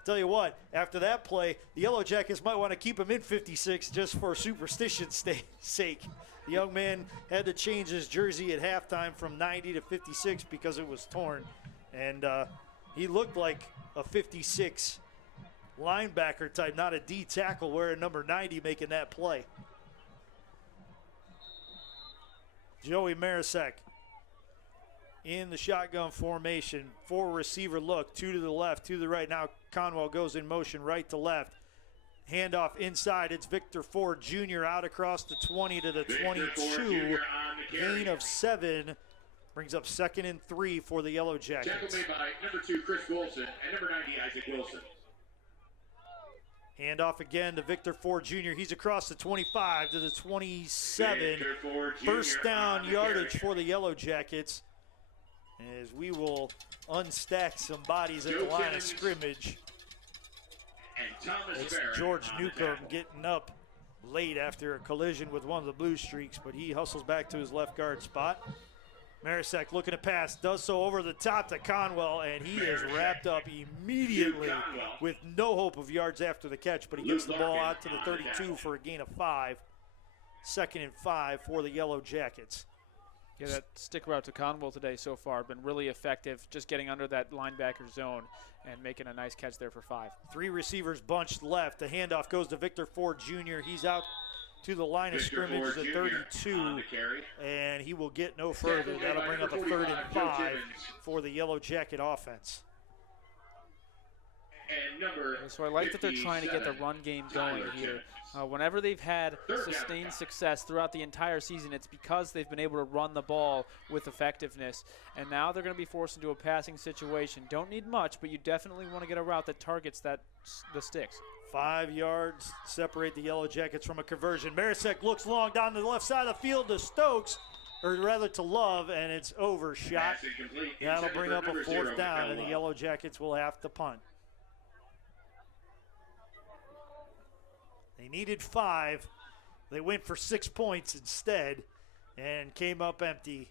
Tell you what, after that play, the Yellow Jackets might want to keep him in 56 just for superstition's sake. The young man had to change his jersey at halftime from 90 to 56 because it was torn. And he looked like a 56 linebacker type, not a D tackle wearing number 90 making that play. Joey Marasek in the shotgun formation. 4 receiver look, 2 to the left, 2 to the right. Now Conwell goes in motion right to left. Handoff inside. It's Victor Ford Jr. out across the 20 to the 22. Gain of 7. Brings up 2nd and 3 for the Yellow Jackets. Tackle made by number 2, Chris Wilson, and number 90, Isaac Wilson. Handoff again to Victor Ford Jr. He's across the 25 to the 27. First down yardage for the Yellow Jackets. As we will unstack some bodies at the line of scrimmage. It's George Newcomb getting up late after a collision with one of the Blue Streaks, but he hustles back to his left guard spot. Marisek looking to pass, does so over the top to Conwell, and he is wrapped up immediately with no hope of yards after the catch, but he gets the ball out to the 32 for a gain of 5. 2nd and 5 for the Yellow Jackets. Yeah, that stick route to Conwell today so far been really effective, just getting under that linebacker zone and making a nice catch there for 5. 3 receivers bunched left. The handoff goes to Victor Ford Jr. He's out to the line of scrimmage, the 32, and he will get no further. That'll bring up a 3rd and 5 for the Yellow Jacket offense. So I like that they're trying to get the run game going here. Whenever they've had sustained success throughout the entire season, it's because they've been able to run the ball with effectiveness. And now they're going to be forced into a passing situation. Don't need much, but you definitely want to get a route that targets the sticks. 5 yards separate the Yellow Jackets from a conversion. Marisek looks long down to the left side of the field to Stokes, or rather to Love, and it's overshot. That'll bring up a 4th down, and the Yellow Jackets will have to punt. They needed 5. They went for 6 points instead and came up empty.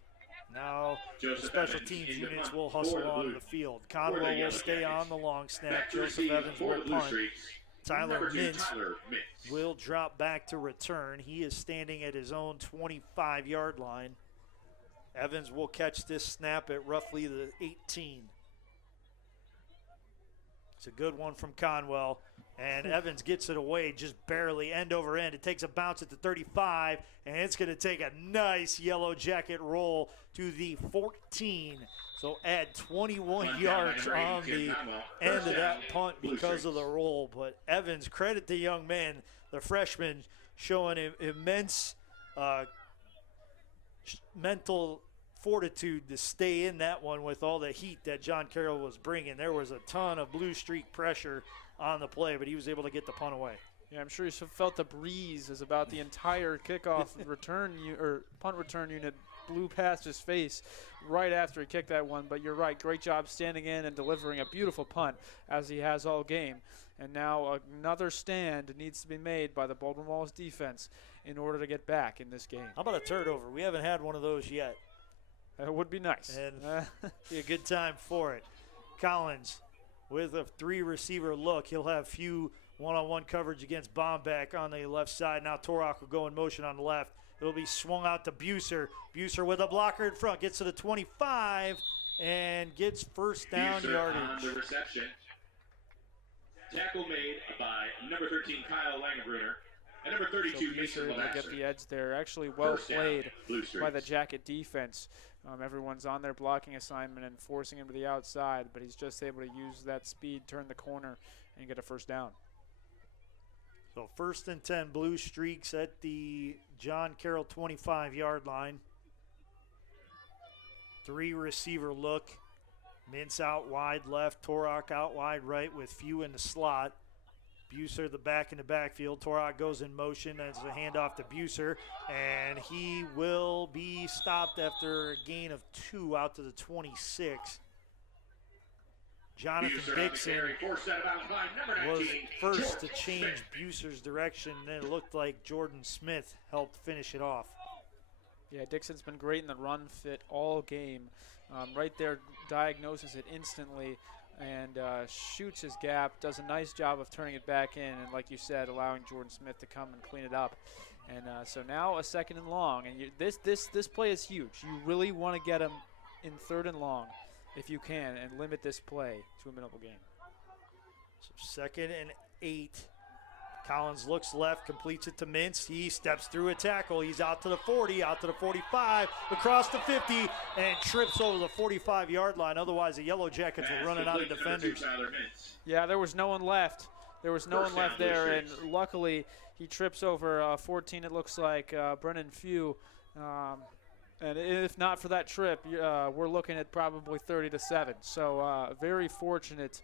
Now the special teams units will hustle onto the field. Conwell will stay on the long snap. Joseph Evans will punt. Tyler Mintz will drop back to return. He is standing at his own 25-yard line. Evans will catch this snap at roughly the 18. It's a good one from Conwell. And Evans gets it away just barely, end over end. It takes a bounce at the 35, and it's going to take a nice Yellow Jacket roll to the 14. So add 21 yards on the end of that punt because of the roll. But Evans, credit the young man, the freshman, showing immense mental fortitude to stay in that one with all the heat that John Carroll was bringing. There was a ton of blue streak pressure on the play, but he was able to get the punt away. Yeah, I'm sure you felt the breeze as about the entire kickoff return or punt return unit blew past his face right after he kicked that one. But you're right, great job standing in and delivering a beautiful punt as he has all game. And now another stand needs to be made by the Baldwin Wallace defense in order to get back in this game. How about a turnover? We haven't had one of those yet. That would be nice. And be a good time for it. Collins with a 3-receiver look. He'll have few one-on-one coverage against Bombeck on the left side. Now Torok will go in motion on the left. It'll be swung out to Buser. Buser with a blocker in front. Gets to the 25 and gets 1st down yardage. On the reception. Tackle made by number 13, Kyle Langenbrunner. And number 32, Mason Buser to get the edge there. Actually well played by the Jacket defense. Everyone's on their blocking assignment and forcing him to the outside, but he's just able to use that speed, turn the corner, and get a 1st down. So 1st and 10, Blue Streaks at the John Carroll 25-yard line. 3-receiver look. Mintz out wide left, Torok out wide right with few in the slot. Buser the back in the backfield. Torok goes in motion as a handoff to Buser, and he will be stopped after a gain of 2 out to the 26. Jonathan Dixon was first to change Buser's direction, and then it looked like Jordan Smith helped finish it off. Yeah, Dixon's been great in the run fit all game. Right there, diagnoses it instantly and shoots his gap, does a nice job of turning it back in, and like you said, allowing Jordan Smith to come and clean it up. And so now a 2nd and long, and this play is huge. You really want to get him in 3rd and long if you can and limit this play to a winnable game. So 2nd and 8. Collins looks left, completes it to Mintz. He steps through a tackle. He's out to the 40, out to the 45, across the 50, and trips over the 45-yard line. Otherwise, the Yellow Jackets were running out of defenders. Yeah, there was no one left. There was no one left there, and luckily he trips over 14, it looks like, Brennan Few. And if not for that trip, we're looking at probably 30-7. So very fortunate.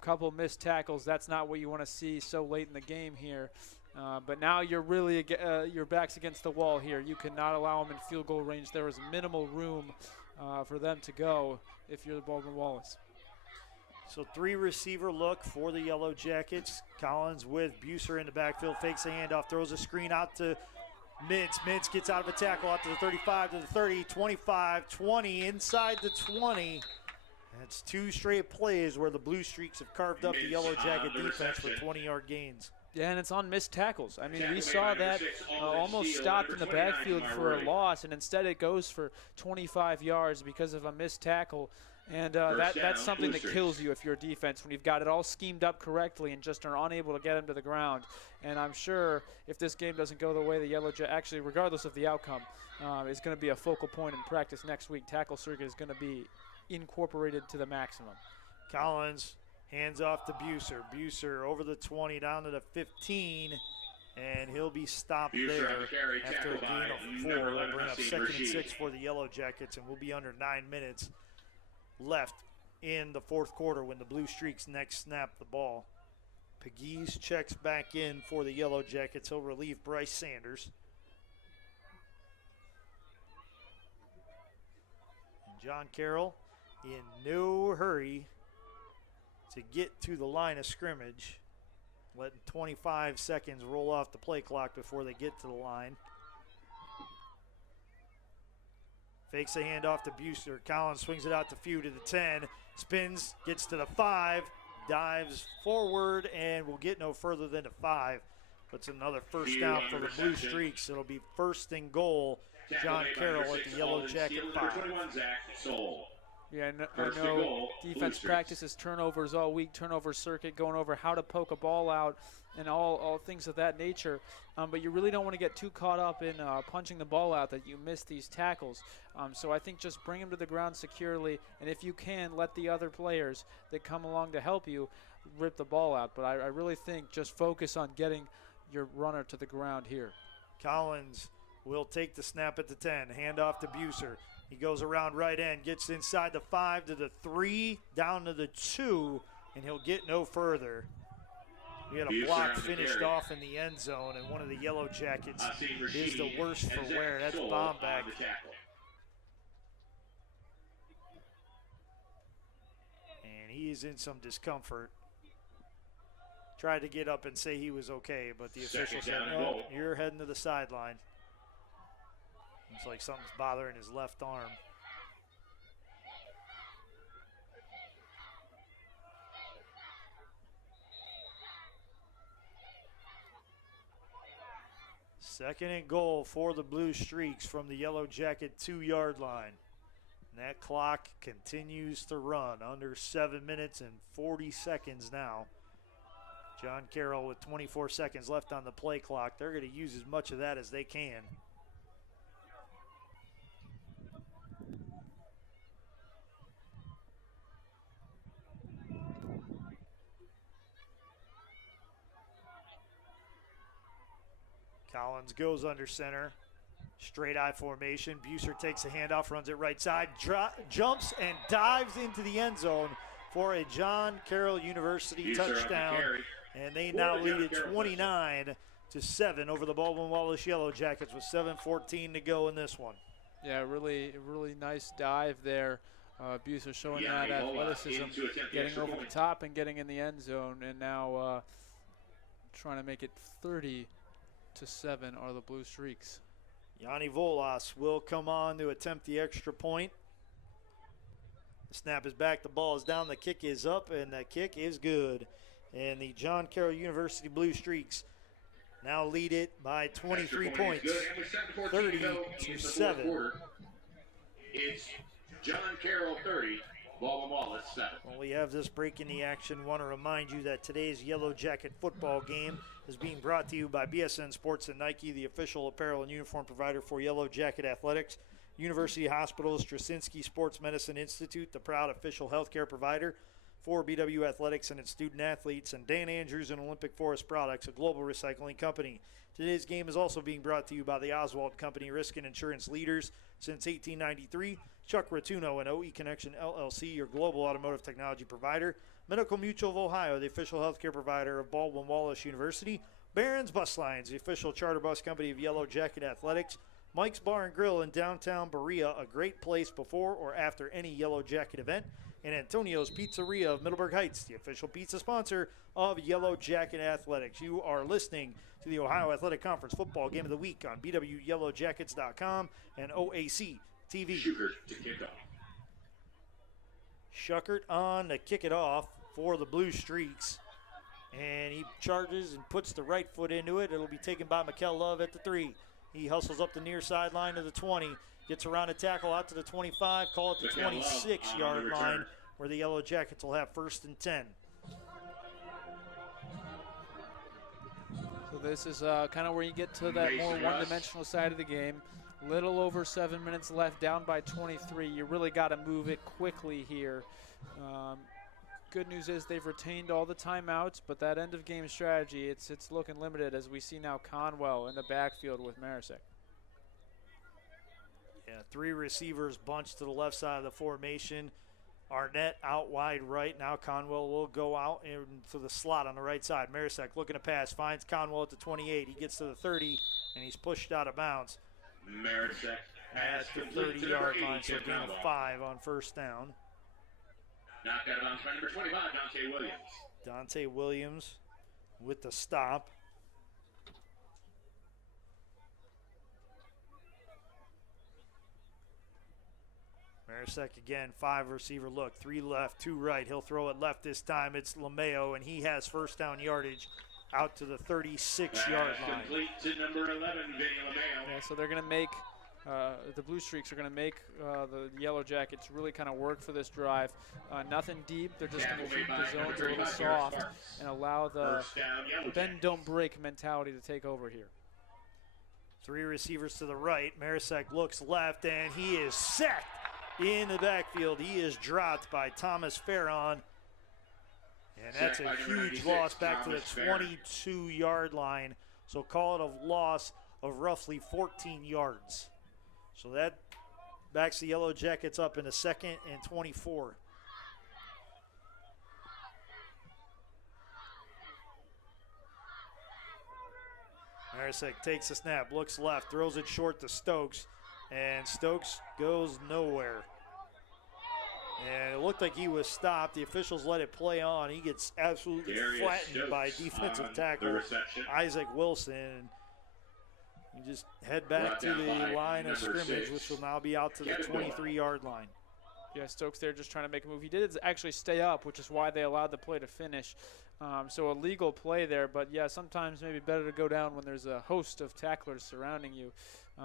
Couple missed tackles. That's not what you want to see so late in the game here. But now you're really your back's against the wall here. You cannot allow them in field goal range. There is minimal room for them to go if you're the Baldwin Wallace. So 3-receiver look for the Yellow Jackets. Collins with Buser in the backfield, fakes the handoff, throws a screen out to Mintz gets out of a tackle out to the 35, to the 30, 25, 20, inside the 20. That's 2 straight plays where the Blue Streaks have carved up the Yellow Jacket defense for 20-yard gains. Yeah, and it's on missed tackles. I mean, we saw that almost stopped in the backfield for a loss, and instead it goes for 25 yards because of a missed tackle. And that's something that kills you if you're a defense, when you've got it all schemed up correctly and just are unable to get him to the ground. And I'm sure if this game doesn't go the way the Yellow Jacket, actually regardless of the outcome, is going to be a focal point in practice next week. Tackle circuit is going to be incorporated to the maximum. Collins hands off to Buser. Buser over the 20 down to the 15, and he'll be stopped there after a gain of 4. They'll bring up 2nd and 6 for the Yellow Jackets, and we'll be under 9 minutes left in the 4th quarter when the Blue Streaks next snap the ball. Pegues checks back in for the Yellow Jackets. He'll relieve Bryce Sanders. And John Carroll in no hurry to get to the line of scrimmage, letting 25 seconds roll off the play clock before they get to the line. Fakes a handoff to Buser. Collins swings it out to Few to the 10. Spins, gets to the 5, dives forward, and will get no further than the 5. Puts another first down for the Blue Streaks. It'll be 1st and goal. John Carroll at the Yellow Jacket 5. Yeah, I know defense practices turnovers all week, turnover circuit, going over how to poke a ball out and all things of that nature. But you really don't want to get too caught up in punching the ball out that you miss these tackles. So I think just bring him to the ground securely, and if you can, let the other players that come along to help you rip the ball out. But I really think just focus on getting your runner to the ground here. Collins will take the snap at the 10, hand off to Buser. He goes around right end, gets inside the 5 to the 3, down to the 2, and he'll get no further. We had a block finished off in the end zone, and one of the Yellow Jackets is the worst for wear. That's Bombach. And he's in some discomfort. Tried to get up and say he was okay, but the official said, no, you're heading to the sideline. Looks like something's bothering his left arm. Second and goal for the Blue Streaks from the Yellow Jacket 2-yard line. And that clock continues to run, under 7 minutes and 40 seconds now. John Carroll with 24 seconds left on the play clock. They're going to use as much of that as they can. Collins goes under center. Straight eye formation. Buser takes a handoff, runs it right side, jumps and dives into the end zone for a John Carroll University touchdown. And they now lead it 29-7 over the Baldwin Wallace Yellow Jackets with 7:14 to go in this one. Yeah, really nice dive there. Buser showing that athleticism, getting over the top and getting in the end zone, and now trying to make it 30-7 are the Blue Streaks. Yanni Volas will come on to attempt the extra point. The snap is back, the ball is down, the kick is up, and the kick is good. And the John Carroll University Blue Streaks now lead it by 23 points, 30-7. It's John Carroll 30, Baldwin Wallace 7. While we have this break in the action, want to remind you that today's Yellow Jacket football game is being brought to you by BSN Sports and Nike, the official apparel and uniform provider for Yellow Jacket Athletics. University Hospitals, Straczynski Sports Medicine Institute, the proud official healthcare provider for BW Athletics and its student athletes, and Dan Andrews and Olympic Forest Products, a global recycling company. Today's game is also being brought to you by the Oswald Company, risk and insurance leaders since 1893. Chuck Rotuno and OE Connection LLC, your global automotive technology provider. Medical Mutual of Ohio, the official healthcare provider of Baldwin Wallace University. Barron's Bus Lines, the official charter bus company of Yellow Jacket Athletics. Mike's Bar and Grill in downtown Berea, a great place before or after any Yellow Jacket event. and Antonio's Pizzeria of Middleburg Heights, the official pizza sponsor of Yellow Jacket Athletics. You are listening to the Ohio Athletic Conference Football Game of the Week on BWYellowJackets.com and OAC TV. Schuchert to kick off. Schuchert on to kick it off for the Blue Streaks. And he charges and puts the right foot into it. It'll be taken by Mikkel Love at the 3. He hustles up the near sideline to the 20. Gets around a tackle out to the 25. Call it the 26-yard line where the Yellow Jackets will have 1st and 10. So this is kind of where you get to that more one-dimensional side of the game. Little over 7 minutes left, down by 23. You really got to move it quickly here. Good news is they've retained all the timeouts, but that end-of-game strategy, it's looking limited as we see now Conwell in the backfield with Marisek. Yeah, 3 receivers bunched to the left side of the formation. Arnett out wide right. Now Conwell will go out into the slot on the right side. Marisek looking to pass, finds Conwell at the 28. He gets to the 30, and he's pushed out of bounds. Marisek At the 30-yard line, so gain of 5 on 1st down. Knocked out on number 25, Dante Williams. Dante Williams with the stop. Marisek again, 5 receiver look, 3 left, 2 right. He'll throw it left this time. It's LeMayo, and he has 1st down yardage out to the 36-yard line. Complete to number 11, Vinny LeMayo. Yeah, so they're going to make the Blue Streaks are going to make the Yellow Jackets really kind of work for this drive. Nothing deep. They're just going to keep the zones a little soft and allow the bend, don't break mentality to take over here. 3 receivers to the right. Marisek looks left, and he is sacked in the backfield. He is dropped by Thomas Farron. And that's a huge loss back to the 22-yard line. So call it a loss of roughly 14 yards. So that backs the Yellow Jackets up in a 2nd and 24. Marisek takes the snap, looks left, throws it short to Stokes, and Stokes goes nowhere. And it looked like he was stopped. The officials let it play on. He gets absolutely flattened by defensive tackle Isaac Wilson. You just head back to the line of scrimmage, which will now be out to the 23-yard line. Yeah, Stokes there just trying to make a move. He did actually stay up, which is why they allowed the play to finish. So a legal play there, but yeah, sometimes maybe better to go down when there's a host of tacklers surrounding you.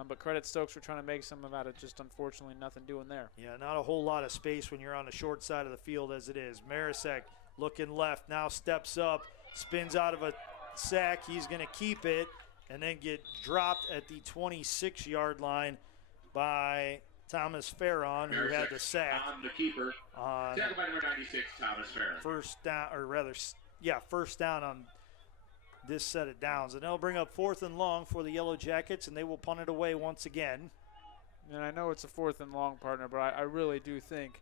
But credit Stokes for trying to make some of that. It's just unfortunately nothing doing there. Yeah, not a whole lot of space when you're on the short side of the field as it is. Marisek looking left, now steps up, spins out of a sack. He's going to keep it and then get dropped at the 26-yard line by Thomas Farron, who had the sack on the keeper. Tackled by number 96, Thomas Farron. First down on this set of downs. And they'll bring up 4th and long for the Yellow Jackets, and they will punt it away once again. And I know it's a 4th and long, partner, but I really do think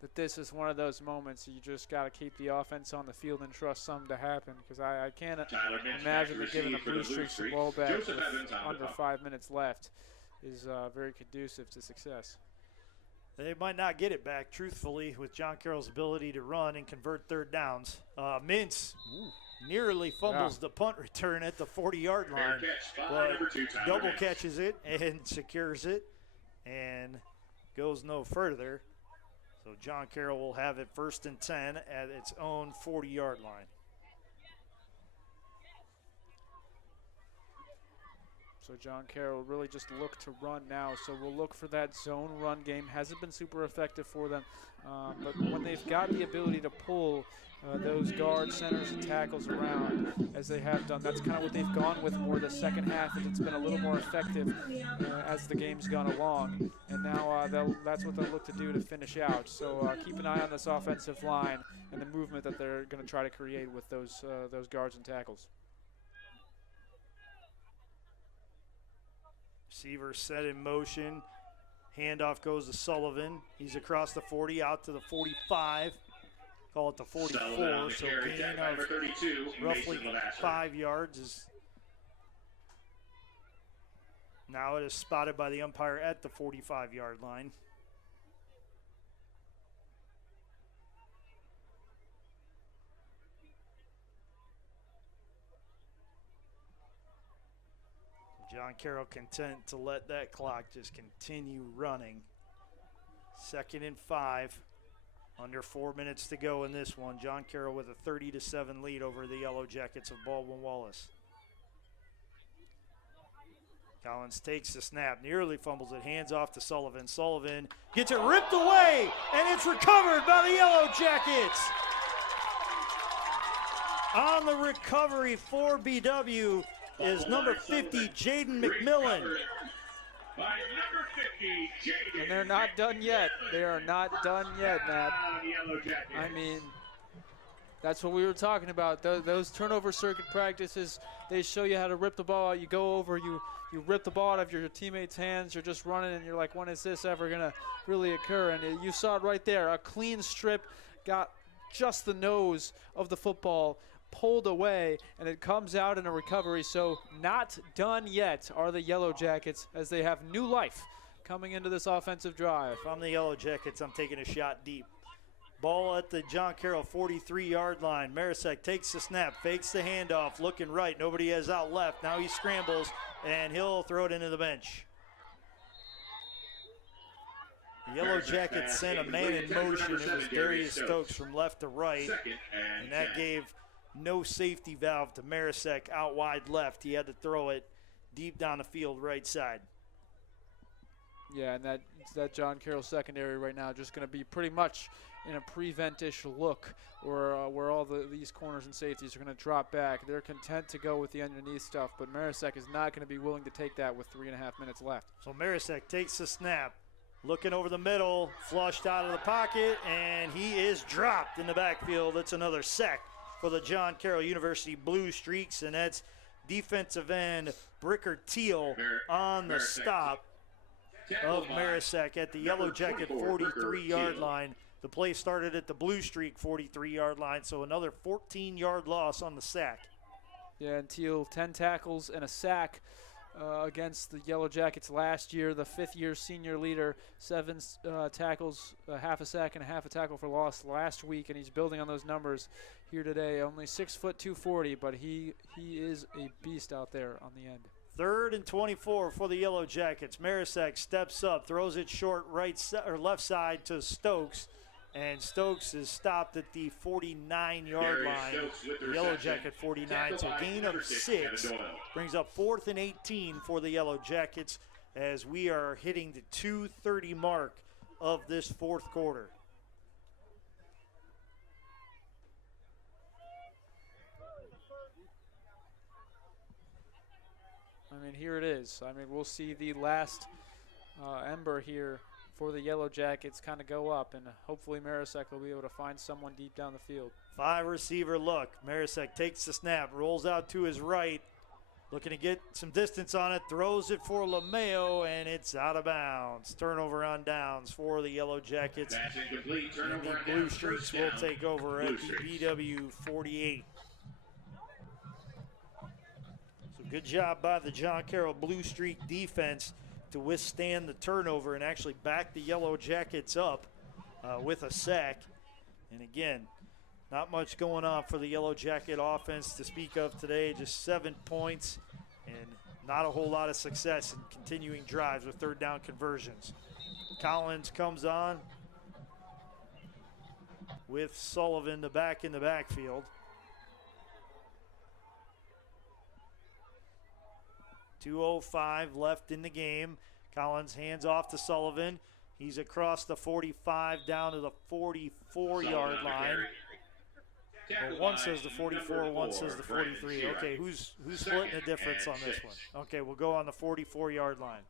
that this is one of those moments you just got to keep the offense on the field and trust something to happen, because I can't imagine that giving the Blue Streaks the ball back with under 5 minutes left is very conducive to success. They might not get it back, truthfully, with John Carroll's ability to run and convert 3rd downs. Mintz nearly fumbles the punt return at the 40-yard line, but double catches it and secures it and goes no further. So John Carroll will have it 1st and 10 at its own 40-yard line. So John Carroll really just look to run now. So we'll look for that zone run game. Hasn't been super effective for them. But when they've got the ability to pull those guards, centers, and tackles around, as they have done, that's kind of what they've gone with more the second half, and it's been a little more effective as the game's gone along. And now that's what they'll look to do to finish out. So keep an eye on this offensive line and the movement that they're going to try to create with those guards and tackles. Receiver set in motion. Handoff goes to Sullivan. He's across the 40, out to the 45. Call it the 44. So gain of roughly 5 yards. Now it is spotted by the umpire at the 45-yard line. John Carroll content to let that clock just continue running. 2nd and 5. Under 4 minutes to go in this one. John Carroll with a 30-7 lead over the Yellow Jackets of Baldwin Wallace. Collins takes the snap, nearly fumbles it, hands off to Sullivan. Sullivan gets it ripped away, and it's recovered by the Yellow Jackets. On the recovery for BW is number 50, Jaden McMillan. By number 50, Jaden. And they're not done yet. They are not done yet, Matt. I mean, that's what we were talking about. Those turnover circuit practices, they show you how to rip the ball out. You go over, you rip the ball out of your teammates' hands. You're just running, and you're like, when is this ever going to really occur? And you saw it right there. A clean strip, got just the nose of the football, pulled away, and it comes out in a recovery. So not done yet are the Yellow Jackets, as they have new life coming into this offensive drive. If I'm the Yellow Jackets, I'm taking a shot deep. Ball at the John Carroll 43-yard line. Marisek takes the snap, fakes the handoff, looking right. Nobody has out left. Now he scrambles, and he'll throw it into the bench. The Yellow Jackets sent a man in motion. It was Darius Stokes from left to right, and that gave no safety valve to Marisek out wide left. He had to throw it deep down the field right side. Yeah, and that John Carroll secondary right now just going to be pretty much in a prevent-ish look where all these corners and safeties are going to drop back. They're content to go with the underneath stuff, but Marisek is not going to be willing to take that with 3.5 minutes left. So Marisek takes the snap, looking over the middle, flushed out of the pocket, and he is dropped in the backfield. That's another sack for the John Carroll University Blue Streaks, and that's defensive end Bricker Teal on the stop of Marisek at the Yellow Jacket 43-yard line. The play started at the Blue Streak 43-yard line, so another 14-yard loss on the sack. Yeah, and Teal, 10 tackles and a sack against the Yellow Jackets last year. The fifth-year senior leader, 7 tackles, half a sack, and a half a tackle for loss last week, and he's building on those numbers here today. Only 6 foot 240, but he is a beast out there on the end. 3rd and 24 for the Yellow Jackets. Marisek steps up, throws it short left side to Stokes, and Stokes is stopped at the 49-yard line. The Yellow Jacket 49, so gain of 6 brings up 4th and 18 for the Yellow Jackets as we are hitting the 2:30 mark of this 4th quarter. I mean, here it is. I mean, we'll see the last ember here for the Yellow Jackets kind of go up, and hopefully Marisek will be able to find someone deep down the field. 5-receiver look. Marisek takes the snap, rolls out to his right, looking to get some distance on it, throws it for LeMayo, and it's out of bounds. Turnover on downs for the Yellow Jackets. And the Blue Streaks will take over at the BW 48. So good job by the John Carroll Blue Streak defense to withstand the turnover and actually back the Yellow Jackets up with a sack. And again, not much going on for the Yellow Jacket offense to speak of today. Just 7 points and not a whole lot of success in continuing drives with 3rd down conversions. Collins comes on with Sullivan in the backfield. 2:05 left in the game. Collins hands off to Sullivan. He's across the 45 down to the 44-yard line. Well, one says the 44, one says the 43. Okay, who's splitting the difference on this one? Okay, we'll go on the 44-yard line.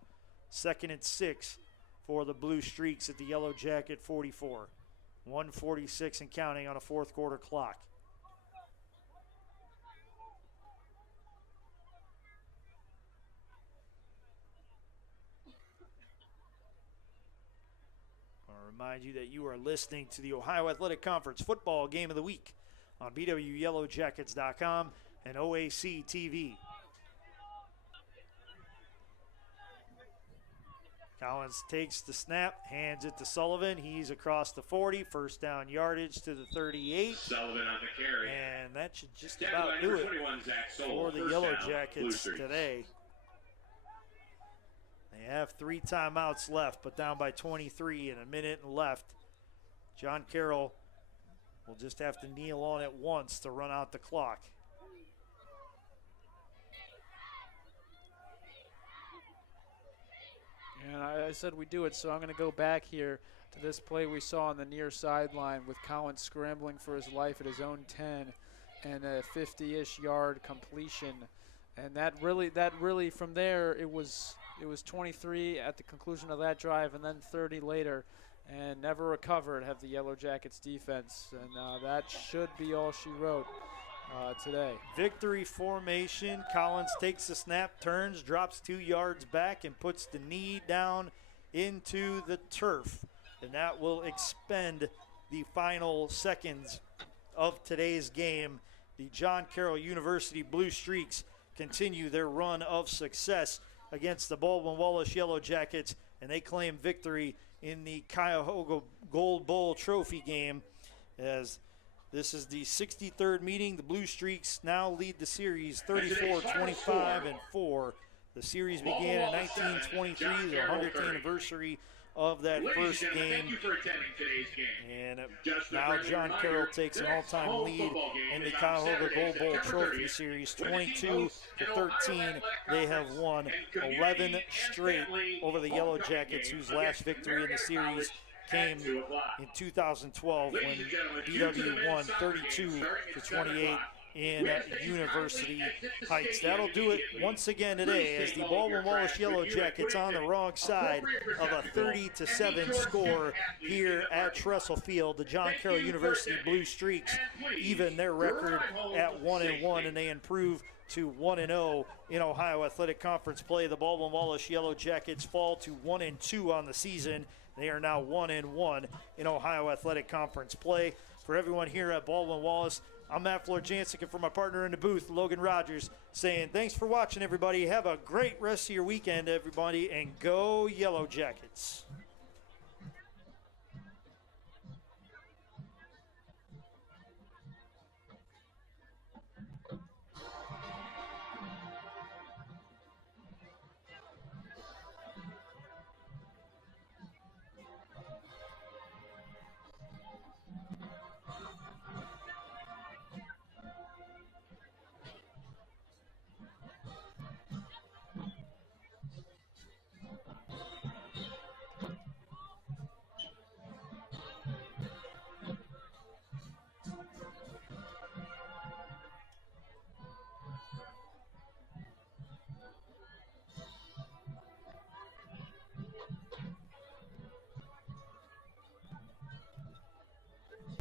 2nd and 6 for the Blue Streaks at the Yellow Jacket 44. 1:46 and counting on a 4th quarter clock. Remind you that you are listening to the Ohio Athletic Conference Football Game of the Week on BWYellowJackets.com and OAC TV. Collins takes the snap, hands it to Sullivan. He's across the 40, 1st down yardage to the 38. Sullivan on the carry. And that should just about do it for the Yellow Jackets today. They have 3 timeouts left, but down by 23 and a minute left. John Carroll will just have to kneel on it once to run out the clock. And I said we do it, so I'm going to go back here to this play we saw on the near sideline with Collins scrambling for his life at his own 10 and a 50-ish yard completion. And that really from there it was 23 at the conclusion of that drive, and then 30 later, and never recovered have the Yellow Jackets defense. And that should be all she wrote today. Victory formation. Collins takes the snap, turns, drops 2 yards back, and puts the knee down into the turf. And that will expend the final seconds of today's game. The John Carroll University Blue Streaks continue their run of success against the Baldwin Wallace Yellow Jackets, and they claim victory in the Cuyahoga Gold Bowl Trophy game. As this is the 63rd meeting, the Blue Streaks now lead the series 34-25-4. The series began in 1923, the 100th anniversary of that first game. And now John Carroll takes an all-time lead in the Cuyahoga Gold Bowl Trophy Series, 22-13. They have won 11 straight over the Yellow Jackets, whose last victory in the series came in 2012 when BW won 32-28 in University Heights. That'll do it once again today as the Baldwin Wallace Yellow Jackets on the wrong side of a 30-7 score here at Tressel Field. The John Carroll University Blue Streaks even their record at 1-1, and they improve to 1-0 in Ohio Athletic Conference play. The Baldwin Wallace Yellow Jackets fall to 1-2 on the season. They are now 1-1 in Ohio Athletic Conference play. For everyone here at Baldwin Wallace, I'm Matt Florjancic, and for my partner in the booth, Logan Rogers, saying thanks for watching, everybody. Have a great rest of your weekend, everybody, and go Yellow Jackets.